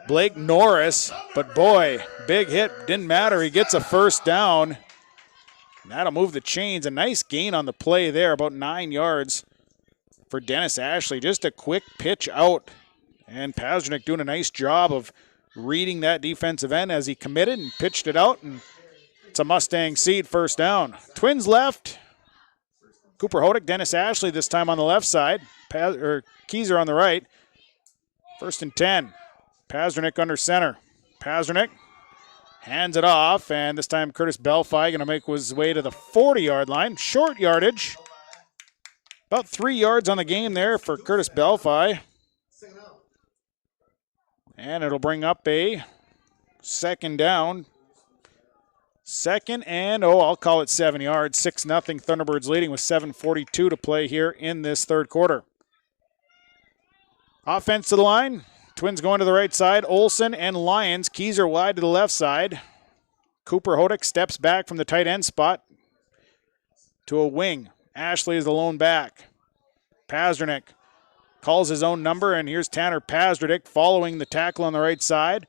Blake Norris. But boy, big hit. Didn't matter. He gets a first down. That'll move the chains. A nice gain on the play there, about 9 yards for Dennis Ashley. Just a quick pitch out. And Pasternak doing a nice job of reading that defensive end as he committed and pitched it out. And it's a Mustang seed first down. Twins left. Cooper Hodick, Dennis Ashley this time on the left side. Keyser on the right. 1st and 10. Pasternak under center. Pasternak hands it off, and this time Curtis Belfi going to make his way to the 40-yard line. Short yardage. About 3 yards on the game there for Curtis Belfi. And it'll bring up a 2nd down. 2nd and, I'll call it 7 yards. 6-0 Thunderbirds leading with 7:42 to play here in this third quarter. Offense to the line. Twins going to the right side. Olsen and Lyons. Keyser wide to the left side. Cooper Hodick steps back from the tight end spot to a wing. Ashley is the lone back. Pasternak calls his own number, and here's Tanner Pasternak following the tackle on the right side.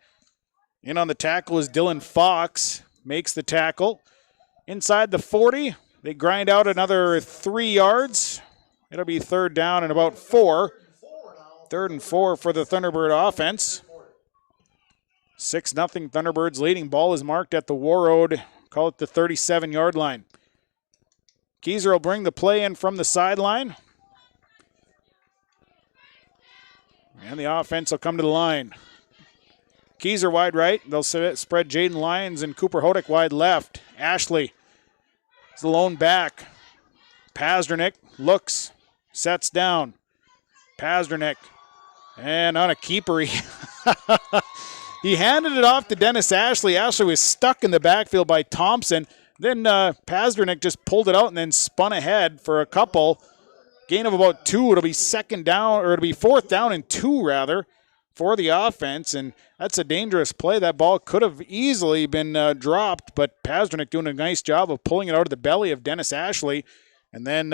In on the tackle is Dylan Fox. Makes the tackle. Inside the 40, they grind out another 3 yards. It'll be 3rd down and about 4. 3rd and 4 for the Thunderbird offense. 6-0 Thunderbirds leading. Ball is marked at the Warroad, call it the 37-yard line. Keyser will bring the play in from the sideline. And the offense will come to the line. Keyser wide right. They'll spread Jaden Lyons and Cooper Hodick wide left. Ashley is the lone back. Pasternak looks, sets down. Pasternak, and on a keeper, he handed it off to Dennis Ashley. Ashley was stuck in the backfield by Thompson. Then Pasternak just pulled it out and then spun ahead for a couple. Gain of about 2. It'll be 2nd down, or it'll be 4th down and 2 rather for the offense. And that's a dangerous play. That ball could have easily been dropped, but Pasternak doing a nice job of pulling it out of the belly of Dennis Ashley and then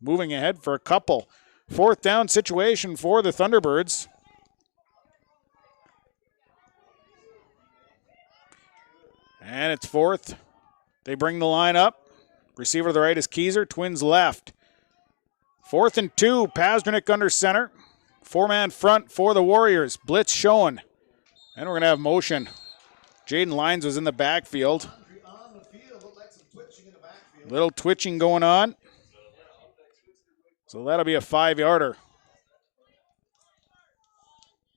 moving ahead for a couple. 4th down situation for the Thunderbirds. And it's 4th. They bring the line up. Receiver to the right is Keyser. Twins left. 4th and 2. Pasternak under center. 4-man front for the Warriors. Blitz showing. And we're going to have motion. Jaden Lyons was in the backfield. Little twitching going on. So that'll be a 5-yarder.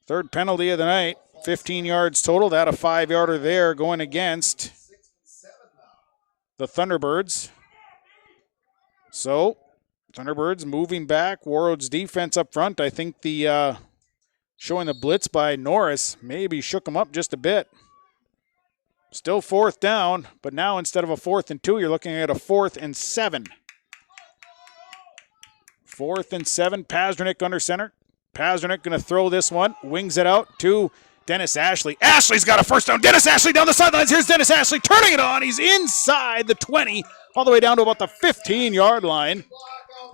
3rd penalty of the night. 15 yards total. That a 5-yarder there going against the Thunderbirds. So Thunderbirds moving back. Warroad's defense up front. I think the showing the blitz by Norris maybe shook him up just a bit. Still 4th down, but now instead of a 4th and 2, you're looking at a 4th and 7. 4th and 7. Pasternak under center. Pasternak going to throw this one. Wings it out to Dennis Ashley. Ashley's got a first down. Dennis Ashley down the sidelines. Here's Dennis Ashley turning it on. He's inside the 20, all the way down to about the 15-yard line.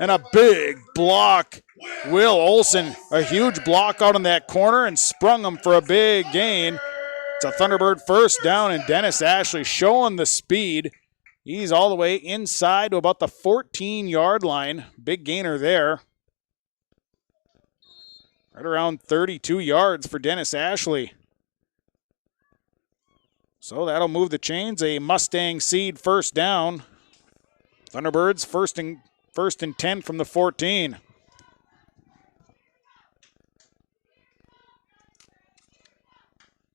And a big block. Will Olsen, a huge block out in that corner and sprung him for a big gain. It's a Thunderbird first down, and Dennis Ashley showing the speed. He's all the way inside to about the 14-yard line. Big gainer there. Right around 32 yards for Dennis Ashley. So that'll move the chains. A Mustang seed first down. Thunderbirds first and 10 from the 14.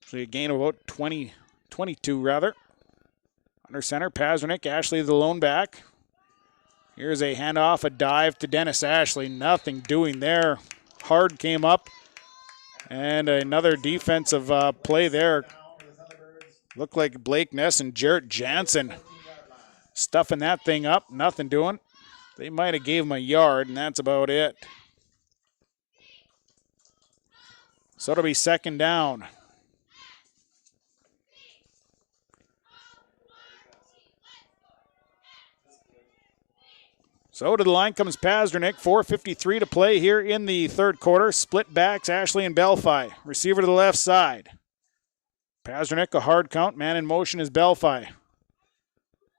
Actually a gain of about 22 rather. Under center, Pazernik, Ashley the lone back. Here's a handoff, a dive to Dennis Ashley. Nothing doing there. Hard came up. And another defensive play there. Looked like Blake Ness and Jarrett Jansen stuffing that thing up. Nothing doing. They might have gave him a yard, and that's about it. So it'll be second down. So to the line comes Pazernik. 4:53 to play here in the third quarter. Split backs, Ashley and Belfi. Receiver to the left side. Pazernik, a hard count. Man in motion is Belfi.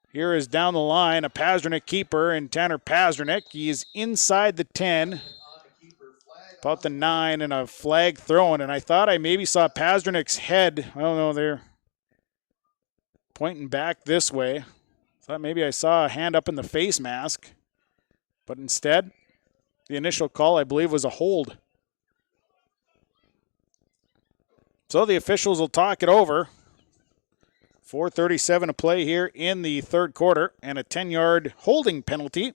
Here is down the line a Pazernik keeper and Tanner Pazernik. He is inside the 10. About the 9 and a flag thrown. And I thought I maybe saw Pazernik's head. I don't know, they're pointing back this way. Thought maybe I saw a hand up in the face mask. But instead, the initial call, I believe, was a hold. So the officials will talk it over. 4:37 to play here in the third quarter, and a 10-yard holding penalty.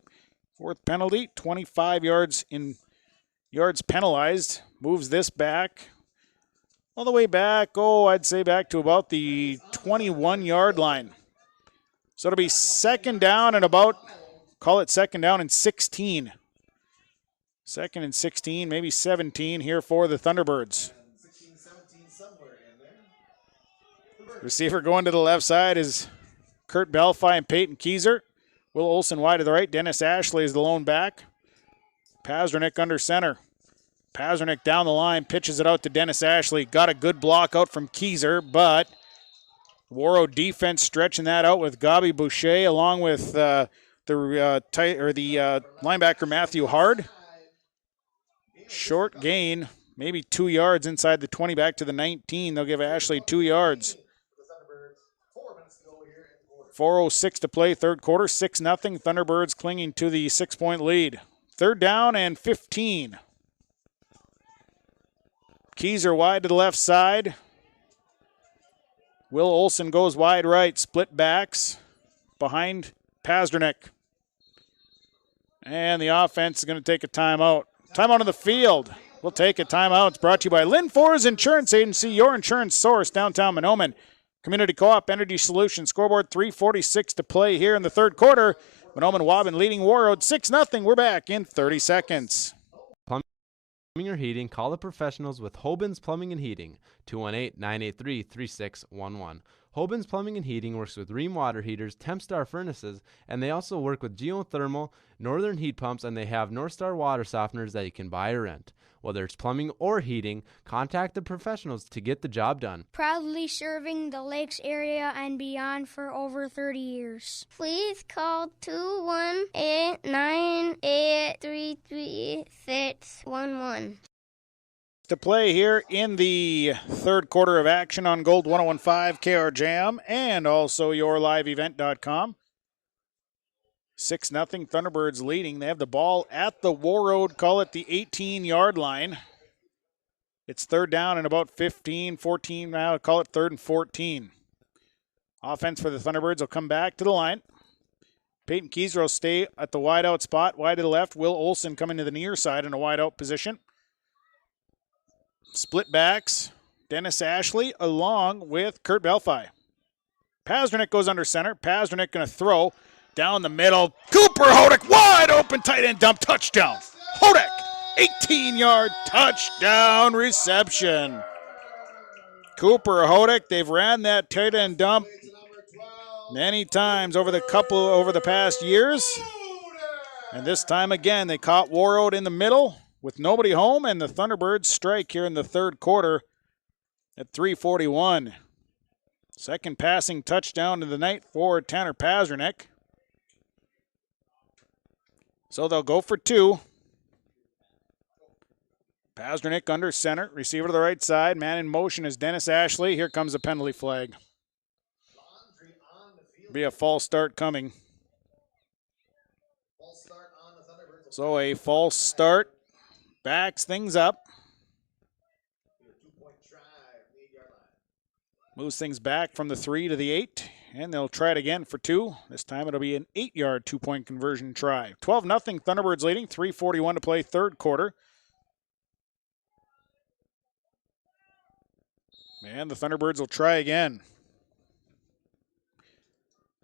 Fourth penalty, 25 yards penalized. Moves this back all the way back, I'd say back to about the 21-yard line. So it'll be second down and about, call it second down and 16. Second and 16, maybe 17 here for the Thunderbirds. Receiver going to the left side is Kurt Belfi and Peyton Kieser. Will Olson wide to the right. Dennis Ashley is the lone back. Pazernik under center. Pazernik down the line, pitches it out to Dennis Ashley. Got a good block out from Kieser, but Warroad defense stretching that out with Gabi Boucher along with the linebacker Matthew Hard. Short gain, maybe 2 yards inside the 20 back to the 19. They'll give Ashley 2 yards. 4:06 to play, third quarter, 6-0. Thunderbirds clinging to the 6-point lead. Third down and 15. Kieser wide to the left side. Will Olson goes wide right, split backs behind Pazernik. And the offense is going to take a timeout. Timeout on the field. We'll take a timeout. It's brought to you by Lynn For's Insurance Agency, your insurance source, downtown Mahnomen. Community Co-op Energy Solutions. Scoreboard 3:46 to play here in the third quarter. Mahnomen-Waubun leading Warroad 6-0. We're back in 30 seconds. Plumbing or heating, call the professionals with Hoban's Plumbing and Heating, 218-983-3611. Hoban's Plumbing and Heating works with Rheem water heaters, Tempstar furnaces, and they also work with geothermal, northern heat pumps, and they have Northstar water softeners that you can buy or rent. Whether it's plumbing or heating, contact the professionals to get the job done. Proudly serving the Lakes area and beyond for over 30 years. Please call 218-983-3611. To play here in the third quarter of action on Gold 101.5 KRJM and also yourliveevent.com. 6-0, Thunderbirds leading. They have the ball at the Warroad, call it the 18-yard line. It's third down and about 15, 14, now call it third and 14. Offense for the Thunderbirds will come back to the line. Peyton Kieser will stay at the wide-out spot, wide to the left. Will Olson coming to the near side in a wide-out position. Split backs, Dennis Ashley along with Kurt Belfi. Pazernik goes under center. Pazernik going to throw. Down the middle, Cooper Hodek, wide open tight end dump, touchdown. Hodek, 18-yard touchdown reception. Cooper Hodek, they've ran that tight end dump many times over the past years. And this time again, they caught Warroad in the middle with nobody home, and the Thunderbirds strike here in the third quarter at 3:41. Second passing touchdown of the night for Tanner Pazernik. So they'll go for two. Pazernik under center. Receiver to the right side. Man in motion is Dennis Ashley. Here comes a penalty flag. Be a false start coming. So a false start backs things up. Moves things back from the 3 to the 8, and they'll try it again for 2. This time it'll be an 8-yard 2-point conversion try. 12-0, Thunderbirds leading, 3:41 to play, third quarter. And the Thunderbirds will try again.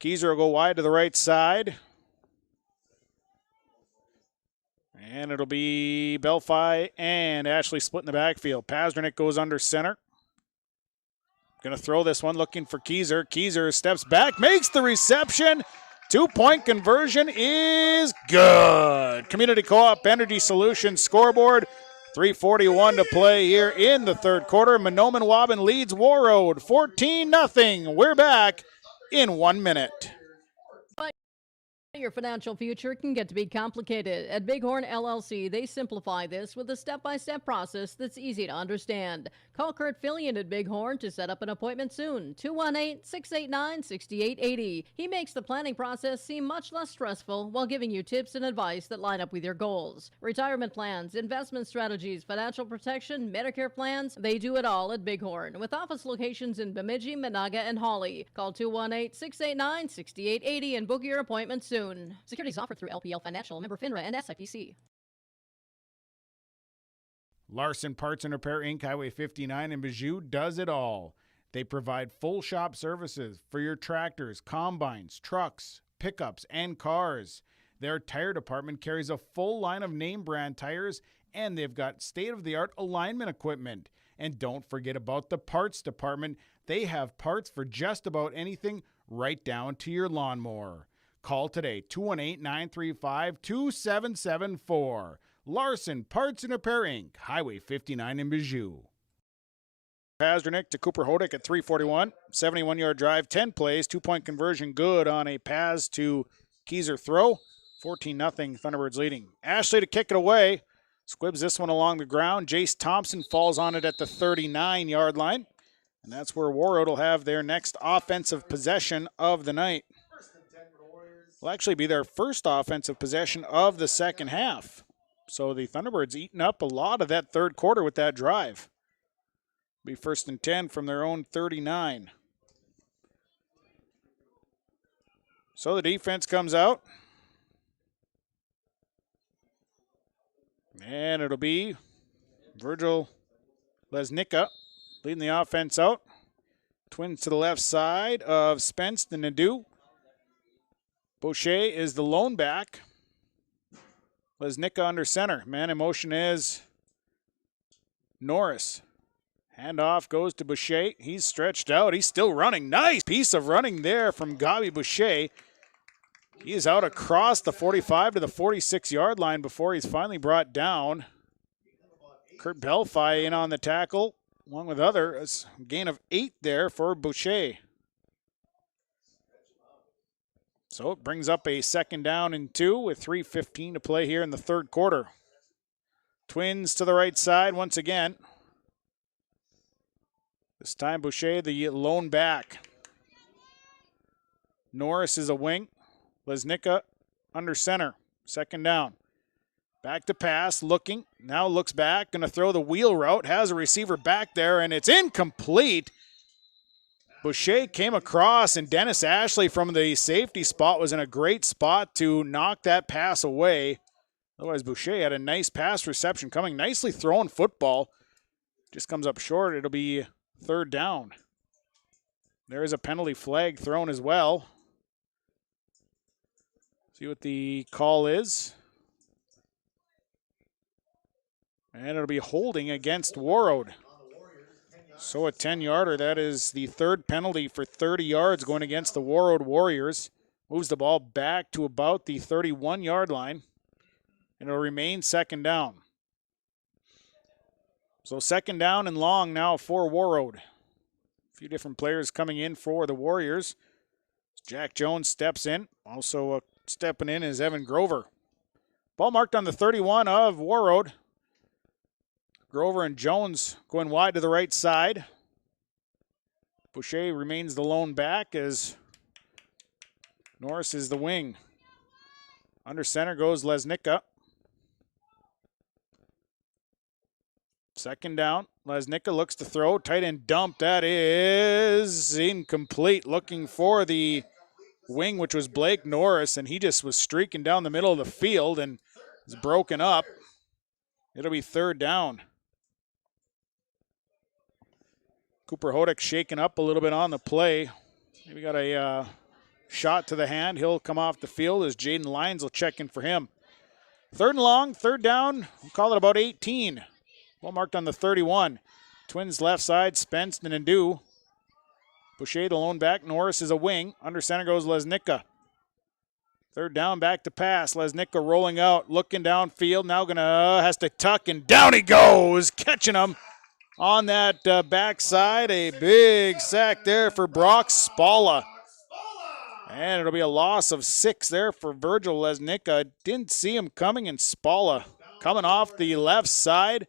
Keyser will go wide to the right side. And it'll be Belfi and Ashley split in the backfield. Pazdernik goes under center. Going to throw this one, looking for Keyser. Keyser steps back, makes the reception. 2-point conversion is good. Community Co-op Energy Solutions scoreboard. 3:41 to play here in the third quarter. Mahnomen-Waubun leads Warroad 14-0. We're back in 1 minute. Your financial future can get to be complicated. At Bighorn LLC, they simplify this with a step-by-step process that's easy to understand. Call Kurt Fillion at Bighorn to set up an appointment soon. 218-689-6880. He makes the planning process seem much less stressful while giving you tips and advice that line up with your goals. Retirement plans, investment strategies, financial protection, Medicare plans, they do it all at Bighorn. With office locations in Bemidji, Monaga, and Hawley. Call 218-689-6880 and book your appointment soon. Securities offered through LPL Financial, member FINRA and SIPC. Larson Parts and Repair Inc., Highway 59 in Bijou does it all. They provide full shop services for your tractors, combines, trucks, pickups, and cars. Their tire department carries a full line of name brand tires, and they've got state-of-the-art alignment equipment. And don't forget about the parts department. They have parts for just about anything, right down to your lawnmower. Call today, 218-935-2774. Larson Parts and Repair Inc., Highway 59 in Bijou. Pazdernik to Cooper Hodick at 3:41. 71-yard drive, 10 plays, 2-point conversion good on a Paz to Keyser throw. 14-0, Thunderbirds leading. Ashley to kick it away. Squibs this one along the ground. Jace Thompson falls on it at the 39-yard line. And that's where Warroad will have their next offensive possession of the night. Will actually be their first offensive possession of the second half. So the Thunderbirds eating up a lot of that third quarter with that drive. Be 1st and 10 from their own 39. So the defense comes out. And it'll be Virgil Lesnicka leading the offense out. Twins to the left side of Spence and Nadeau. Boucher is the lone back. Lesnicka under center. Man in motion is Norris. Handoff goes to Boucher. He's stretched out. He's still running. Nice piece of running there from Gabi Boucher. He is out across the 45 to the 46-yard line before he's finally brought down. Kurt Belfi in on the tackle, along with others. Gain of 8 there for Boucher. So it brings up a 2nd down and 2 with 3:15 to play here in the third quarter. Twins to the right side once again. This time Boucher, the lone back. Norris is a wing. Lesnicka under center. 2nd down. Back to pass, looking. Now looks back, going to throw the wheel route. Has a receiver back there, and it's incomplete. Boucher came across, and Dennis Ashley from the safety spot was in a great spot to knock that pass away. Otherwise, Boucher had a nice pass reception coming. Nicely thrown football. Just comes up short. It'll be 3rd down. There is a penalty flag thrown as well. See what the call is. And it'll be holding against Warroad. So a 10-yarder, that is the 3rd penalty for 30 yards going against the Warroad Warriors. Moves the ball back to about the 31-yard line. And it'll remain 2nd down. So 2nd down and long now for Warroad. A few different players coming in for the Warriors. Jack Jones steps in. Also stepping in is Evan Grover. Ball marked on the 31 of Warroad. Grover and Jones going wide to the right side. Boucher remains the lone back as Norris is the wing. Under center goes Lesnicka. Second down. Lesnicka looks to throw. Tight end dump. That is incomplete. Looking for the wing, which was Blake Norris, and he just was streaking down the middle of the field and is broken up. It'll be third down. Cooper Hodak shaken up a little bit on the play. Maybe got a shot to the hand. He'll come off the field as Jaden Lyons will check in for him. Third and long, third down. We'll call it about 18. Well marked on the 31. Twins left side, Spence and Ndu. Boucher the lone back. Norris is a wing. Under center goes Lesnicka. Third down, back to pass. Lesnicka rolling out, looking downfield. Now has to tuck, and down he goes, catching him on that backside. A big sack there for Brock Spalla. And it'll be a loss of 6 there for Virgil Lesnicka. Didn't see him coming, and Spalla coming off the left side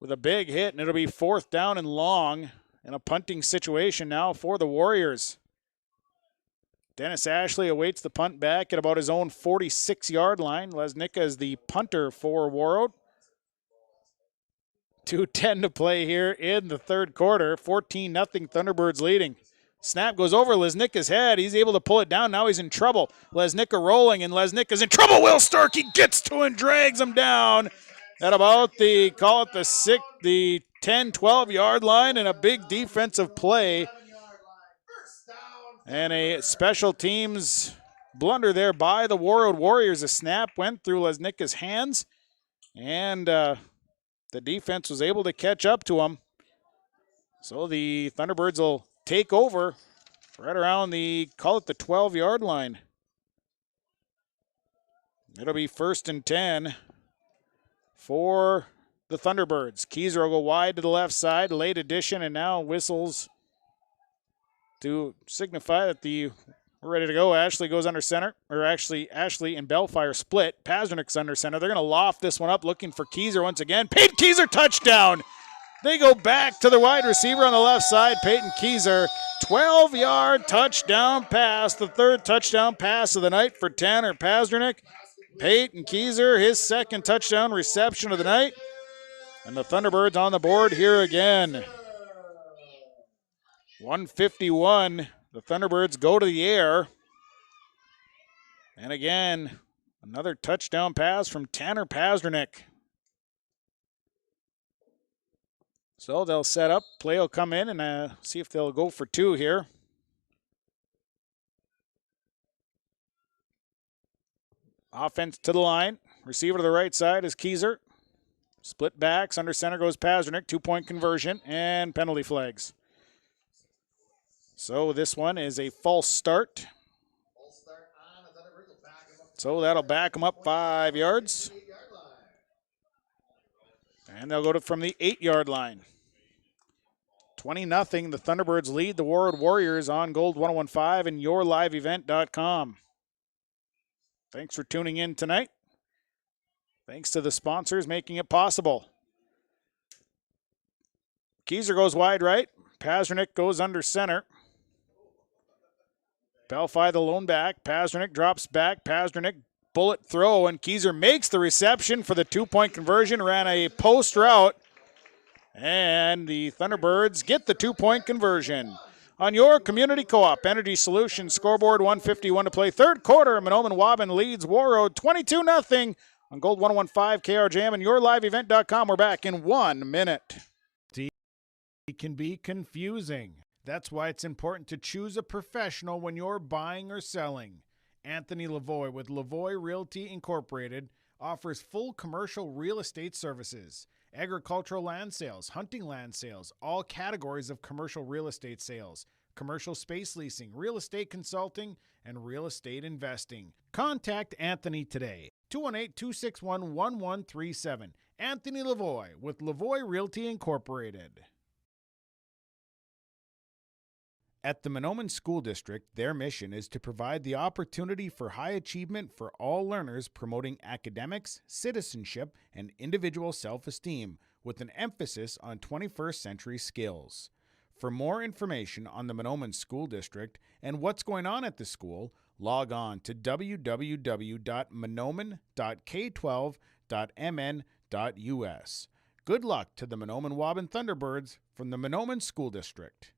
with a big hit, and it'll be fourth down and long in a punting situation now for the Warriors. Dennis Ashley awaits the punt back at about his own 46-yard line. Lesnicka is the punter for Warroad. 2:10 to play here in the third quarter. 14-0 Thunderbirds leading. Snap goes over Lesnicka's head. He's able to pull it down. Now he's in trouble. Lesnicka rolling, and Lesnicka's in trouble. Will Starkey gets to and drags him down at about the 10, 12-yard line, and a big defensive play. And a special teams blunder there by the Warroad Warriors. A snap went through Lesnicka's hands, and the defense was able to catch up to him. So the Thunderbirds will take over right around the 12-yard line. It'll be 1st and 10 for the Thunderbirds. Keyser will go wide to the left side, late addition, and now whistles to signify that we're ready to go. Ashley goes under center, or actually Ashley and Bellfire split. Pazernik's under center. They're going to loft this one up, looking for Keyser once again. Peyton Keyser, touchdown! They go back to the wide receiver on the left side, Peyton Keyser. 12-yard touchdown pass, the third touchdown pass of the night for Tanner Pazernik. Peyton Keyser, his second touchdown reception of the night. And the Thunderbirds on the board here again. 151. The Thunderbirds go to the air. And again, another touchdown pass from Tanner Pazernik. So they'll set up. Play will come in and see if they'll go for 2 here. Offense to the line. Receiver to the right side is Keyser. Split backs. Under center goes Pazernik. 2-point conversion and penalty flags. So this one is a false start. So that'll back them up 5 yards. And they'll go from the 8-yard line. 20-0. The Thunderbirds lead the Warroad Warriors on Gold 101.5 and yourliveevent.com. Thanks for tuning in tonight. Thanks to the sponsors making it possible. Keyser goes wide right. Pazernik goes under center. Belfi the lone back. Pazernik drops back. Pazernik bullet throw, and Keyser makes the reception for the 2-point conversion. Ran a post route, and the Thunderbirds get the 2-point conversion. On your Community Co-op Energy Solutions scoreboard, 151 to play. Third quarter, Mahnomen-Waubun leads Warroad 22-0 on Gold 101.5 KRJM and yourliveevent.com. We're back in 1 minute. It can be confusing. That's why it's important to choose a professional when you're buying or selling. Anthony Lavoie with Lavoie Realty Incorporated offers full commercial real estate services, agricultural land sales, hunting land sales, all categories of commercial real estate sales, commercial space leasing, real estate consulting, and real estate investing. Contact Anthony today, 218-261-1137. Anthony Lavoie with Lavoie Realty Incorporated. At the Mahnomen School District, their mission is to provide the opportunity for high achievement for all learners, promoting academics, citizenship, and individual self-esteem, with an emphasis on 21st century skills. For more information on the Mahnomen School District and what's going on at the school, log on to www.mahnomen.k12.mn.us. Good luck to the Mahnomen-Waubun Thunderbirds from the Mahnomen School District.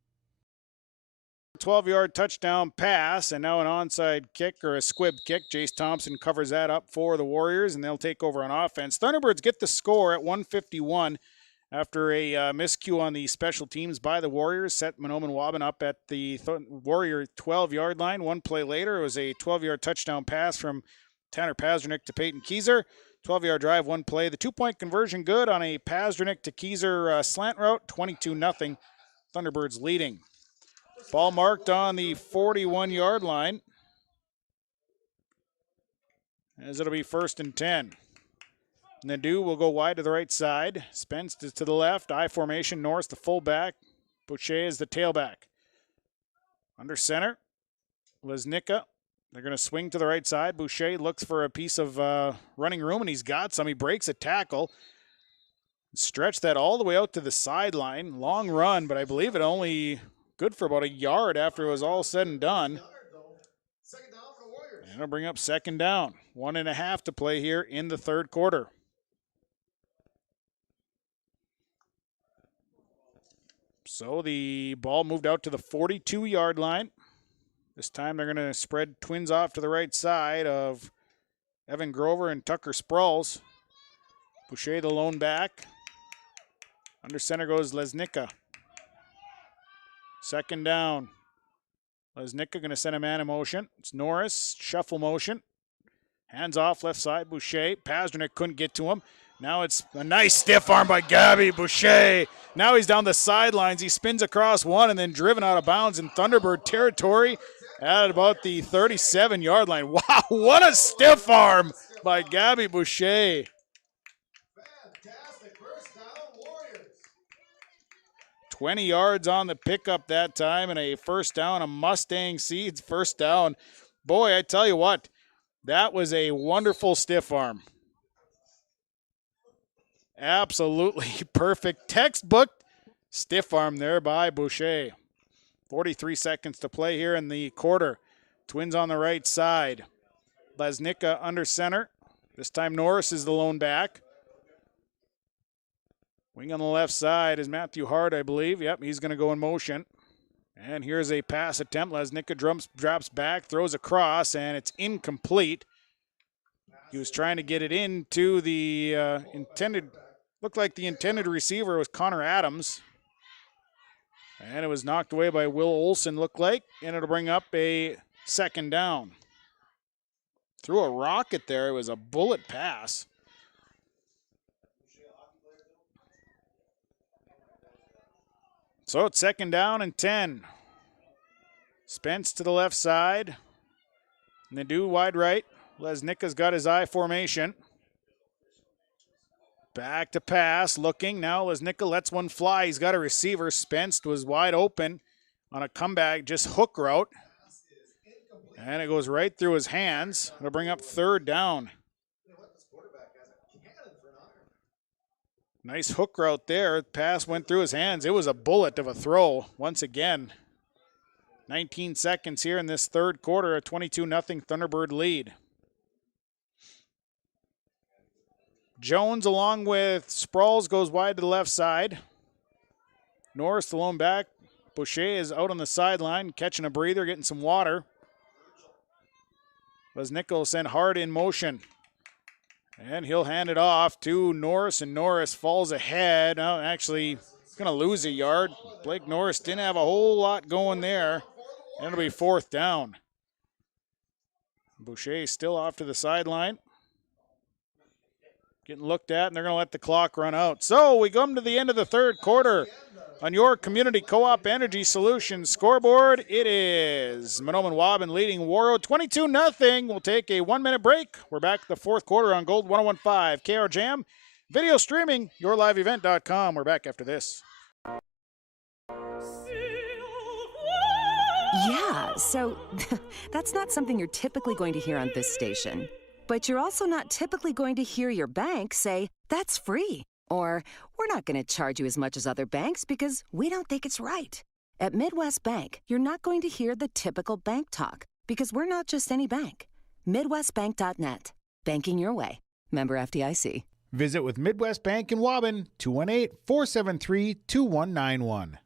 12-yard touchdown pass, and now an onside kick or a squib kick. Jace Thompson covers that up for the Warriors, and they'll take over on offense. Thunderbirds get the score at 1:51 after a miscue on the special teams by the Warriors. Set Mahnomen-Waubun up at the Warrior 12-yard line. One play later, it was a 12-yard touchdown pass from Tanner Pazernick to Peyton Keyser. 12-yard drive, one play. The two-point conversion good on a Pazernick to Keyser slant route, 22-0. Thunderbirds leading. Ball marked on the 41-yard line, as it'll be 1st and 10. Nadeau will go wide to the right side. Spence is to the left. I formation. Norris the fullback. Boucher is the tailback. Under center, Lesnicka. They're going to swing to the right side. Boucher looks for a piece of running room, and he's got some. He breaks a tackle. Stretch that all the way out to the sideline. Long run, but I believe it only good for about a yard after it was all said and done. And it'll bring up 2nd down. 1.5 to play here in the 3rd quarter. So the ball moved out to the 42-yard line. This time they're going to spread twins off to the right side of Evan Grover and Tucker Sprouls. Boucher the lone back. Under center goes Lesnicka. 2nd down. Lesnicka going to send a man in motion. It's Norris, shuffle motion. Hands off left side, Boucher. Pazernick couldn't get to him. Now it's a nice stiff arm by Gabby Boucher. Now he's down the sidelines. He spins across one and then driven out of bounds in Thunderbird territory at about the 37-yard line. Wow, what a stiff arm by Gabby Boucher. 20 yards on the pickup that time, and a 1st down, a Mustang Seeds 1st down. Boy, I tell you what, that was a wonderful stiff arm. Absolutely perfect. Textbook stiff arm there by Boucher. 43 seconds to play here in the quarter. Twins on the right side. Lesnicka under center. This time Norris is the lone back. Wing on the left side is Matthew Hart, I believe. Yep, he's going to go in motion. And here's a pass attempt. Lesnicka drops back, throws across, and it's incomplete. He was trying to get it into the looked like the intended receiver was Connor Adams. And it was knocked away by Will Olson, looked like, and it'll bring up a 2nd down. Threw a rocket there. It was a bullet pass. So it's 2nd down and 10. Spence to the left side. Nadeau wide right. Lesnicka's got his I formation. Back to pass, looking. Now Lesnicka lets one fly. He's got a receiver. Spence was wide open on a comeback, just hook route. And it goes right through his hands. It'll bring up 3rd down. Nice hook route there. Pass went through his hands. It was a bullet of a throw once again. 19 seconds here in this 3rd quarter, a 22-0 Thunderbird lead. Jones along with Sprouls goes wide to the left side. Norris the lone back. Boucher is out on the sideline, catching a breather, getting some water. Lesnicka will send Hart in motion. And he'll hand it off to Norris, and Norris falls ahead. Now, actually, going to lose a yard. Blake Norris didn't have a whole lot going there. And it'll be 4th down. Boucher still off to the sideline. Getting looked at, and they're going to let the clock run out. So we come to the end of the 3rd quarter. On your Community Co-op Energy Solutions scoreboard, it is Mahnomen-Waubun leading Warroad 22-0. We'll take a 1-minute break. We're back to the 4th quarter on Gold 101.5 KR Jam. Video streaming, yourliveevent.com. We're back after this. Yeah, so that's not something you're typically going to hear on this station. But you're also not typically going to hear your bank say, that's free. Or, we're not going to charge you as much as other banks because we don't think it's right. At Midwest Bank, you're not going to hear the typical bank talk because we're not just any bank. MidwestBank.net. Banking your way. Member FDIC. Visit with Midwest Bank in Waubun, 218-473-2191.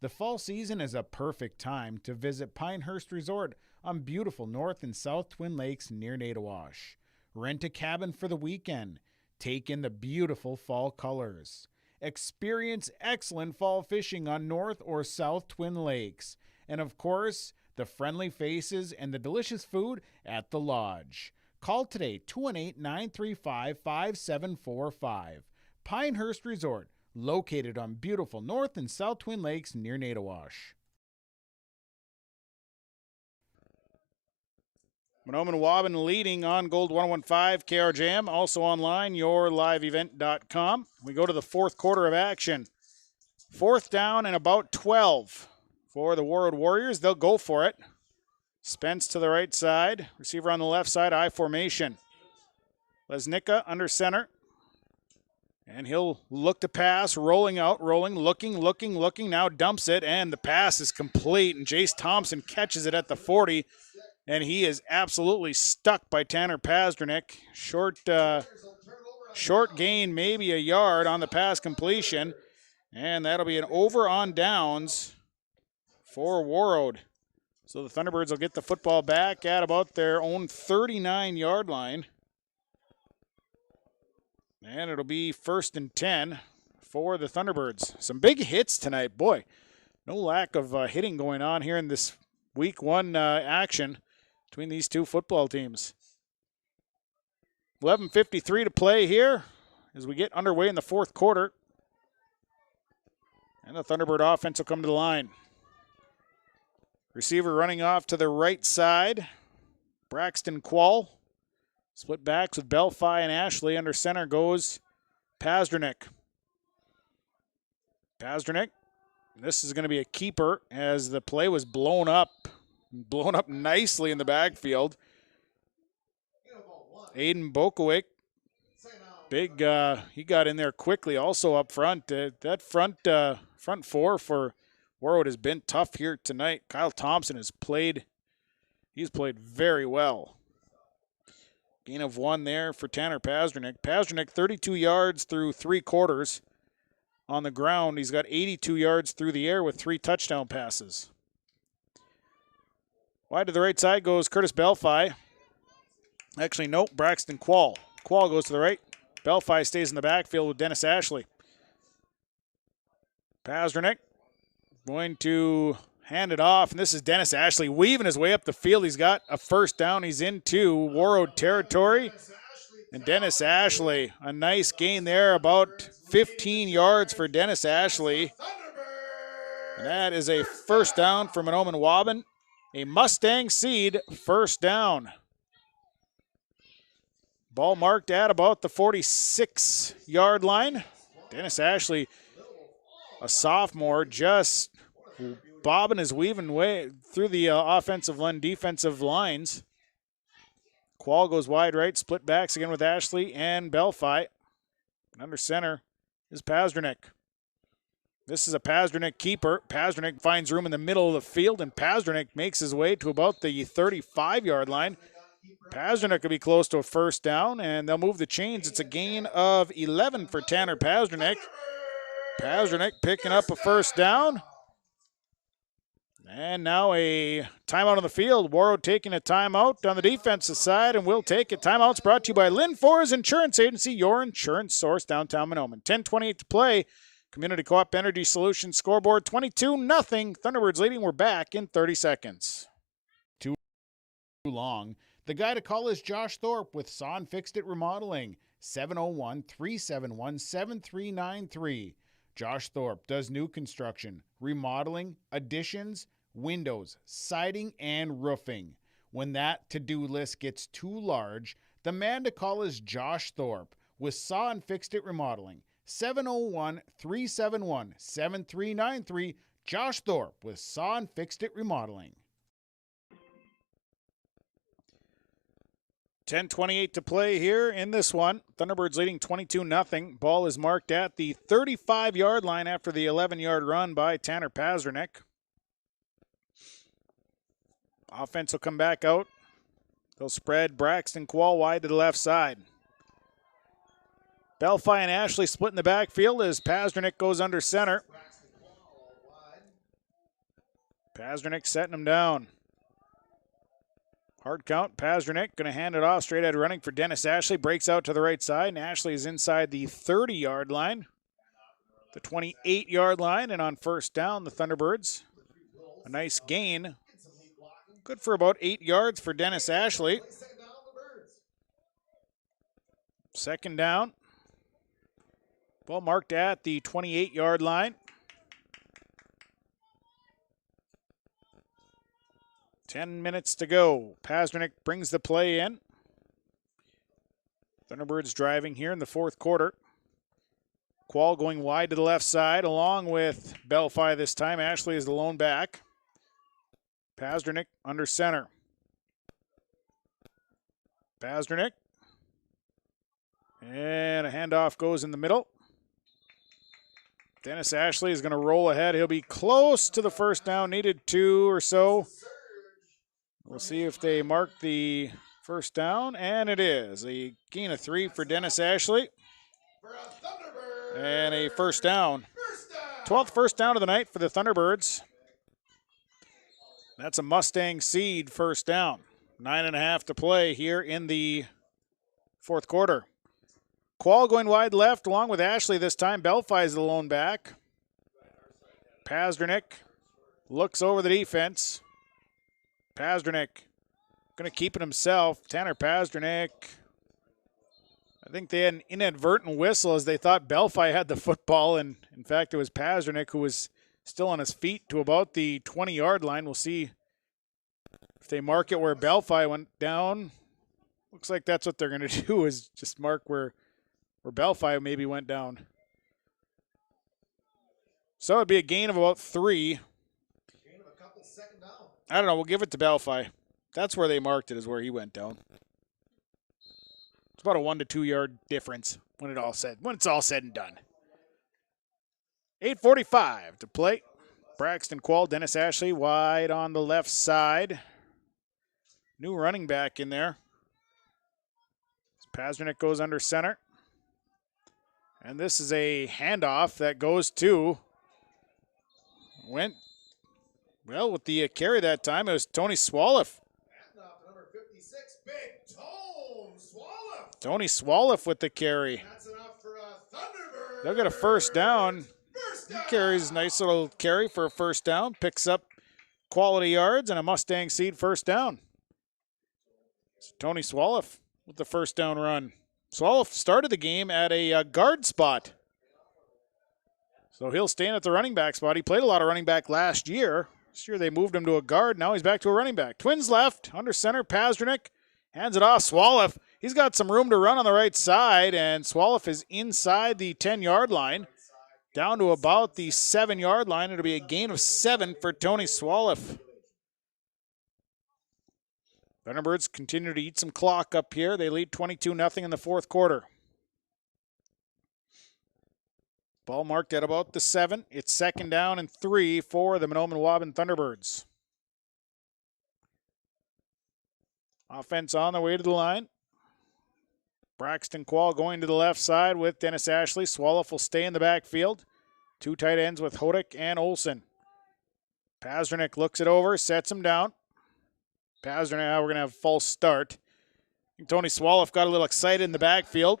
The fall season is a perfect time to visit Pinehurst Resort on beautiful North and South Twin Lakes near Nadawash. Rent a cabin for the weekend. Take in the beautiful fall colors. Experience excellent fall fishing on North or South Twin Lakes. And of course, the friendly faces and the delicious food at the lodge. Call today, 218-935-5745. Pinehurst Resort, located on beautiful North and South Twin Lakes near Nadawash. Mahnomen-Waubun leading on Gold 115 KRJM, also online, yourliveevent.com. We go to the fourth quarter of action. Fourth down and about 12 for the Warroad Warriors. They'll go for it. Spence to the right side. Receiver on the left side, I formation. Lesnicka under center. And he'll look to pass, rolling out, looking, now dumps it, and the pass is complete, and Jace Thompson catches it at the 40, and he is absolutely stuck by Tanner Pasternak. Short gain, maybe a yard on the pass completion, and that'll be an over on downs for Warroad. So the Thunderbirds will get the football back at about their own 39-yard line. And it'll be 1st and 10 for the Thunderbirds. Some big hits tonight. Boy, no lack of hitting going on here in this week one action between these two football teams. 11:53 to play here as we get underway in the fourth quarter. And the Thunderbird offense will come to the line. Receiver running off to the right side. Braxton Quall. Split backs with Belfi and Ashley. Under center goes Pasternak. This is going to be a keeper as the play was blown up nicely in the backfield. Aiden Bokowick. Big, he got in there quickly also up front. That front four for Warroad has been tough here tonight. Kyle Thompson he's played very well. Gain of 1 there for Tanner Pasternak. Pasternak 32 yards through 3 quarters. On the ground, he's got 82 yards through the air with 3 touchdown passes. Wide to the right side goes Curtis Belfi. Actually, nope, Braxton Quall. Quall goes to the right. Belfi stays in the backfield with Dennis Ashley. Pasternak going to hand it off, and this is Dennis Ashley weaving his way up the field. He's got a first down. He's into Warroad territory. And Dennis Ashley, a nice gain there, about 15 yards for Dennis Ashley. And that is a first down for Mahnomen-Waubun. A Mustang seed first down. Ball marked at about the 46-yard line. Dennis Ashley, a sophomore, just bobbing his weaving way through the offensive line, defensive lines. Quall goes wide right, split backs again with Ashley and Belfi. And under center is Pasternak. This is a Pasternak keeper. Pasternak finds room in the middle of the field, and Pasternak makes his way to about the 35-yard line. Pasternak could be close to a first down, and they'll move the chains. It's a gain of 11 for Tanner Pasternak. Pasternak picking up a first down. And now a timeout on the field. Warroad taking a timeout on the defensive side, and we'll take it. Timeout's brought to you by Lynn Forrest Insurance Agency, your insurance source downtown Mahnomen. 10:28 to play. Community Co-op Energy Solutions scoreboard 22-0. Thunderbirds leading. We're back in 30 seconds. Too long. The guy to call is Josh Thorpe with Son Fixed It Remodeling. 701-371-7393. Josh Thorpe does new construction, remodeling, additions, windows, siding, and roofing. When that to-do list gets too large, the man to call is Josh Thorpe with Son Fixed It Remodeling. 701-371-7393. Josh Thorpe with Son Fixed It Remodeling. 10:28 to play here in this one. Thunderbirds leading 22-0. Ball is marked at the 35-yard line after the 11-yard run by Tanner Pasternak. Offense will come back out They'll spread Braxton Quall wide to the left side. Belfi and Ashley split in the backfield as Pazdernick goes under center. Pazdernick setting him down. Hard count. Pazdernick going to hand it off straight out running for Dennis Ashley. Breaks out to the right side, and Ashley is inside the 30-yard line, the 28-yard line, and on first down, the Thunderbirds. A nice gain. Good for about 8 yards for Dennis Ashley. Second down. Ball marked at the 28-yard line. 10 minutes to go. Pazdernick brings the play in. Thunderbirds driving here in the fourth quarter. Quall going wide to the left side along with Belfi this time. Ashley is the lone back. Pazdernick under center. Pazdernick. And a handoff goes in the middle. Dennis Ashley is going to roll ahead. He'll be close to the first down, needed 2 or so. We'll see if they mark the first down, and it is. A gain of 3 for Dennis Ashley. And a first down. 12th first down of the night for the Thunderbirds. That's a Mustang seed first down. 9.5 to play here in the fourth quarter. Quall going wide left along with Ashley this time. Belfi is the lone back. Pazdernick looks over the defense. Pazdernick going to keep it himself. Tanner Pazdernick. I think they had an inadvertent whistle as they thought Belfi had the football, and in fact it was Pazdernick who was still on his feet to about the 20-yard line. We'll see if they mark it where Belfi went down. Looks like that's what they're going to do, is just mark where Belfi maybe went down. So it'd be a gain of about 3. I don't know. We'll give it to Belfi. That's where they marked it, is where he went down. It's about a 1 to 2 yard difference when it's all said and done. 8:45 to play. Braxton Quall, Dennis Ashley wide on the left side. New running back in there. Pazdernick goes under center. And this is a handoff that goes to, well, with the carry that time, it was Tony Swalliff. Tony Swalliff with the carry. They'll get a first down. He carries a nice little carry for a first down. Picks up quality yards and a Mustang seed first down. So Tony Swalliff with the first down run. Swalliff started the game at a guard spot. So he'll stand at the running back spot. He played a lot of running back last year. This year they moved him to a guard. Now he's back to a running back. Twins left, under center, Pazdernick. Hands it off, Swalliff. He's got some room to run on the right side, and Swalliff is inside the 10-yard line, down to about the 7-yard line. It'll be a gain of 7 for Tony Swalliff. Thunderbirds continue to eat some clock up here. They lead 22-0 in the fourth quarter. Ball marked at about the 7. It's second down and 3 for the Mahnomen-Waubun Thunderbirds. Offense on the way to the line. Braxton Quall going to the left side with Dennis Ashley. Swalliff will stay in the backfield. 2 tight ends with Hodick and Olsen. Pazdernick looks it over, sets him down. Pazdernick, now we're going to have a false start. I think Tony Swalliff got a little excited in the backfield.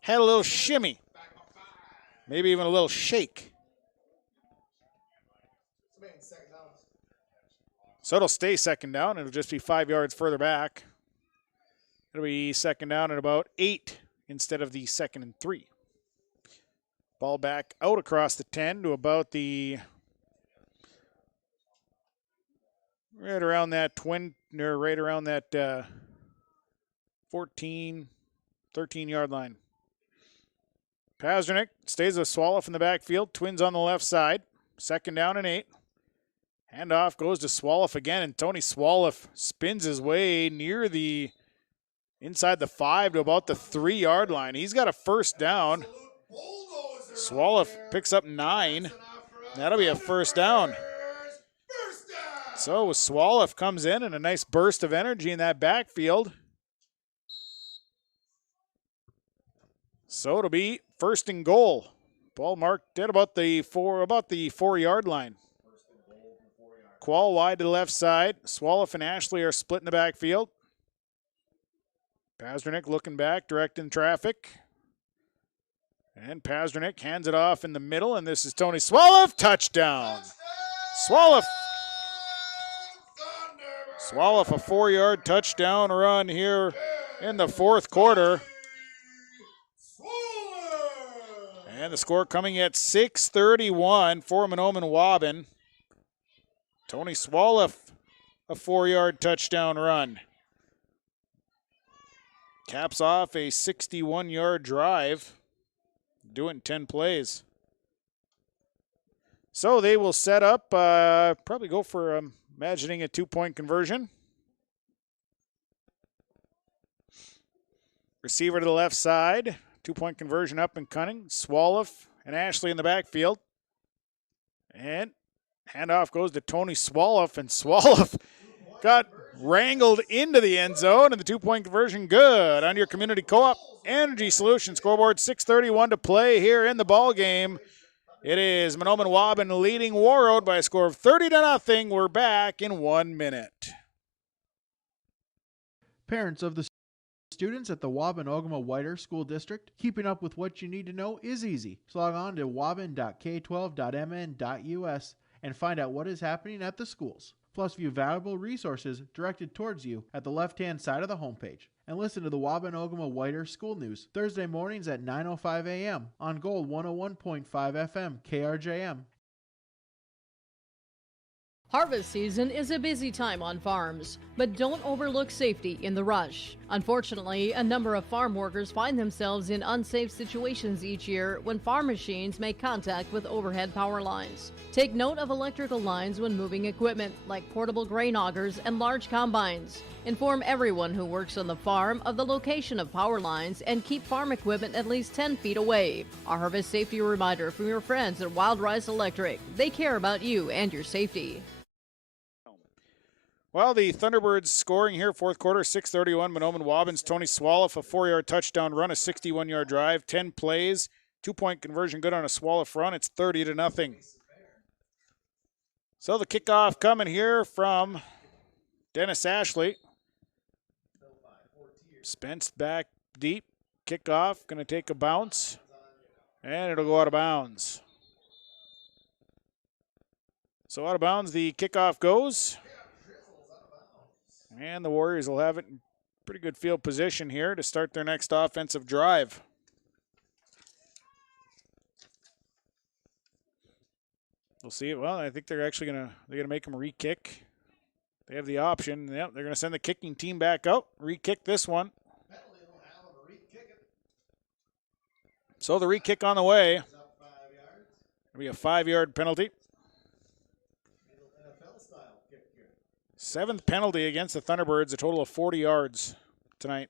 Had a little shimmy. Maybe even a little shake. So it'll stay second down. It'll just be 5 yards further back. It'll be second down at about 8 instead of the 2nd and 3. Ball back out across the 10 to about the right around that 14, 13-yard line. Pazdernick stays with Swalliff in the backfield. Twins on the left side. Second down and 8. Handoff goes to Swalliff again, and Tony Swalliff spins his way near the inside the 5 to about the 3-yard line. He's got a first down. Swalliff picks up 9. That'll be a first down. So Swallow comes in and a nice burst of energy in that backfield. So it'll be first and goal. Ball marked at about the 4-yard line. Qual wide to the left side. Swallow and Ashley are split in the backfield. Pazdernick looking back, directing traffic. And Pazdernick hands it off in the middle, and this is Tony Swallow. Touchdown. Swallow a 4-yard touchdown run here in the fourth quarter. And the score coming at 6:31 for Mahnomen-Waubun. Tony Swallow, a 4-yard touchdown run. Caps off a 61-yard drive, doing 10 plays. So they will set up, probably go for imagining a 2-point conversion. Receiver to the left side. 2-point conversion up and coming. Swallow and Ashley in the backfield. And handoff goes to Tony Swallow, and Swallow got wrangled into the end zone, and the 2-point conversion good on your Community Co-op Energy Solution scoreboard. 6:31 to play here in the ball game. It is Mahnomen-Waubun leading Warroad by a score of 30-0. We're back in 1 minute. Parents of the students at the Waubun-Ogama-Whiter School District, keeping up with what you need to know is easy. So log on to waubun.k12.mn.us and find out what is happening at the schools. Plus, view valuable resources directed towards you at the left-hand side of the homepage. And listen to the Waubun-Ogama-Whiter School News Thursday mornings at 9:05 a.m. on Gold 101.5 FM KRJM. Harvest season is a busy time on farms, but don't overlook safety in the rush. Unfortunately, a number of farm workers find themselves in unsafe situations each year when farm machines make contact with overhead power lines. Take note of electrical lines when moving equipment, like portable grain augers and large combines. Inform everyone who works on the farm of the location of power lines and keep farm equipment at least 10 feet away. A harvest safety reminder from your friends at Wild Rice Electric. They care about you and your safety. Well, the Thunderbirds scoring here, fourth quarter, 6:31. Mahnomen-Waubun's Tony Swallow, a 4-yard touchdown run, a 61-yard drive, 10 plays, 2-point conversion good on a Swallow run. It's 30-0. So the kickoff coming here from Dennis Ashley. Spence back deep. Kickoff, going to take a bounce, and it'll go out of bounds. So out of bounds, the kickoff goes. And the Warriors will have it in pretty good field position here to start their next offensive drive. We'll see it. Well, I think they're actually they're gonna make them re-kick. They have the option. Yep, they're gonna send the kicking team back out, re-kick this one. So the re-kick on the way. It'll be a 5-yard penalty. 7th penalty against the Thunderbirds, a total of 40 yards tonight.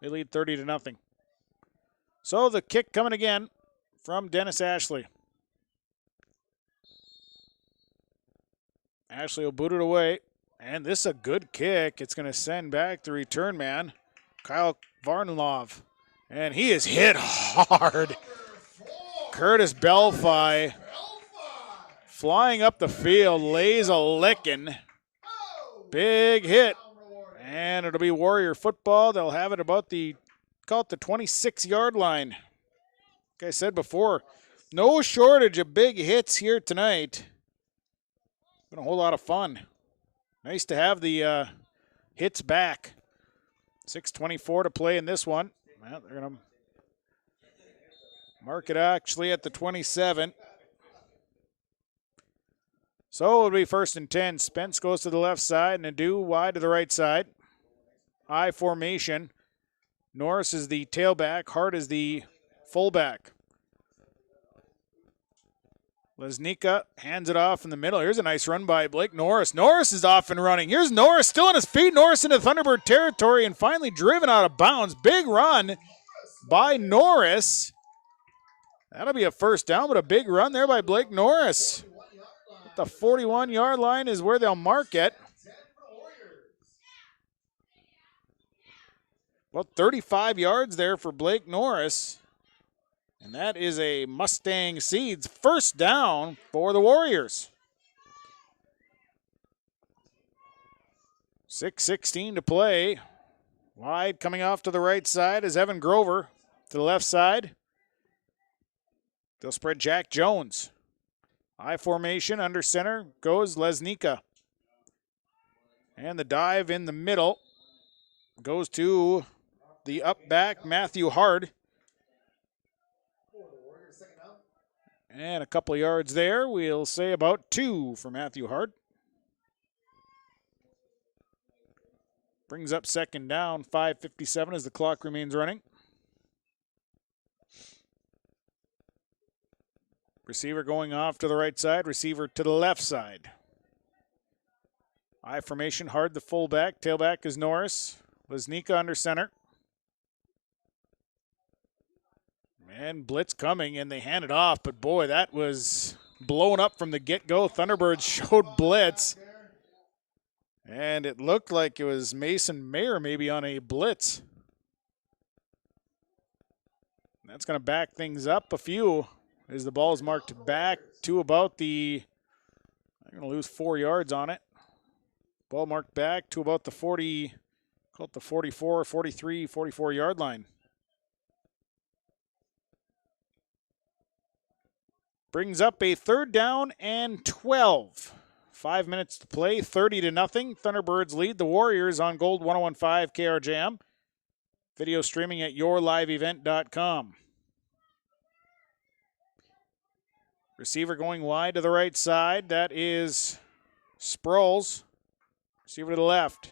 They lead 30-0. So the kick coming again from Dennis Ashley. Ashley will boot it away, and this is a good kick. It's going to send back the return man, Kyle Varnlov, and he is hit hard. Curtis Belfi flying up the field, lays a licking. Big hit, and it'll be Warrior football. They'll have it about the 26-yard line. Like I said before, no shortage of big hits here tonight. Been a whole lot of fun. Nice to have the hits back. 6:24 to play in this one. Well, they're going to mark it actually at the 27. So it'll be 1st and 10. Spence goes to the left side, and Adu wide to the right side. I formation. Norris is the tailback. Hart is the fullback. Lesnica hands it off in the middle. Here's a nice run by Blake Norris. Norris is off and running. Here's Norris still on his feet. Norris into Thunderbird territory and finally driven out of bounds. Big run by Norris. That'll be a first down, but a big run there by Blake Norris. the 41-yard line is where they'll mark it. About 35 yards there for Blake Norris. And that is a Mustang Seeds first down for the Warriors. 6:16 to play. Wide coming off to the right side is Evan Grover. To the left side, they'll spread Jack Jones. I formation under center goes Lesnica. And the dive in the middle goes to the up back, Matthew Hard. And a couple of yards there. We'll say about 2 for Matthew Hard. Brings up second down, 5:57 as the clock remains running. Receiver going off to the right side, receiver to the left side. I formation, Hard the fullback, tailback is Norris. Lesnica under center. And blitz coming, and they hand it off, but boy, that was blown up from the get-go. Thunderbirds showed blitz. And it looked like it was Mason Mayer maybe on a blitz. That's going to back things up a few as the ball is marked back to about the, I'm going to lose 4 yards on it. Ball marked back to about the 40, call it the 44, 43, 44-yard line. Brings up a 3rd down and 12. 5 minutes to play, 30-0. Thunderbirds lead the Warriors on Gold 101.5 KRJM. Video streaming at yourliveevent.com. Receiver going wide to the right side. That is Sproles. Receiver to the left.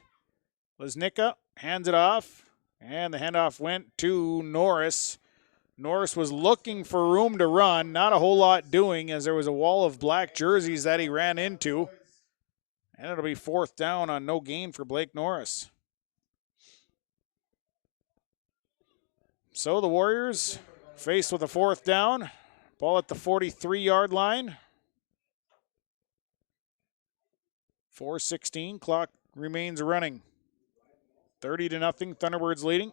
Lesnica hands it off, and the handoff went to Norris. Norris was looking for room to run, not a whole lot doing as there was a wall of black jerseys that he ran into. And it'll be 4th down on no gain for Blake Norris. So the Warriors faced with a 4th down. Ball at the 43-yard line. 4:16, clock remains running. 30-0, Thunderbirds leading.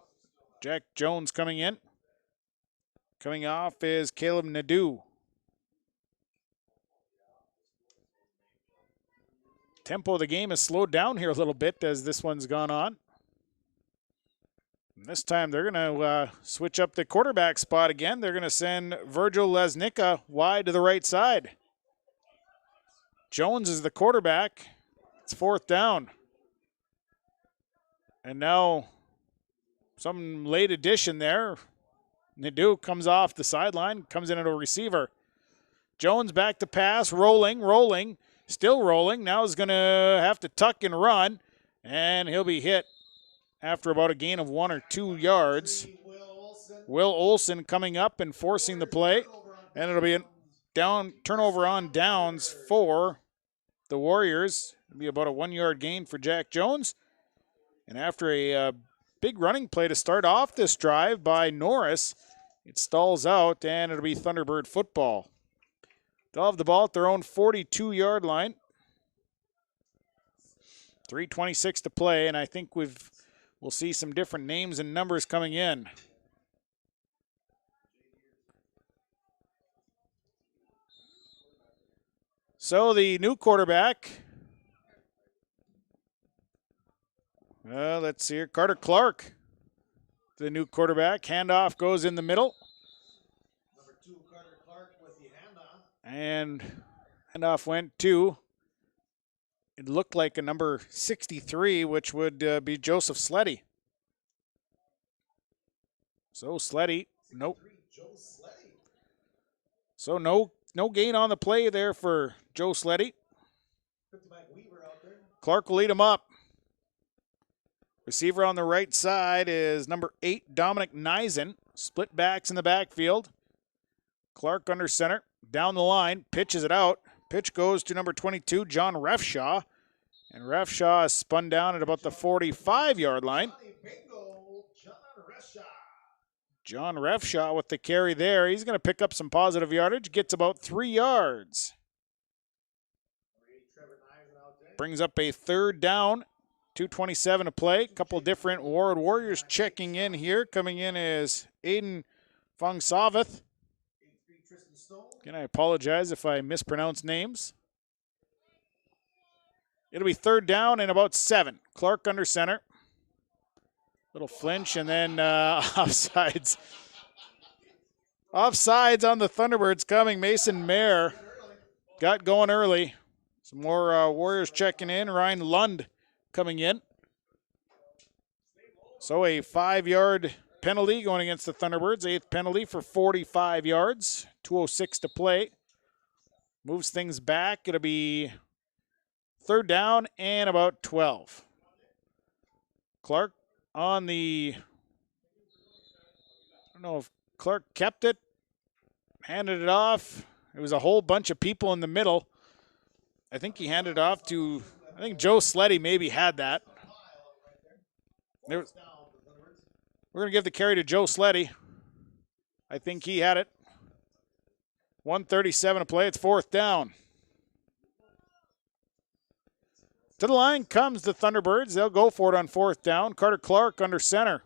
Jack Jones coming in. Coming off is Caleb Nadeau. Tempo of the game has slowed down here a little bit as this one's gone on. And this time they're going to switch up the quarterback spot again. They're going to send Virgil Lesnica wide to the right side. Jones is the quarterback. It's 4th down. And now some late addition there. Nadeau comes off the sideline, comes in at a receiver. Jones back to pass, rolling, still rolling. Now is going to have to tuck and run, and he'll be hit after about a gain of 1 or 2 yards. Will Olson coming up and forcing the play, and it'll be a turnover on downs for the Warriors. It'll be about a 1-yard gain for Jack Jones. And after a big running play to start off this drive by Norris, it stalls out, and it'll be Thunderbird football. They'll have the ball at their own 42-yard line. 3:26 to play, and I think we'll see some different names and numbers coming in. So the new quarterback, let's see here, Carter Clark, the new quarterback. Handoff goes in the middle. Number 2, Carter Clark with the handoff. And handoff went to, it looked like a number 63, which would be Joseph Sleddy. So Sleddy, nope. So no gain on the play there for Joe Sleddy. Clark will lead him up. Receiver on the right side is number 8, Dominic Neisen. Split backs in the backfield. Clark under center. Down the line, pitches it out. Pitch goes to number 22, John Refshaw. And Refshaw is spun down at about the 45-yard line. John Refshaw with the carry there. He's going to pick up some positive yardage. Gets about 3 yards. brings up a third down. 2:27 to play. A couple different Warroad Warriors checking in here. Coming in is Aiden Fongsavith. Again, I apologize if I mispronounce names. It'll be third down and about 7. Clark under center. Little flinch and then offsides. Offsides on the Thunderbirds coming. Mason Mayer got going early. Some more Warriors checking in. Ryan Lund coming in. So a 5-yard penalty going against the Thunderbirds. 8th penalty for 45 yards. 2:06 to play. Moves things back. It'll be third down and about 12. Clark on the, I don't know if Clark kept it, handed it off. It was a whole bunch of people in the middle. I think he handed it off to, I think Joe Sleddy maybe had that. We're going to give the carry to Joe Sleddy. I think he had it. 1:37 to play. It's fourth down. To the line comes the Thunderbirds. They'll go for it on fourth down. Carter Clark under center.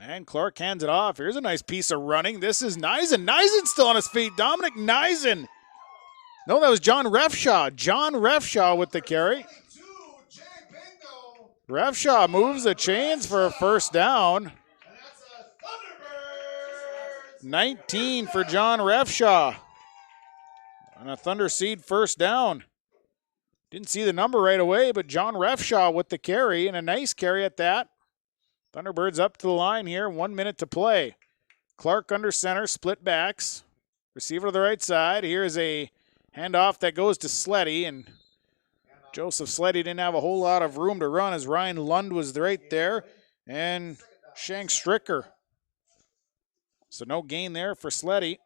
And Clark hands it off. Here's a nice piece of running. This is Neisen. Neisen's still on his feet. Dominic Neisen. No, that was John Refshaw. John Refshaw with the carry. Refshaw moves the chains for a first down. 19 for John Refshaw. And a Thunder Seed first down. Didn't see the number right away, but John Refshaw with the carry, and a nice carry at that. Thunderbirds up to the line here, 1 minute to play. Clark under center, split backs. Receiver to the right side. Here's a handoff that goes to Sleddy, and Joseph Sleddy didn't have a whole lot of room to run as Ryan Lund was right there, and Shank Stricker. So no gain there for Sleddy.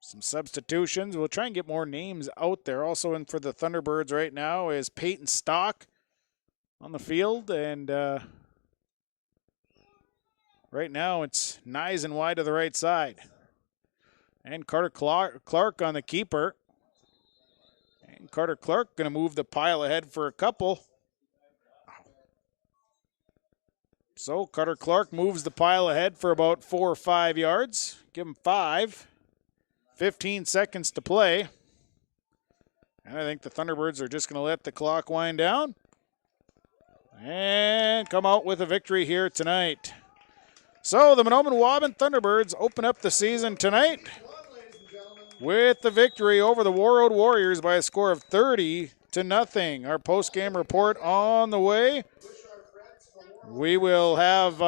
Some substitutions. We'll try and get more names out there. Also in for the Thunderbirds right now is Peyton Stock on the field. And right now it's Neisen wide to the right side. And Carter Clark on the keeper. And Carter Clark going to move the pile ahead for a couple. So Carter Clark moves the pile ahead for about 4 or 5 yards. Give him 5. 15 seconds to play. And I think the Thunderbirds are just going to let the clock wind down and come out with a victory here tonight. So the Mahnomen-Waubun Thunderbirds open up the season tonight with the victory over the Warroad Warriors by a score of 30-0. Our post-game report on the way. We will have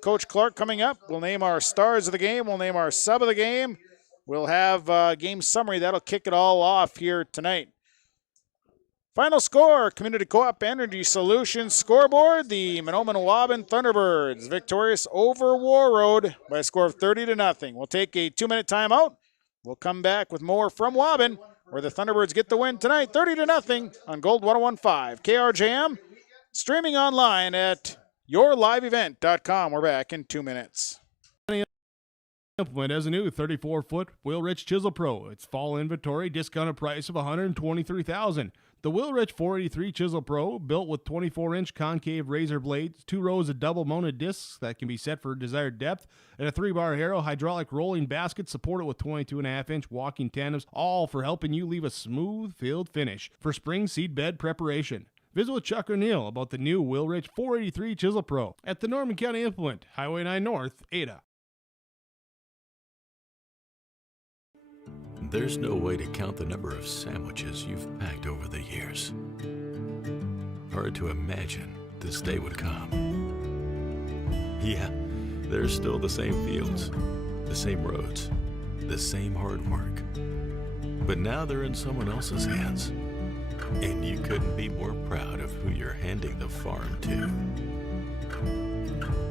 Coach Clark coming up. We'll name our stars of the game. We'll name our sub of the game. We'll have game summary. That'll kick it all off here tonight. Final score, Community Co-op Energy Solutions scoreboard. The Mahnomen-Waubun Thunderbirds victorious over Warroad by a score of 30-0. We'll take a 2-minute timeout. We'll come back with more from Waubun, where the Thunderbirds get the win tonight, 30-0 on Gold 101.5. KRJM, streaming online at yourliveevent.com. We're back in 2 minutes. Implement as a new 34-foot Wheel-Rich Chisel Pro. Its fall inventory discounted price of $123,000. The Wheel-Rich 483 Chisel Pro, built with 24-inch concave razor blades, 2 rows of double-mounted discs that can be set for desired depth, and a 3-bar Harrow hydraulic rolling basket supported with 22.5-inch walking tandems, all for helping you leave a smooth field finish for spring seed bed preparation. Visit with Chuck O'Neill about the new Wheel-Rich 483 Chisel Pro at the Norman County Implement, Highway 9 North, Ada. There's no way to count the number of sandwiches you've packed over the years. Hard to imagine this day would come. Yeah, there's still the same fields, the same roads, the same hard work. But now they're in someone else's hands. And you couldn't be more proud of who you're handing the farm to.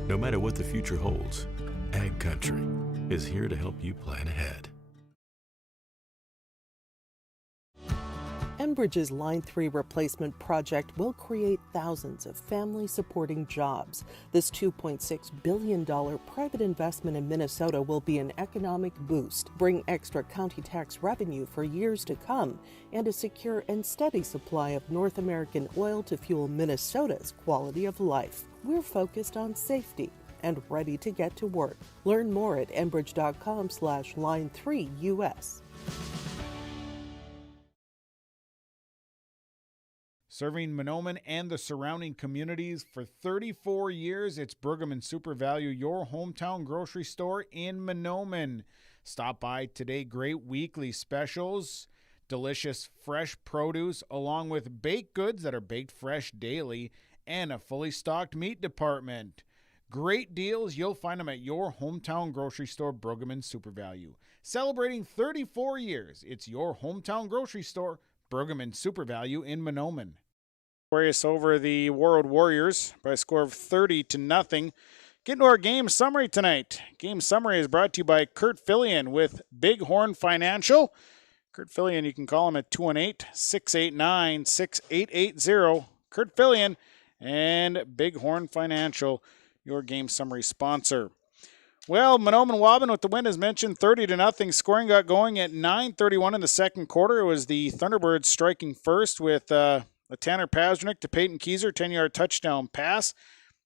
No matter what the future holds, Ag Country is here to help you plan ahead. Enbridge's Line 3 replacement project will create thousands of family-supporting jobs. This $2.6 billion private investment in Minnesota will be an economic boost, bring extra county tax revenue for years to come, and a secure and steady supply of North American oil to fuel Minnesota's quality of life. We're focused on safety and ready to get to work. Learn more at enbridge.com/line3us. Serving Mahnomen and the surrounding communities for 34 years, it's Pregame Super Value, your hometown grocery store in Mahnomen. Stop by today. Great weekly specials, delicious fresh produce, along with baked goods that are baked fresh daily, and a fully stocked meat department. Great deals. You'll find them at your hometown grocery store, Pregame Super Value. Celebrating 34 years, it's your hometown grocery store, Pregame Super Value in Mahnomen. Victorious over the Warroad Warriors by a score of 30-0. Getting to our game summary tonight. Game summary is brought to you by Kurt Fillion with Bighorn Financial. Kurt Fillion, you can call him at 218-689-6880. Kurt Fillion and Bighorn Financial, your game summary sponsor. Well, Mahnomen-Waubun with the win, as mentioned, 30-0. Scoring got going at 9:31 in the second quarter. It was the Thunderbirds striking first with a Tanner Pasternak to Peyton Kieser, 10-yard touchdown pass.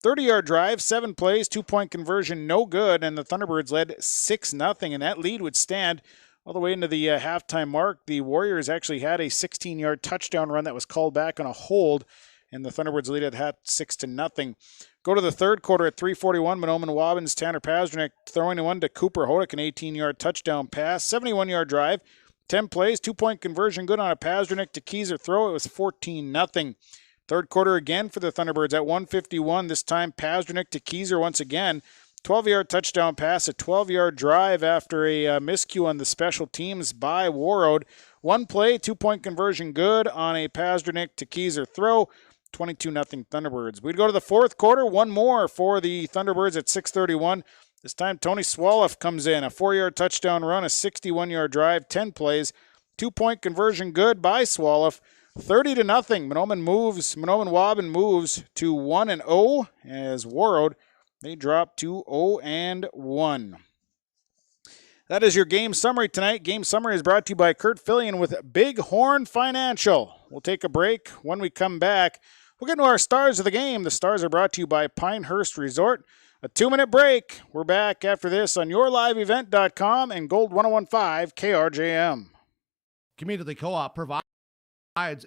30-yard drive, 7 plays, 2-point conversion, no good, and the Thunderbirds led 6-0, and that lead would stand all the way into the halftime mark. The Warriors actually had a 16-yard touchdown run that was called back on a hold, and the Thunderbirds lead at that 6-0. Go to the third quarter at 3:41. Mahnomen-Waubun's Tanner Pasternak throwing one to Cooper Hodak, an 18-yard touchdown pass, 71-yard drive, 10 plays, 2-point conversion, good on a Pasternak to Kieser throw. It was 14-0. Third quarter again for the Thunderbirds at 1:51. This time Pasternak to Kieser once again. 12-yard touchdown pass, a 12-yard drive after a miscue on the special teams by Warroad. 1 play, 2-point conversion, good on a Pasternak to Kieser throw. 22-0 Thunderbirds. We'd go to the fourth quarter. One more for the Thunderbirds at 6:31. This time Tony Swaloff comes in. A 4-yard touchdown run, a 61-yard drive, 10 plays, 2-point conversion, good by Swaloff. 30-0. Mahnomen-Waubun moves to 1-0 as Warroad, they drop to 0-1. That is your game summary tonight. Game summary is brought to you by Kurt Fillion with Bighorn Financial. We'll take a break. When we come back, we'll get into our stars of the game. The stars are brought to you by Pinehurst Resort. A 2-minute break. We're back after this on yourliveevent.com and Gold 101.5 KRJM. Community Co-op provides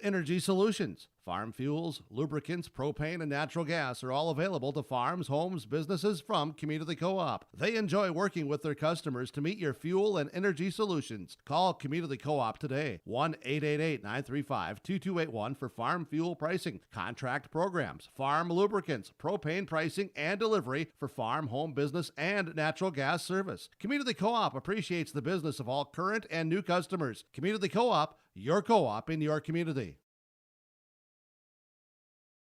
energy solutions. Farm fuels, lubricants, propane, and natural gas are all available to farms, homes, businesses from Community Co-op. They enjoy working with their customers to meet your fuel and energy solutions. Call Community Co-op today, 1-888-935-2281 for farm fuel pricing, contract programs, farm lubricants, propane pricing, and delivery for farm, home, business, and natural gas service. Community Co-op appreciates the business of all current and new customers. Community Co-op, your co-op in your community.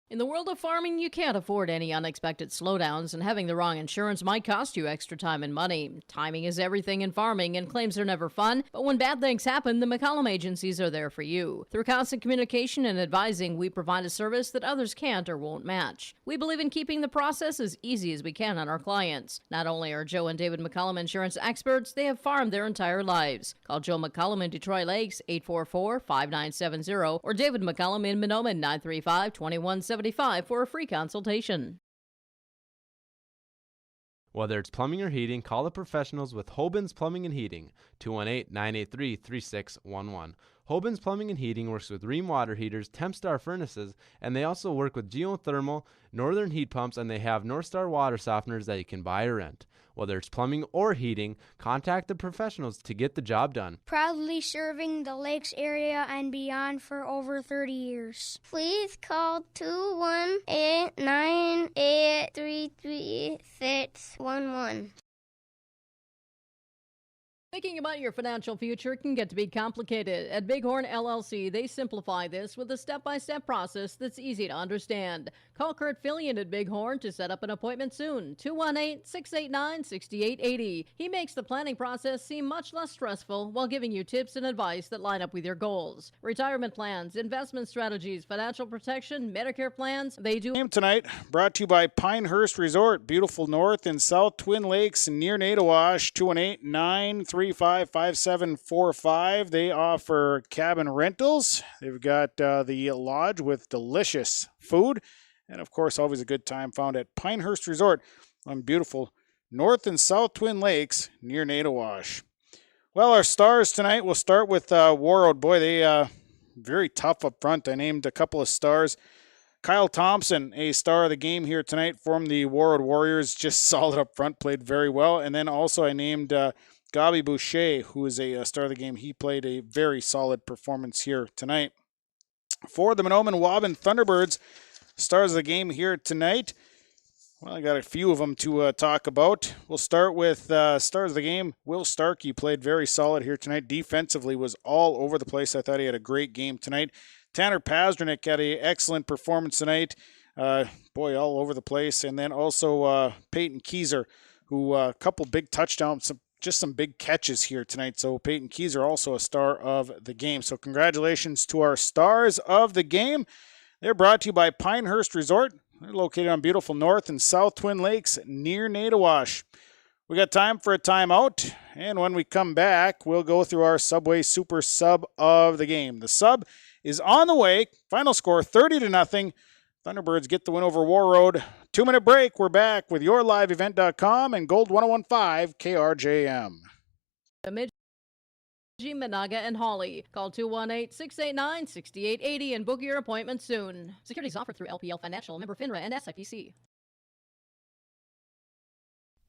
In the world of farming, you can't afford any unexpected slowdowns, and having the wrong insurance might cost you extra time and money. Timing is everything in farming, and claims are never fun, but when bad things happen, the McCollum agencies are there for you. Through constant communication and advising, we provide a service that others can't or won't match. We believe in keeping the process as easy as we can on our clients. Not only are Joe and David McCollum insurance experts, they have farmed their entire lives. Call Joe McCollum in Detroit Lakes, 844-5970, or David McCollum in Mahnomen, 935-2175 for a free consultation. Whether it's plumbing or heating, call the professionals with Hoban's Plumbing and Heating, 218-983-3611. Hoban's Plumbing and Heating works with Rheem water heaters, Tempstar furnaces, and they also work with geothermal, northern heat pumps, and they have Northstar water softeners that you can buy or rent. Whether it's plumbing or heating, contact the professionals to get the job done. Proudly serving the Lakes area and beyond for over 30 years. Please call 218-983-3611. Thinking about your financial future can get to be complicated. At Bighorn LLC, they simplify this with a step-by-step process that's easy to understand. Call Kurt Fillion at Bighorn to set up an appointment soon. 218-689-6880. He makes the planning process seem much less stressful while giving you tips and advice that line up with your goals. Retirement plans, investment strategies, financial protection, Medicare plans, they do. Game tonight brought to you by Pinehurst Resort, beautiful North and South Twin Lakes near Nadawash. 218-935-5745. They offer cabin rentals. They've got the lodge with delicious food. And, of course, always a good time found at Pinehurst Resort on beautiful North and South Twin Lakes near Nadawash. Well, our stars tonight, we'll start with Warroad. Boy, they very tough up front. I named a couple of stars. Kyle Thompson, a star of the game here tonight from the Warroad Warriors. Just solid up front, played very well. And then also I named Gabi Boucher, who is a star of the game. He played a very solid performance here tonight. For the Mahnomen-Waubun Thunderbirds, stars of the game here tonight. Well, I got a few of them to talk about. We'll start with stars of the game. Will Starkey played very solid here tonight. Defensively was all over the place. I thought he had a great game tonight. Tanner Pasternak had an excellent performance tonight. Boy, all over the place. And then also Peyton Keyser, who a couple big touchdowns, just some big catches here tonight. So Peyton Keyser also a star of the game. So congratulations to our stars of the game. They're brought to you by Pinehurst Resort. They're located on beautiful North and South Twin Lakes near Nadawash. We got time for a timeout, and when we come back, we'll go through our Subway Super Sub of the game. The sub is on the way. Final score 30-0. Thunderbirds get the win over Warroad. 2-minute break. We're back with YourLiveEvent.com and Gold 101.5 KRJM. Managa and Hawley. Call 218-689-6880 and book your appointment soon. Securities offered through LPL Financial, member FINRA and SIPC.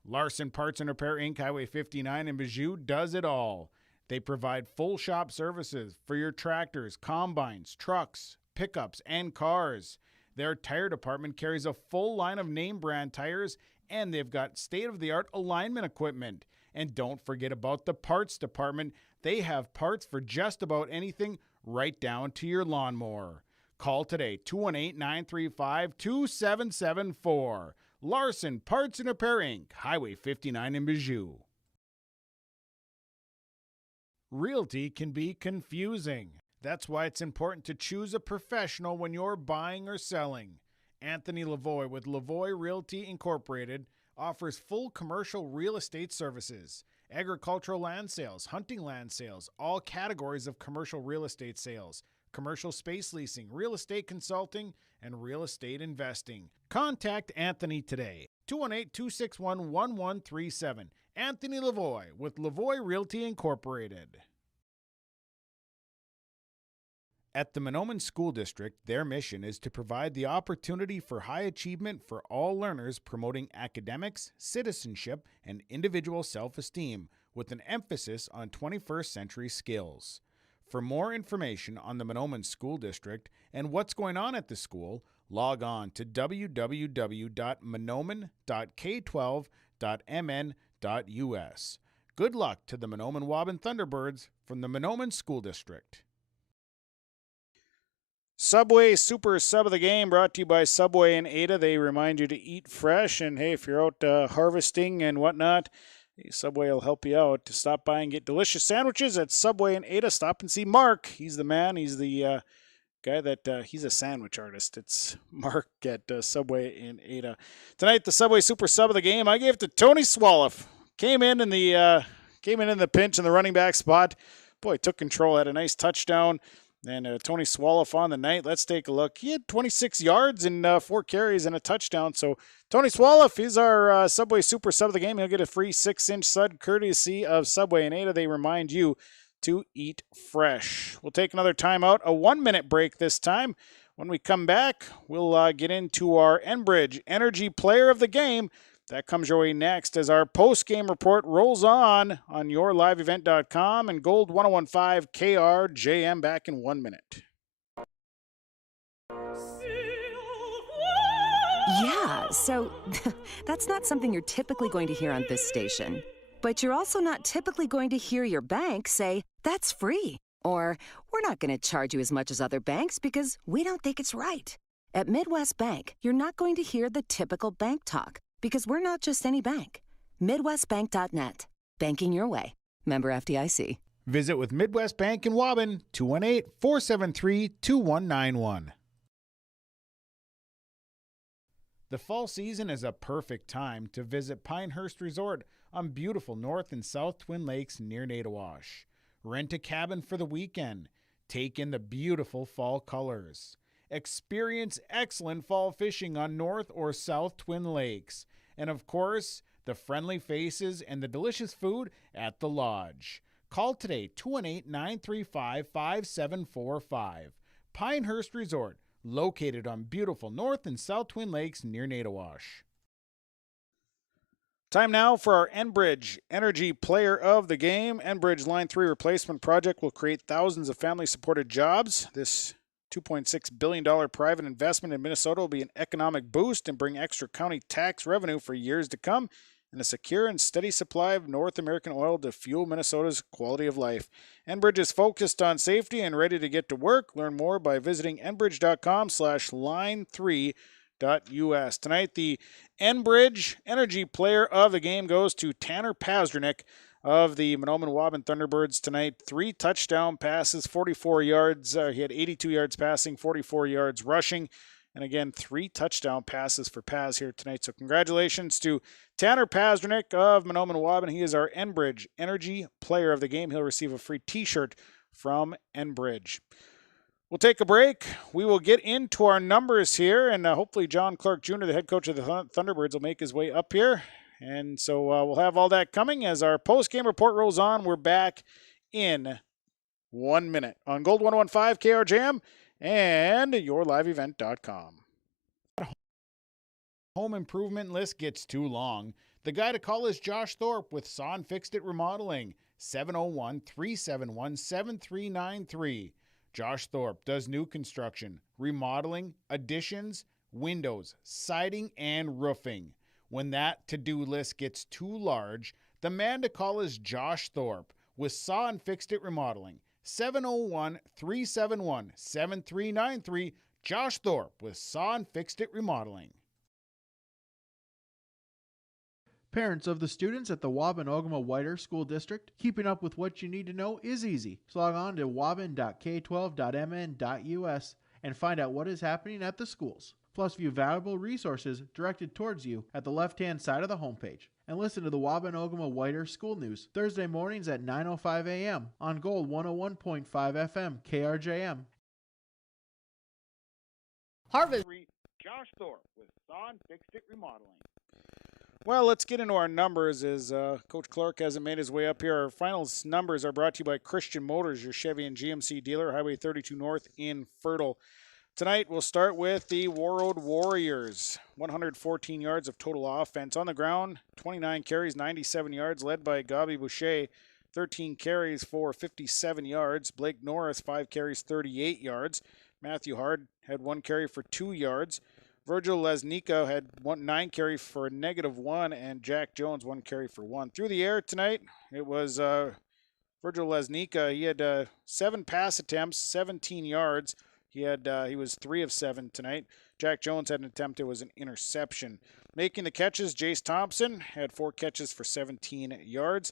Larson Parts and Repair Inc., Highway 59 in Bijou does it all. They provide full shop services for your tractors, combines, trucks, pickups, and cars. Their tire department carries a full line of name brand tires, and they've got state-of-the-art alignment equipment. And don't forget about the parts department. They have parts for just about anything, right down to your lawnmower. Call today, 218-935-2774. Larson Parts and Repair Inc., Highway 59 in Bijou. Realty can be confusing. That's why it's important to choose a professional when you're buying or selling. Anthony Lavoie with Lavoie Realty Incorporated offers full commercial real estate services, agricultural land sales, hunting land sales, all categories of commercial real estate sales, commercial space leasing, real estate consulting, and real estate investing. Contact Anthony today, 218-261-1137. Anthony Lavoie with Lavoie Realty Incorporated. At the Mahnomen School District, their mission is to provide the opportunity for high achievement for all learners, promoting academics, citizenship, and individual self-esteem, with an emphasis on 21st century skills. For more information on the Mahnomen School District and what's going on at the school, log on to www.mahnomen.k12.mn.us. Good luck to the Mahnomen-Waubun Thunderbirds from the Mahnomen School District. Subway Super Sub of the game brought to you by Subway and Ada. They remind you to eat fresh, and hey, if you're out harvesting and whatnot, Subway will help you out. To stop by and get delicious sandwiches at Subway and Ada. Stop and see Mark. He's the man. He's the guy that he's a sandwich artist. It's Mark at Subway and Ada. Tonight, the Subway Super Sub of the game, I gave it to Tony Swallow. Came in in the pinch in the running back spot. Boy, took control. Had a nice touchdown. And Tony Swallow on the night. Let's take a look. He had 26 yards and 4 carries and a touchdown. So Tony Swallow is our Subway Super Sub of the game. He'll get a free 6-inch sud courtesy of Subway and Ada. They remind you to eat fresh. We'll take another timeout, a 1-minute break this time. When we come back, we'll get into our Enbridge Energy Player of the Game. That comes your way next as our post-game report rolls on YourLiveEvent.com and Gold 101.5 KRJM. Back in 1 minute. Yeah, so that's not something you're typically going to hear on this station. But you're also not typically going to hear your bank say, that's free. Or, we're not going to charge you as much as other banks because we don't think it's right. At Midwest Bank, you're not going to hear the typical bank talk because we're not just any bank. MidwestBank.net. Banking your way. Member FDIC. Visit with Midwest Bank in Waubun, 218-473-2191. The fall season is a perfect time to visit Pinehurst Resort on beautiful North and South Twin Lakes near Nadawash. Rent a cabin for the weekend. Take in the beautiful fall colors. Experience excellent fall fishing on North or South Twin Lakes. And of course, the friendly faces and the delicious food at the lodge. Call today, 218-935-5745. Pinehurst Resort, located on beautiful North and South Twin Lakes near Nadawash. Time now for our Enbridge Energy Player of the Game. Enbridge Line 3 replacement project will create thousands of family-supported jobs. This $2.6 billion private investment in Minnesota will be an economic boost and bring extra county tax revenue for years to come and a secure and steady supply of North American oil to fuel Minnesota's quality of life. Enbridge is focused on safety and ready to get to work. Learn more by visiting enbridge.com/line3.us. Tonight, the Enbridge Energy Player of the Game goes to Tanner Pasternak of the Mahnomen-Waubun Thunderbirds tonight. 3 touchdown passes, 44 yards. He had 82 yards passing, 44 yards rushing. And again, 3 touchdown passes for Paz here tonight. So congratulations to Tanner Pasternak of Mahnomen-Waubun. He is our Enbridge Energy Player of the Game. He'll receive a free t-shirt from Enbridge. We'll take a break. We will get into our numbers here, and hopefully John Clark Jr., the head coach of the Thunderbirds, will make his way up here. And so we'll have all that coming as our post-game report rolls on. We're back in 1 minute on Gold 101.5 KRJM and yourliveevent.com. Home improvement list gets too long. The guy to call is Josh Thorpe with Son Fixed It Remodeling, 701-371-7393. Josh Thorpe does new construction, remodeling, additions, windows, siding, and roofing. When that to-do list gets too large, the man to call is Josh Thorpe with Son Fixed It Remodeling, 701-371-7393. Josh Thorpe with Son Fixed It Remodeling. Parents of the students at the Waubun-Ogama-Whiter School District, keeping up with what you need to know is easy. So log on to waubun.k12.mn.us and find out what is happening at the schools. Plus, view valuable resources directed towards you at the left-hand side of the homepage. And listen to the Waubun-Ogama-Whiter School News Thursday mornings at 9:05 a.m. on Gold 101.5 FM KRJM. Harvest. Josh Thorpe with Son Fixed It Remodeling. Well, let's get into our numbers as Coach Clark hasn't made his way up here. Our finals numbers are brought to you by Christian Motors, your Chevy and GMC dealer, Highway 32 North in Fertile. Tonight, we'll start with the Warroad Warriors. 114 yards of total offense. On the ground, 29 carries, 97 yards, led by Gabi Boucher. 13 carries for 57 yards. Blake Norris, 5 carries, 38 yards. Matthew Hard had 1 carry for 2 yards. Virgil Lesnica had 9 carries for a -1, and Jack Jones 1 carry for 1. Through the air tonight, it was Virgil Lesnica. He had 7 pass attempts, 17 yards. He was 3 of 7 tonight. Jack Jones had an attempt. It was an interception. Making the catches, Jace Thompson had 4 catches for 17 yards.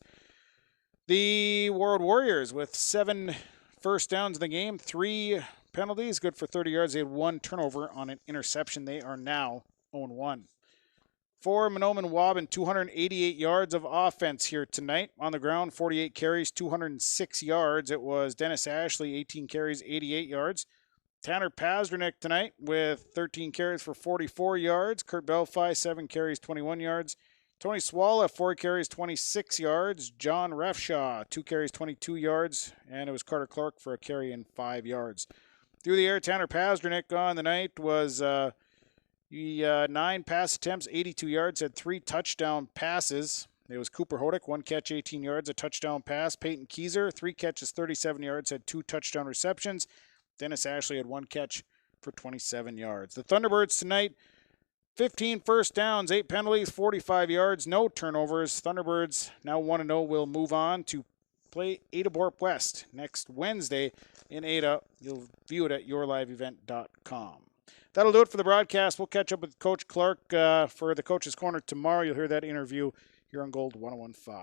The Warroad Warriors with 7 first downs in the game, 3 penalties, good for 30 yards. They had 1 turnover on an interception. They are now 0-1. For Mahnomen-Waubun, 288 yards of offense here tonight. On the ground, 48 carries, 206 yards. It was Dennis Ashley, 18 carries, 88 yards. Tanner Pasternak tonight with 13 carries for 44 yards. Kurt Belfi, 7 carries, 21 yards. Tony Swalla, 4 carries, 26 yards. John Refshaw, 2 carries, 22 yards. And it was Carter Clark for a carry and 5 yards. Through the air, Tanner Pasternak on the night was 9 pass attempts, 82 yards, had 3 touchdown passes. It was Cooper Hodick, 1 catch, 18 yards, a touchdown pass. Peyton Keyser, 3 catches, 37 yards, had 2 touchdown receptions. Dennis Ashley had 1 catch for 27 yards. The Thunderbirds tonight, 15 first downs, 8 penalties, 45 yards, no turnovers. Thunderbirds now 1-0 will move on to play Ada Borp West next Wednesday in Ada. You'll view it at yourliveevent.com. That'll do it for the broadcast. We'll catch up with Coach Clark for the Coach's Corner tomorrow. You'll hear that interview here on Gold 101.5.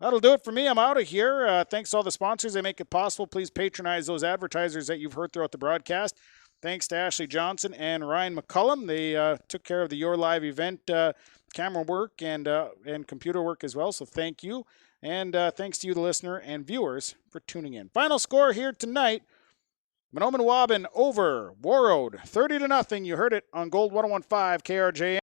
That'll do it for me. I'm out of here. Thanks to all the sponsors. They make it possible. Please patronize those advertisers that you've heard throughout the broadcast. Thanks to Ashley Johnson and Ryan McCullum. They took care of the Your Live event camera work and computer work as well, so thank you. And thanks to you, the listener and viewers, for tuning in. Final score here tonight. Mahnomen-Waubun over Warroad, 30-0. You heard it on Gold 101.5 KRJ.